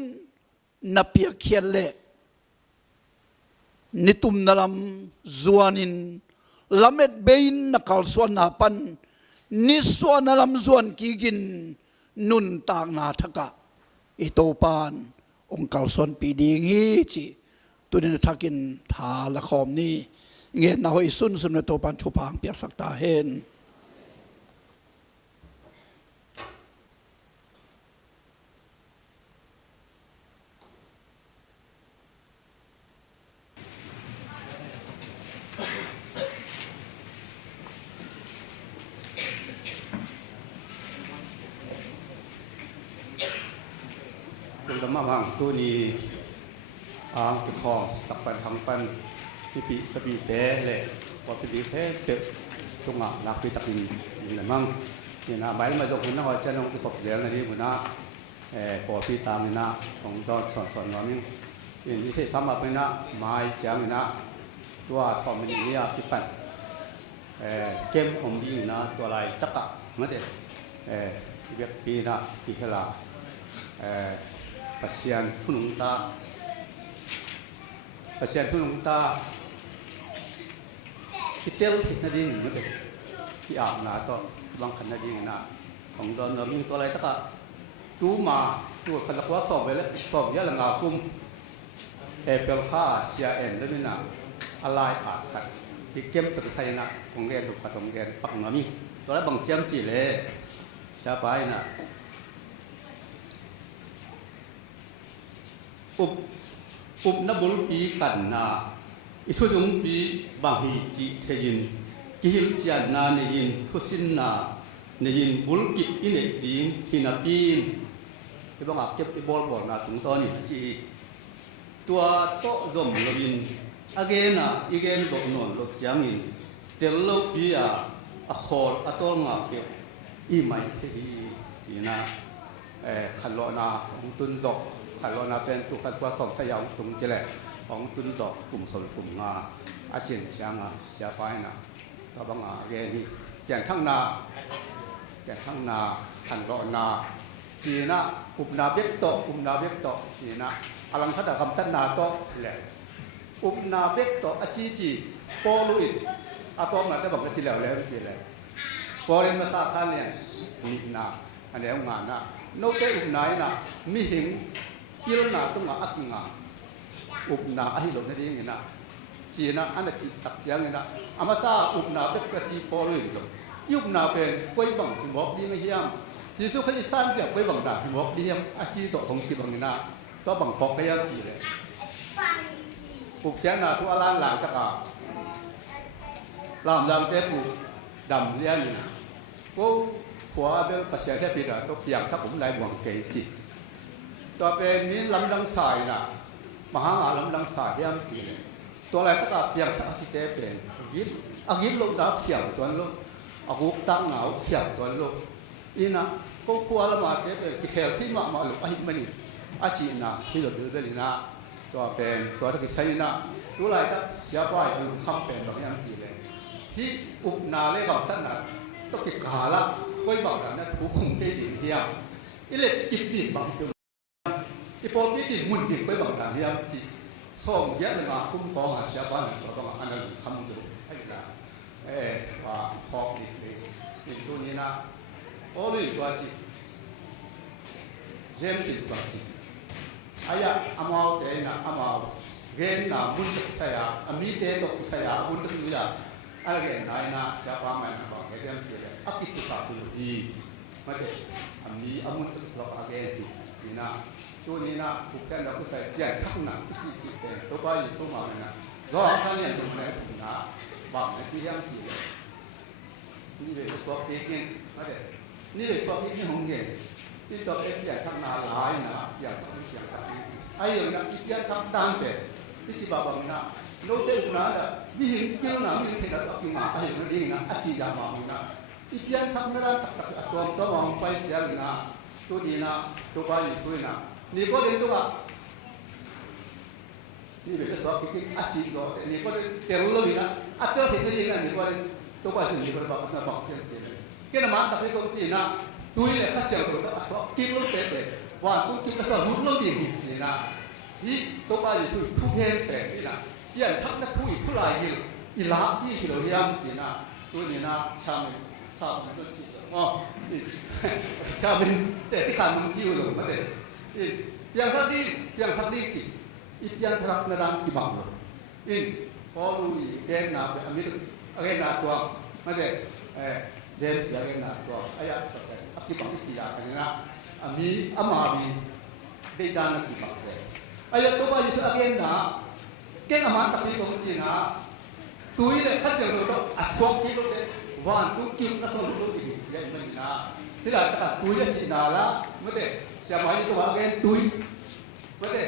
นับเปียเขียนเละนิตุมนลำจวนินลำเอ็ดเบย์นักขลสวนนาปันนิสวนลำจวนกีกินนุนต่างนาทกะอิโตปานองค์ขลสวนปีดีงี้จีตัวนี้ทักินทาละคอมนี้เงี้ยนาหอยสุนในตัวปันชุพังเปียกสักตาเห็นลุงดำมาพังตัวนี้อ่างติดคอสักปันทำปันที่ปีสปีเตะเลยพอปีเตะเตะตรงอ่ะนักปีตักอินอะไรมั่งเนี่ยนะใบมาจากคุณนะเขาจะลงที่ขอบเสียงอะไรนี่คุณนะพอปีตามนี่นะของตอนสอนน้อยนึงอย่างที่ใช้ซ้ำมาเป็นนะไม้เจียงนี่นะตัวสอนมันอย่างนี้อ่ะปีปั่นเกมผมดีนะตัวอะไรตักกะมาเด็ดเบียปีนะปีเฮลา ปัสยันพุนุงตาปัสยันพุนุงตาอิเตลทินาดิงมันเด็กที่อาบน้ำต่อบางขันนาดิงนะของดอนเรามีตัวอะไรตะกะตู้มาตัวขันตะกว่าสอบไปแล้วสอบยะละงาคุมเอเปิลค่าเซียเอ็นด้วยนะอะไรอาจขัดที่เก็บตึกไทยนะตรงเรียนถูกปัดตรงเรียนปักน้ำมีตัวแล้วบางเทียมจีเลยชาไปนะอุบนับบุลปีกันนะอิทุดุงปีบางฮีจีเทยินกิฮิลจียนาเนยินทุสินนาเนยินบุลกิบอินเอดิงฮินาปีนที่บางอาเก็บที่บอลนะตรงตอนนี้จีตัวโตดมลวินอเกนะอีเกนดอกนนลดจังอินเตลลปีอาอคอร์อตอลงาเก็บอีไม่เทดีจีนะขันโลนาของตุนจอกขันโลนาเป็นตุขัดกว่าสองสยามตรงเจริญของตุนดอกกลุ่มสลกลุ่มงาอาเจนเชียงอ่ะเสียไปนะตัวบางอาเกนี่เปลี่ยนทั้งนาขันโลนาจีนะอุปนาเบกโตจีนะอลังคัดคำสันนาโตแหละอุปนาเบกโตอาชีจีโปลุอิอาตอมนั่นได้บอกกันจีแล้วจีแล้วพอเรียนภาษาข้าเนี่ยนินาอันนี้งานนะโนเตอุปนายนะมีหิงกิลนาตุงอากิงาอุปนาอหิโลนั่นเองนะจีนะอันนั้นจีตักเจียงนะอามาซาอุปนาเป็นกระจีโปลุอิโลยุบนาเป็นกวยบังที่บอกดีไม่เฮียมจีสุขยิสันเดียวกวยบังดาที่บอกดีเฮียมอาจีโตของที่บังนะตัวบังฟอกไปยังจีเลยอุปเชียนาทุอาลานหลังตะกาลามลังเตปูดำเลี้ยนก็หัวเบลปัสยาแค่ปีละตัวเปียกถ้าผมได้หวังเกจิตัวเป็นนี้ลำดังสายนะมหาลำดังสายยังจีเลยตัวอะไรถ้าเปียกถ้าจิตเตเป็นอากิลลูกดาวเขียวตัวลูกอากุกตั้งหนาวเขียวตัวลูกอีนะก็หัวละมาเตเป็นเขียวที่มาลูกไอ้มันนี่อาชีนะที่เราดูได้เลยนะตัวเป็นตัวที่ใช้นะตัวอะไรถ้าเสียไปลูกคำเป็นแบบยังจีเลยที่อุปนาเลกับท่านนั้นต้องติดขาละก็ยังบอกนะผู้คุมเทดินเฮียมอิเล็กจิตดิบางทีเป็นที่พอพิจิตมุนดิบไปบอกนะเฮียมจิส่งเยอะเลยนะคุ้มฟ้องหาเสียบ้านตัวต้องอันนั้นคำดูให้กันว่าพอดิบเลยในตัวนี้นะโอ้ยตัวจิเจมส์ตัวจิอายะอามาเตนะอามาเกณฑ์นะบุญตกเสียอามีเตตกเสียบุญตกอยู่ละอะไรนายนะเสียความหมายนะบอกให้เรื่องเกี่ยวกับอักิตุตาตุลีมาเถอะอันนี้อามุนตุเราอาเกตินี่นะตัวนี้นะผู้แก่เราก็ใส่ใหญ่ทั้งนั้นจิตเองตัวไปอยู่สมัยนะรอท่านเนี่ยตรงไหนนะบอกในที่ยังจีนี่เลยสอบเด็กเนี่ยมาเถอะนี่เลยสอบเด็กเนี่ยหงเงี้ยที่ตัวเองใหญ่ทั้งนาหลายนะอย่างทั้งเสียงทั้งนี้ไอ้อย่างนั้นอีกอย่างทั้งดังเป็ดที่ชิบะบังนะโน้ตเด็กนะมีหินเกี่ยวนะมีเทคนิคอะไรมาไอ้เรื่องนะอาชีพมามีนะอีกอย่างทำไม่ได้ตัวมองไปเสียเลยนะตัวนี้นะตัวไปสวยนะนี่ก็เรื่องตัวนี่เป็นสอบที่อาชีพก็นี่ก็เรื่องเลยนะอาจจะเห็นได้ยังไงนี่ก็ตัวไปสิ่งที่เราบอกนะบอกเรื่องนี้แค่นั้นมาแต่ก็จริงนะตัวนี้ข้าเสียตัวก็สอบกินรถเตะว่าตัวกินก็สอบรุ่นรถดีนี่นะนี่ตัวไปสวยผู้เพ่งเตะนี่นะอย่างทักนักทุยผู้ลายยิงอีลาที่เราเรียนจีน่ะตัวนี้นะชามิสาวมันก็จีอ๋อชามิแต่ที่ขาดมันจิ้วลงมาเลยอย่างทักนี้จีอีอย่างทักนารังกี่บาทเลยพอรู้เกณฑ์นาเป็นอเมริกาเกณฑ์นาตัวมาเลยเจมส์เกณฑ์นาตัวไอ้ยักษ์กี่บาทที่จีน่ะกันนะมีอามาบีได้ดานกี่บาทเลยไอ้ยักษ์ตัวไปอยู่สักเกณฑ์นาเก่งอามันตะกี้ก็สุดนะตัวนี้เลยข้าเสียงเราอัศวกิโลเลยวันตุกิมนัสโลโลดีเลยมันนะที่เราตะตัวนี้จีน่าละไม่ได้เสียมาอยู่ตัวเองตัวไม่ได้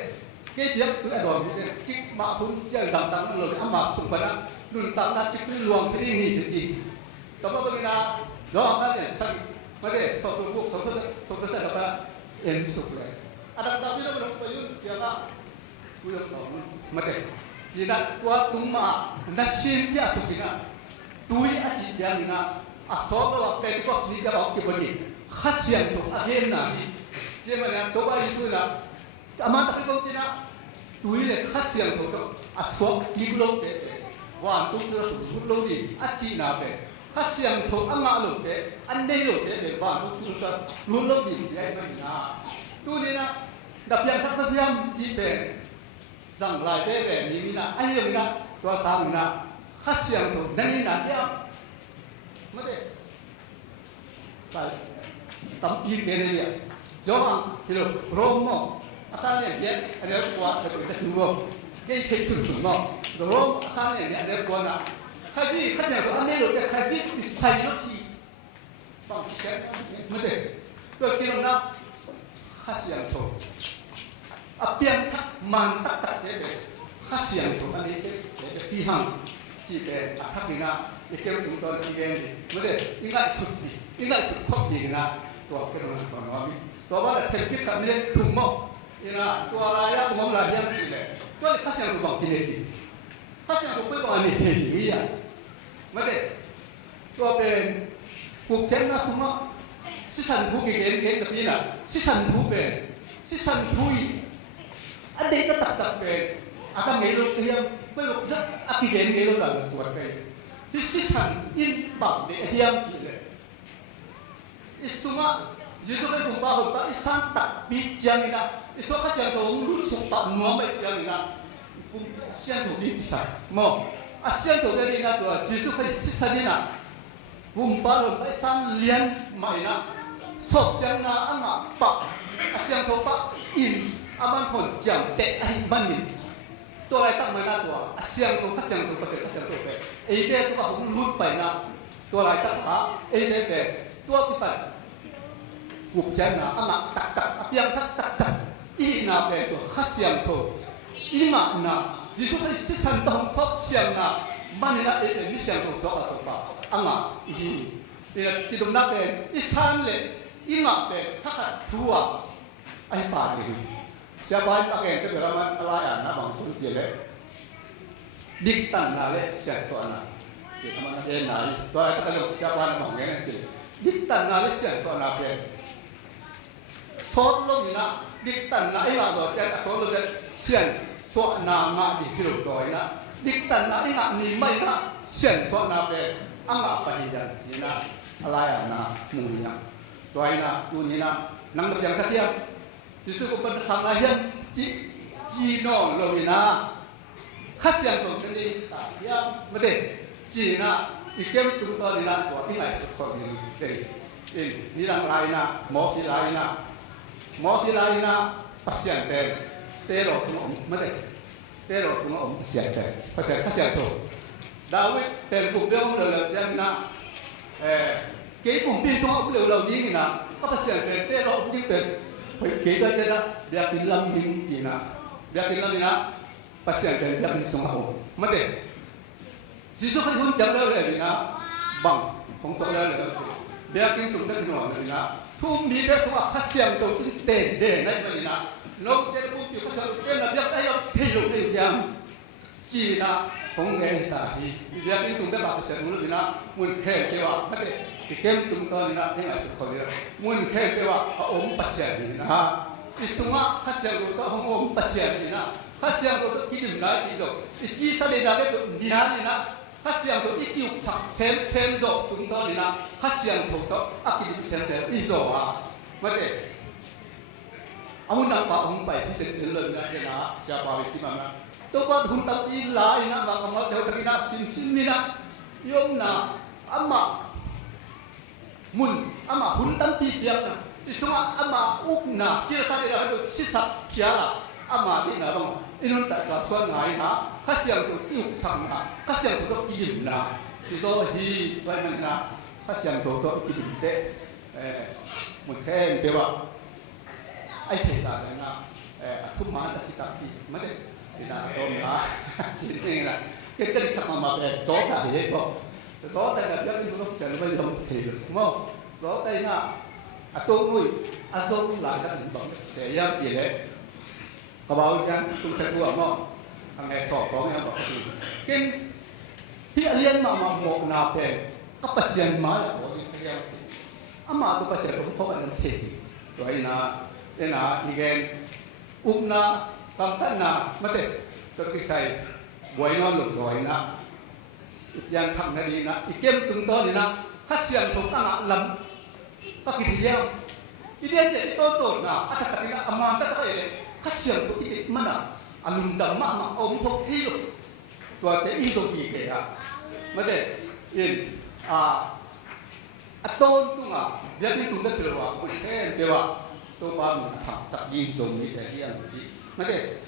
เกี่ยวกับตัวอดอมนี่จิกมาพุ่งเจ้าดังๆนั่นเลยอามาสุภาพนุ่นต่างๆจิกนี่ลวงที่นี่จริงๆแต่ว่าตัวนี้นะเราอันนั้นเนี่ยสั่งไม่ได้สอบตัวพวกสอบตัวเสร็จแล้วก็เอ็นสุกเลยอันนั้นแต่พี่เราไม่ต้องไปยุ่งเกี่ยวกับผู้ยกของมาเด็กจีน่าตัวตุ้มมานัชชินที่อาสุกินะตุยอาจิจามินะอาสอบเราเป็นก็สิ่งที่เราเก็บไว้ข้าเสียงตัวอาเกนนะจีมันเนี่ยตัวไปยิ่งสุดนะ อามาตะกี้บอกจีน่ะตุยเลยข้าเสียงตัวก็อาสวกกิโลเตะวันตุ้งตัวสุดโลดีอาจีน่าเป็นข้าเสียงตัวอ่างมาโลเตะอันนี้โลเตะเป็นวันตุ้งตัวรู้โลดีใหญ่ไม่น่าตัวนี้นะดับยังทักทับยังจีเป็นจังไรเป็นนี่นะอันนี้นะตัวสามนะข้าเสียงตัวนั่นนี่นะเดียวไม่ได้ไปตั้มปีเกเรเนี่ยจอมฮิโร่โรมอาคารเนี่ยเนี่ยอันนี้กว่าจะเป็นสิ่งว่าเกี่ยเทสุดสุดเนาะโรมอาคารเนี่ยเนี่ยอันนี้กว่านะข้าที่ข้าเสียงตัวอันนี้เราจะข้าที่ใส่รถที่ฟังแค่ไม่ได้ตัวจริงนะข้าเสียงตัวอาเปียงทักมันตักเนี่ยข้าเสียงตัวอันนี้เป็นที่ห้างจีเป็นอาทักนี่นะอีกเกี่ยวกับตัวอีเวนต์ไม่ได้ยิ่งไงสุดดียิ่งไงสุดครบดีนะตัวเป็นอะไรตัวน้อยตัวว่าเทคนิคคำนี้ถูกมั้งนี่นะตัวอะไรอะตัวอะไรยังจีเลยตัวข้าเสียงตัวบอกที่ไหนดีข้าเสียงตัวเป็นตัวอันนี้ที่ดีอ่ะไม่ได้ตัวเป็นกุกเทนนะสมมติสิสันทุกเก่งแบบนี้นะสิสันทุเป็นสิสันทุยอันเด็กก็ตัดเป็นอาจารย์เงี้ยลูกเฮียไม่รู้จะอาทิตย์เงี้ยลูกหลังสวดเป็นที่สิสันอินบักเดียเฮียมจีเลยอิสุมายิ่งตัวคุณป้าคุณป้าอิสันตัดปีจังนะอิสุข้าเสียงตัวรู้สุภาพนัวไม่จังนะคุณเสียงตัวนี้ใส่มองอาเสียงตัวเรื่องนี้นะตัวยิ่งตัวสิสันนี่นะคุณป้าคุณป้าอิสันเลี้ยงไม่นะสอบเสียงนะอันน่ะปะอาเสียงตัวป้าอินอามันผลจังเตะไอ้มันนี่ตัวอะไรตั้งมาหน้าตัวเสียงตัวข้าเสียงตัวภาษาข้าเสียงตัวเป็นไอ้เด็กสุภาพผมรู้ไปนะตัวอะไรตั้งหาไอ้เด็กเป็นตัวที่เป็นกุบเสียงนะอันน่ะตักเพียงตักอีน่าเป็นตัวข้าเสียงตัวอีน่ะนะยิ่งตัวที่สันต้องสอบเสียงนะมันนี่นะไอ้เป็นมิเสียงตัวสอบตัวป้าอันน่ะอีที่ตรงนั้นเป็นอีสันเลยอีน่ะเป็นถ้าขัดทัวไอ้ป่าเอง siapa yang pakai itu dalam pelayan, abang pun dia le, diktan nale siapa kita mana dia nai, tu ada kalau siapa yang mau yang itu, diktan nale siapa nape, solo mina diktan nai lah tu, dia solo dia siapa nama di hidup tu ina, diktan nai nak ni mai nak siapa nape, angkat pahijan, jina pelayan na mungina, tu ina tu nina, nang berjang katiam. Justru kepada sama yang Cina lawina, khas yang tu ni, yang mana Cina ikem tu tu ni nak buat ini sekor ni, ni orang lain nak, mosi lain nak pasien pen, teror semua mana, teror semua pasien pen, pasien khas yang tu, David pen kubur orang yang nak, kepung pintu orang ni nak, apa pasien pen teror ni pen. Kita cakap dia bilang Cina, dia bilang Cina pasien dia bilang semua. Mesti. Siapa yang pun jaga dia Cina, bang, pengsok dia dia bilang semua Cina. Tum dia semua pasien tu ten, naik Cina. Nok dia pun juga pasien dia nak dia hidup yang Cina penggenta. Dia bilang semua pasien Cina mungkin dia mesti. Ikem tunggu ni nak yang asal kau dia, mungkin dia pasien ni na, semua pasien tu pasien ni na, pasien tu kirim na itu, isi sana dah tu ni na, pasien tu itu sem tu tunggu ni na, pasien tu akhir sem itu mesti. Amun nampak baik di sini na siapa itu mana, tu buat hunta pila ina bagaimana dia terkena sim ni na, yom na, amma mun ama huntan pipiak na isuma ama ukna kira sari dah tu sisa tiara ama di na bang inun tak kasuan ngai na kasiang tu iuk sang na kasiang tu kidim na itu hi tuan na kasiang tu kidim te mun ken bewa ai cerita na aku mana cerita ki mana tidak tahu na cerita na kita di sama apa so tak he kok có tay là biết cái lúc chẳng bây giờ thì đúng không? Có tay là tôi nuôi tôi lại các những bậc sẽ giao chỉ đấy. Có bao nhiêu tôi sẽ mua không? Hàng ngày sọ có nghe bảo cái hiện liên mà một nào về các bác sĩ mới là có những cái giao mà tôi bác sĩ cũng không phải làm thiệt. Vậy là ý gen na pamtan na mate to kisai buai no lu loi na yang thang na di na ikem tung to ni na khasiang to ta lam ta ki dia ide de to to na ata ta na amanta ta ele khasiang to ide mana alun dam ma ma om phok thi lo to te i to ki ke ha mate in aton tu nga dia ni sung da terwa ku khen dewa to pa mi thak sak yin zong ni te hian ji mate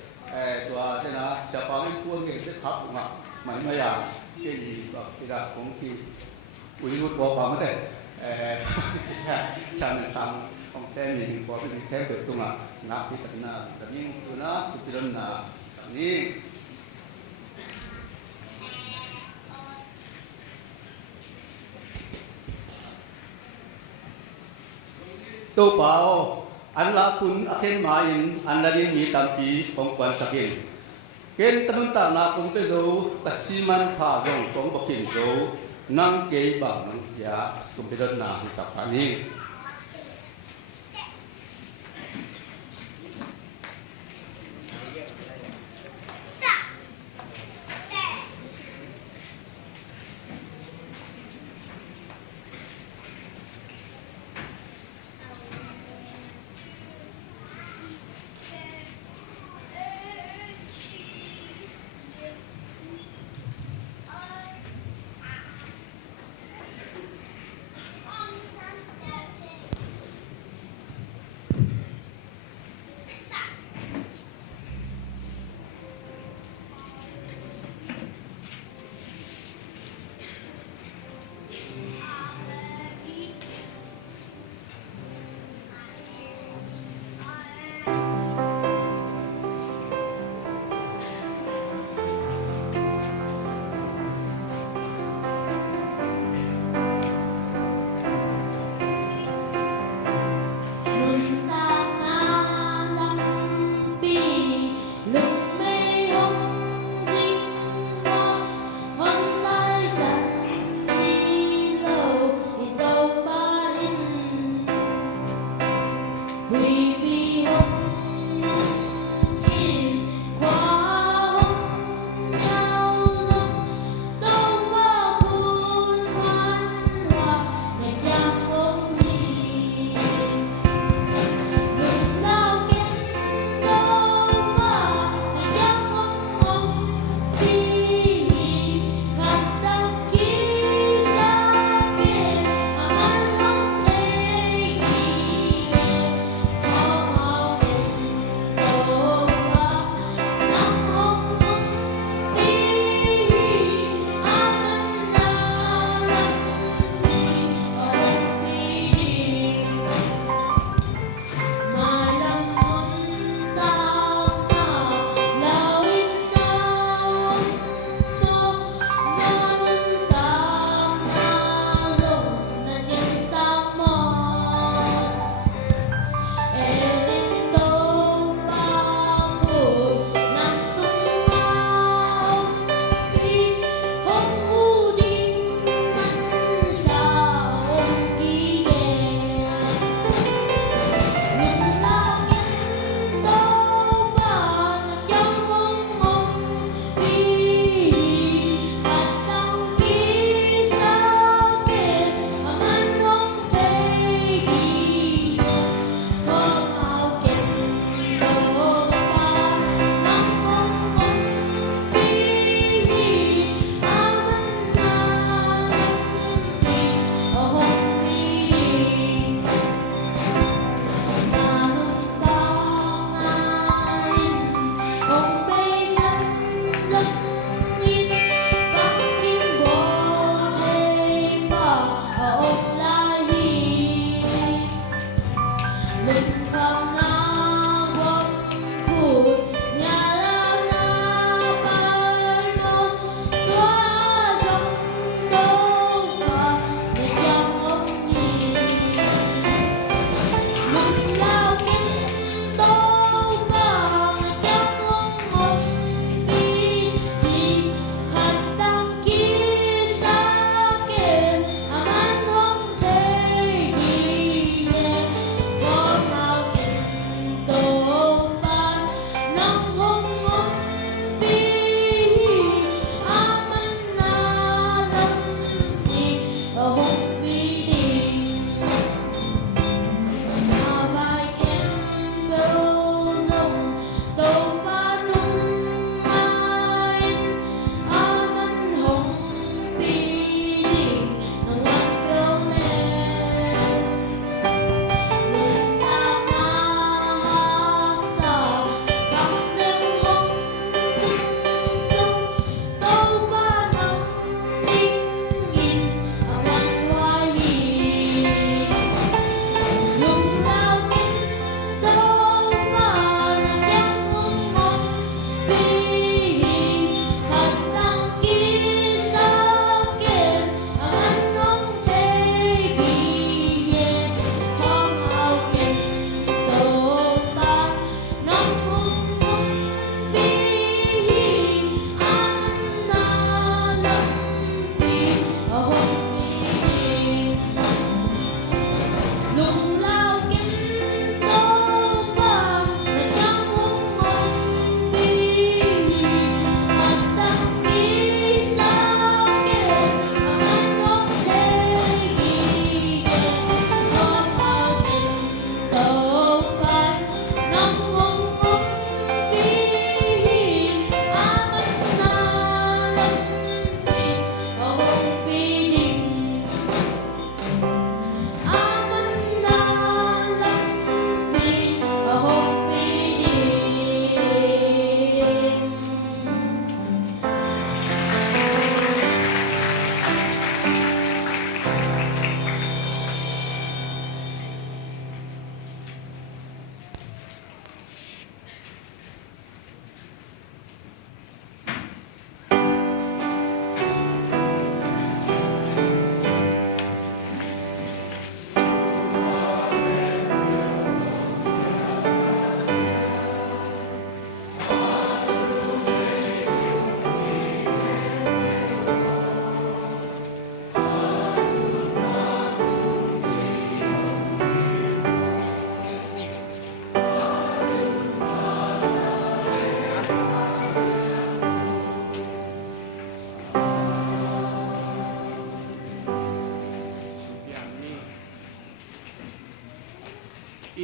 ตัวนี่นะจะพาไม่ควรเกิดจะทับมาไม่อยากเกี่ยแบบที่เราคงที่อุยรุดบอกว่าไม่ได้ฉันสั่งของเส้นนี่บอกเป็นแค่เปิดตัวนักพิจารณาแต่ยิ่งตัวนะสุดที่เราหนานี่ตัวเปล่าอันละคุณอาเคนมาอินอันละนี้มีตามปีของกวนสกินเกณฑ์ตนุนตานาคุมเปโดกัสิมันพาดงของบกินโดนังเกย์บังนังยาสุบิดนาหิสัพานี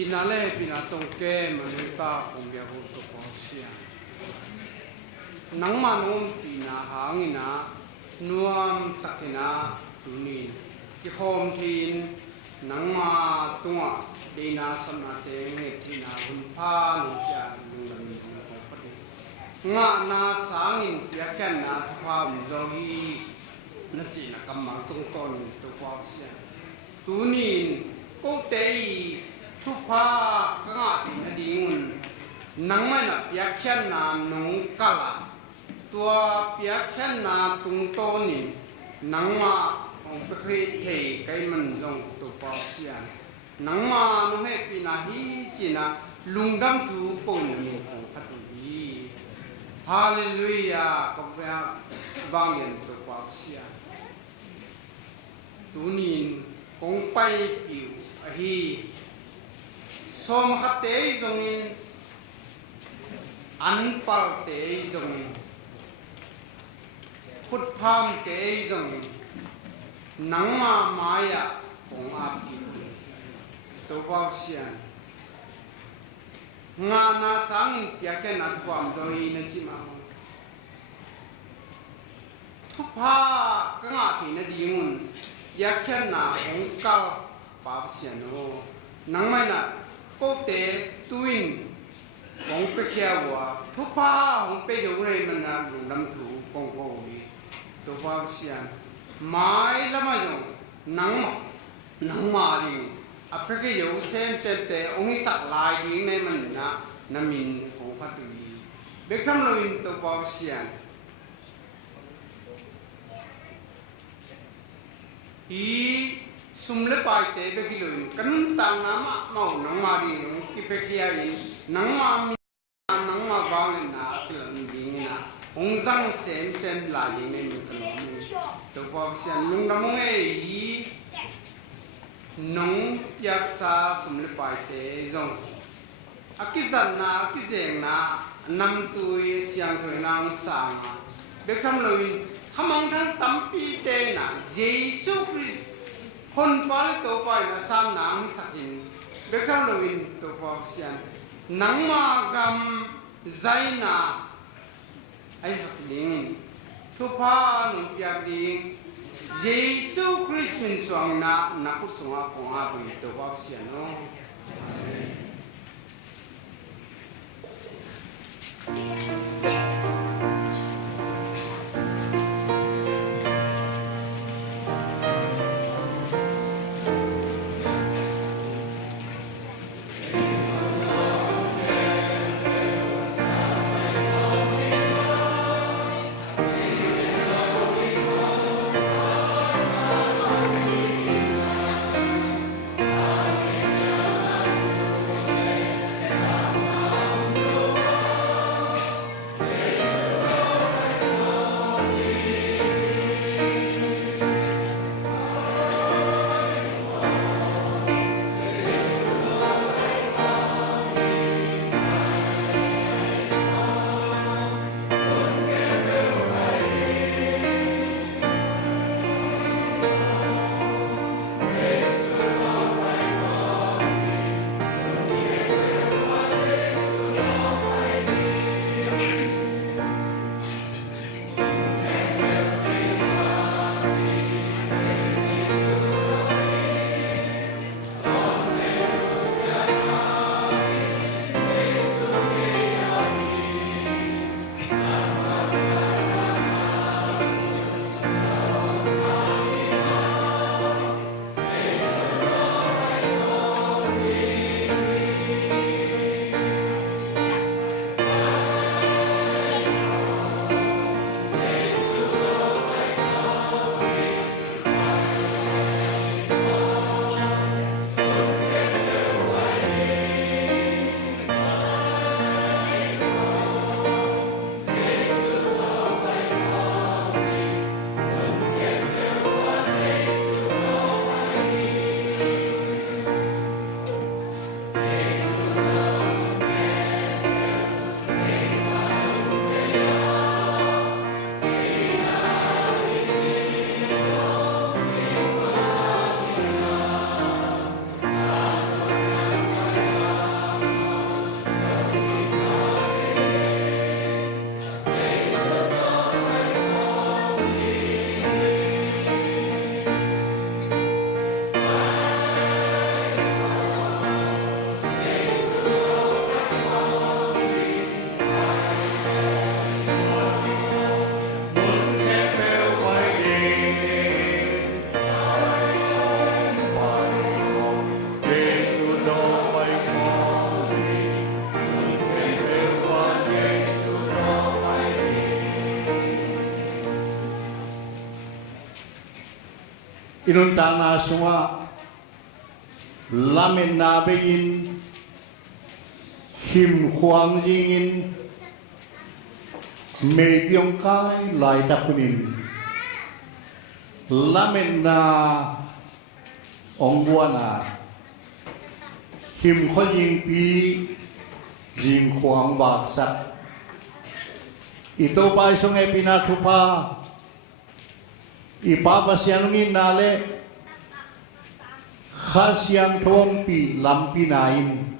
pina le pina tong ke manuta kong bia ho to ko sia nang manom pina hangina nuam takina tunin ki khom thin nang ma tunga dina samna te nge thina hun pha nu kya lu lam ni ko padu nga na sangin pya kyan na thwa um zo hi na chi na kamang tung ton to ko sia tunin ko teทุพาก็ถึงดิ่งนังไม่นับเปียกแค่นาหนุ่งกะละตัวเปียกแค่นาตุงโตนี่นังมาของไปเคยเทไกมันลงตัวปอเสียนังมาโนเฮปีนาฮีจีนะลุงดำถูกนมีของพัตุลีฮาเลลูยาก็เปียบางเรียนตัวปอเสียตูนินคงไปปิวฮีสมขัดเตยจงอินอันปัลเตยจงอินพุทธามเตยจงอินนังมามายะของอาภิตัวบ่าวเสียนงานาสังอินเปียแค่นัดความโดยนัจิมาทุกภาก็งาที่นัดยิงเปียแค่นาของเก่าบ่าวเสียนโอนังไม่นัดก็เตะตุยนของไปเขียวว่าทุกผ้าของไปอยู่ในมันนะลุงลำถูกงโก้ดีตัวบ่าวเสียนไม้ละมาอยู่หนังมาดิอ่ะไปเขียวเซมแต่องค์สักลายดีในมันนะน้ำมินของพัดดีเบคทำเลยตัวบ่าวเสียนอีสุมเลปายเตะเบกิลุนกันตังน้ำมาหนังมาดีนกิเปขียอินหนังมามีหนังมาบางเลยนะตัวนี้นะองค์จังเซมลายนี่มันกันล้อมตัวบ่าวเสียนลุงดำงเอ้ยน้องยักษ์ซาสุมเลปายเตะจงอากิจันนะอากิเจงนะนำตัวเสียงถอยนางสางเบคทำเลยขมังทั้งตั้มปีเตนะเยซูคริสต์คนปาลิตัวไปนะสามนางสักินเบคทำเลยตัวปอบเสียนนังมากำใจนะไอ้สักลิงทุกพานุปยาดิงเยซูคริสต์มินสวงนะนักขุดสวงของอาบุยตัวปอบเสียนเนาะ inuntang na sunga lamin na begin him huang jingin may byong kai lai takunin lamin na ong buwana him ko jing pi jing huang baksak ito pa isong epinatupa ipapasyanungin nale khasyang thong pi lampi nain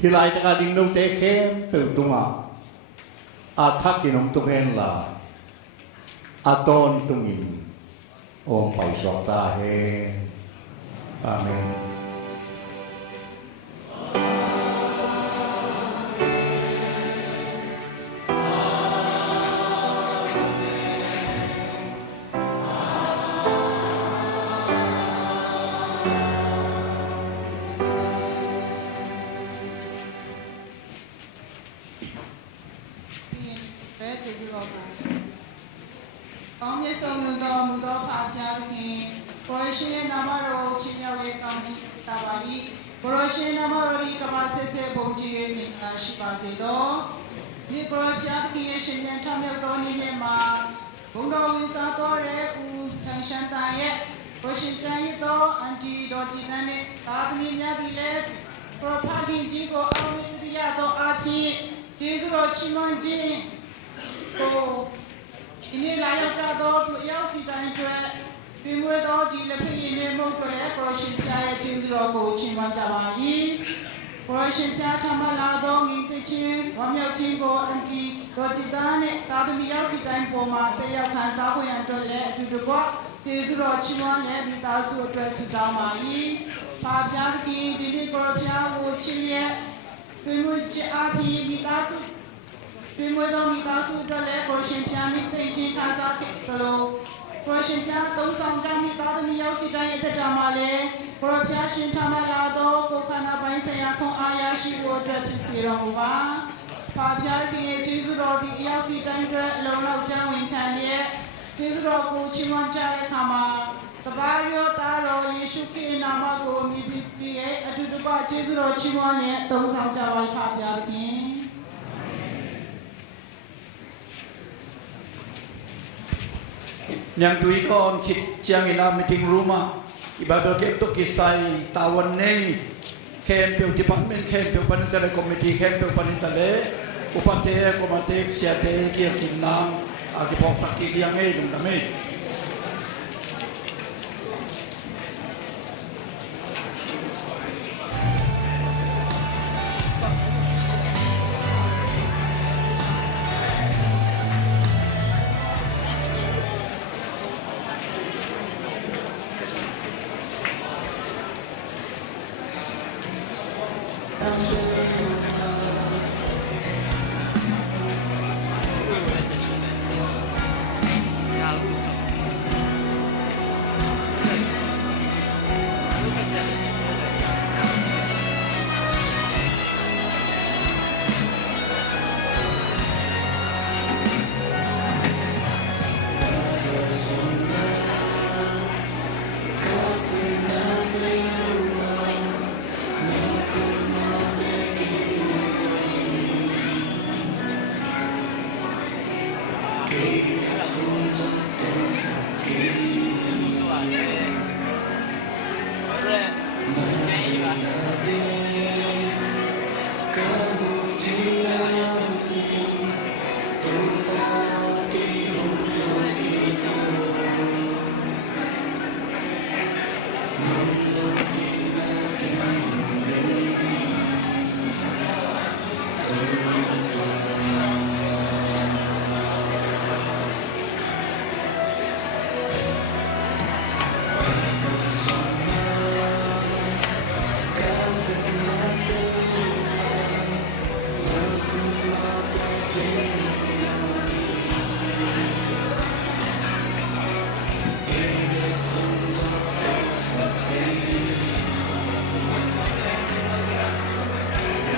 hilai taka ding no te khem pe tunga athakinong tungen la aton tungin ong pai sok ta he amen ini layak jatuh tu yang si dah itu, timur tu di lepas ini mau tu le, korupsi saya jenis rokok cuma jawahi, korupsi saya tambah ladong itu cing, wamnya cingko anti, rojidan ni, tadi yang si dah poma, tiap kan sahaja yang tu le, tu tu buat, jenis rokok cuma le, kita suruh tu sudah mai, pakai di korupsi aku cilik, timur api kita suruh timur tu kita sudah le, korupsi ni tenci kasa ketelo, korupsi tu samjam kita tu yang si dah itu jamale, korupsi tambah lado, kokana bayi saya kong ayah si water pisirong uba, pakai jenis rokok yang si dah itu lalu jauhin kalian, jenis rokok cuma cari kama. Tabario taro Yesu ke nama ko mi bibi atu tu ba jesu ro chimon le tong sang ja wai pha pya kin yang tui kon kit chiang ina meeting room ibadah ke to kisai tawan nei kem pe department kem pe panitale committee kem pe panitale upate komate siate ki kinang agi pok sakti yang ei dum dame Kau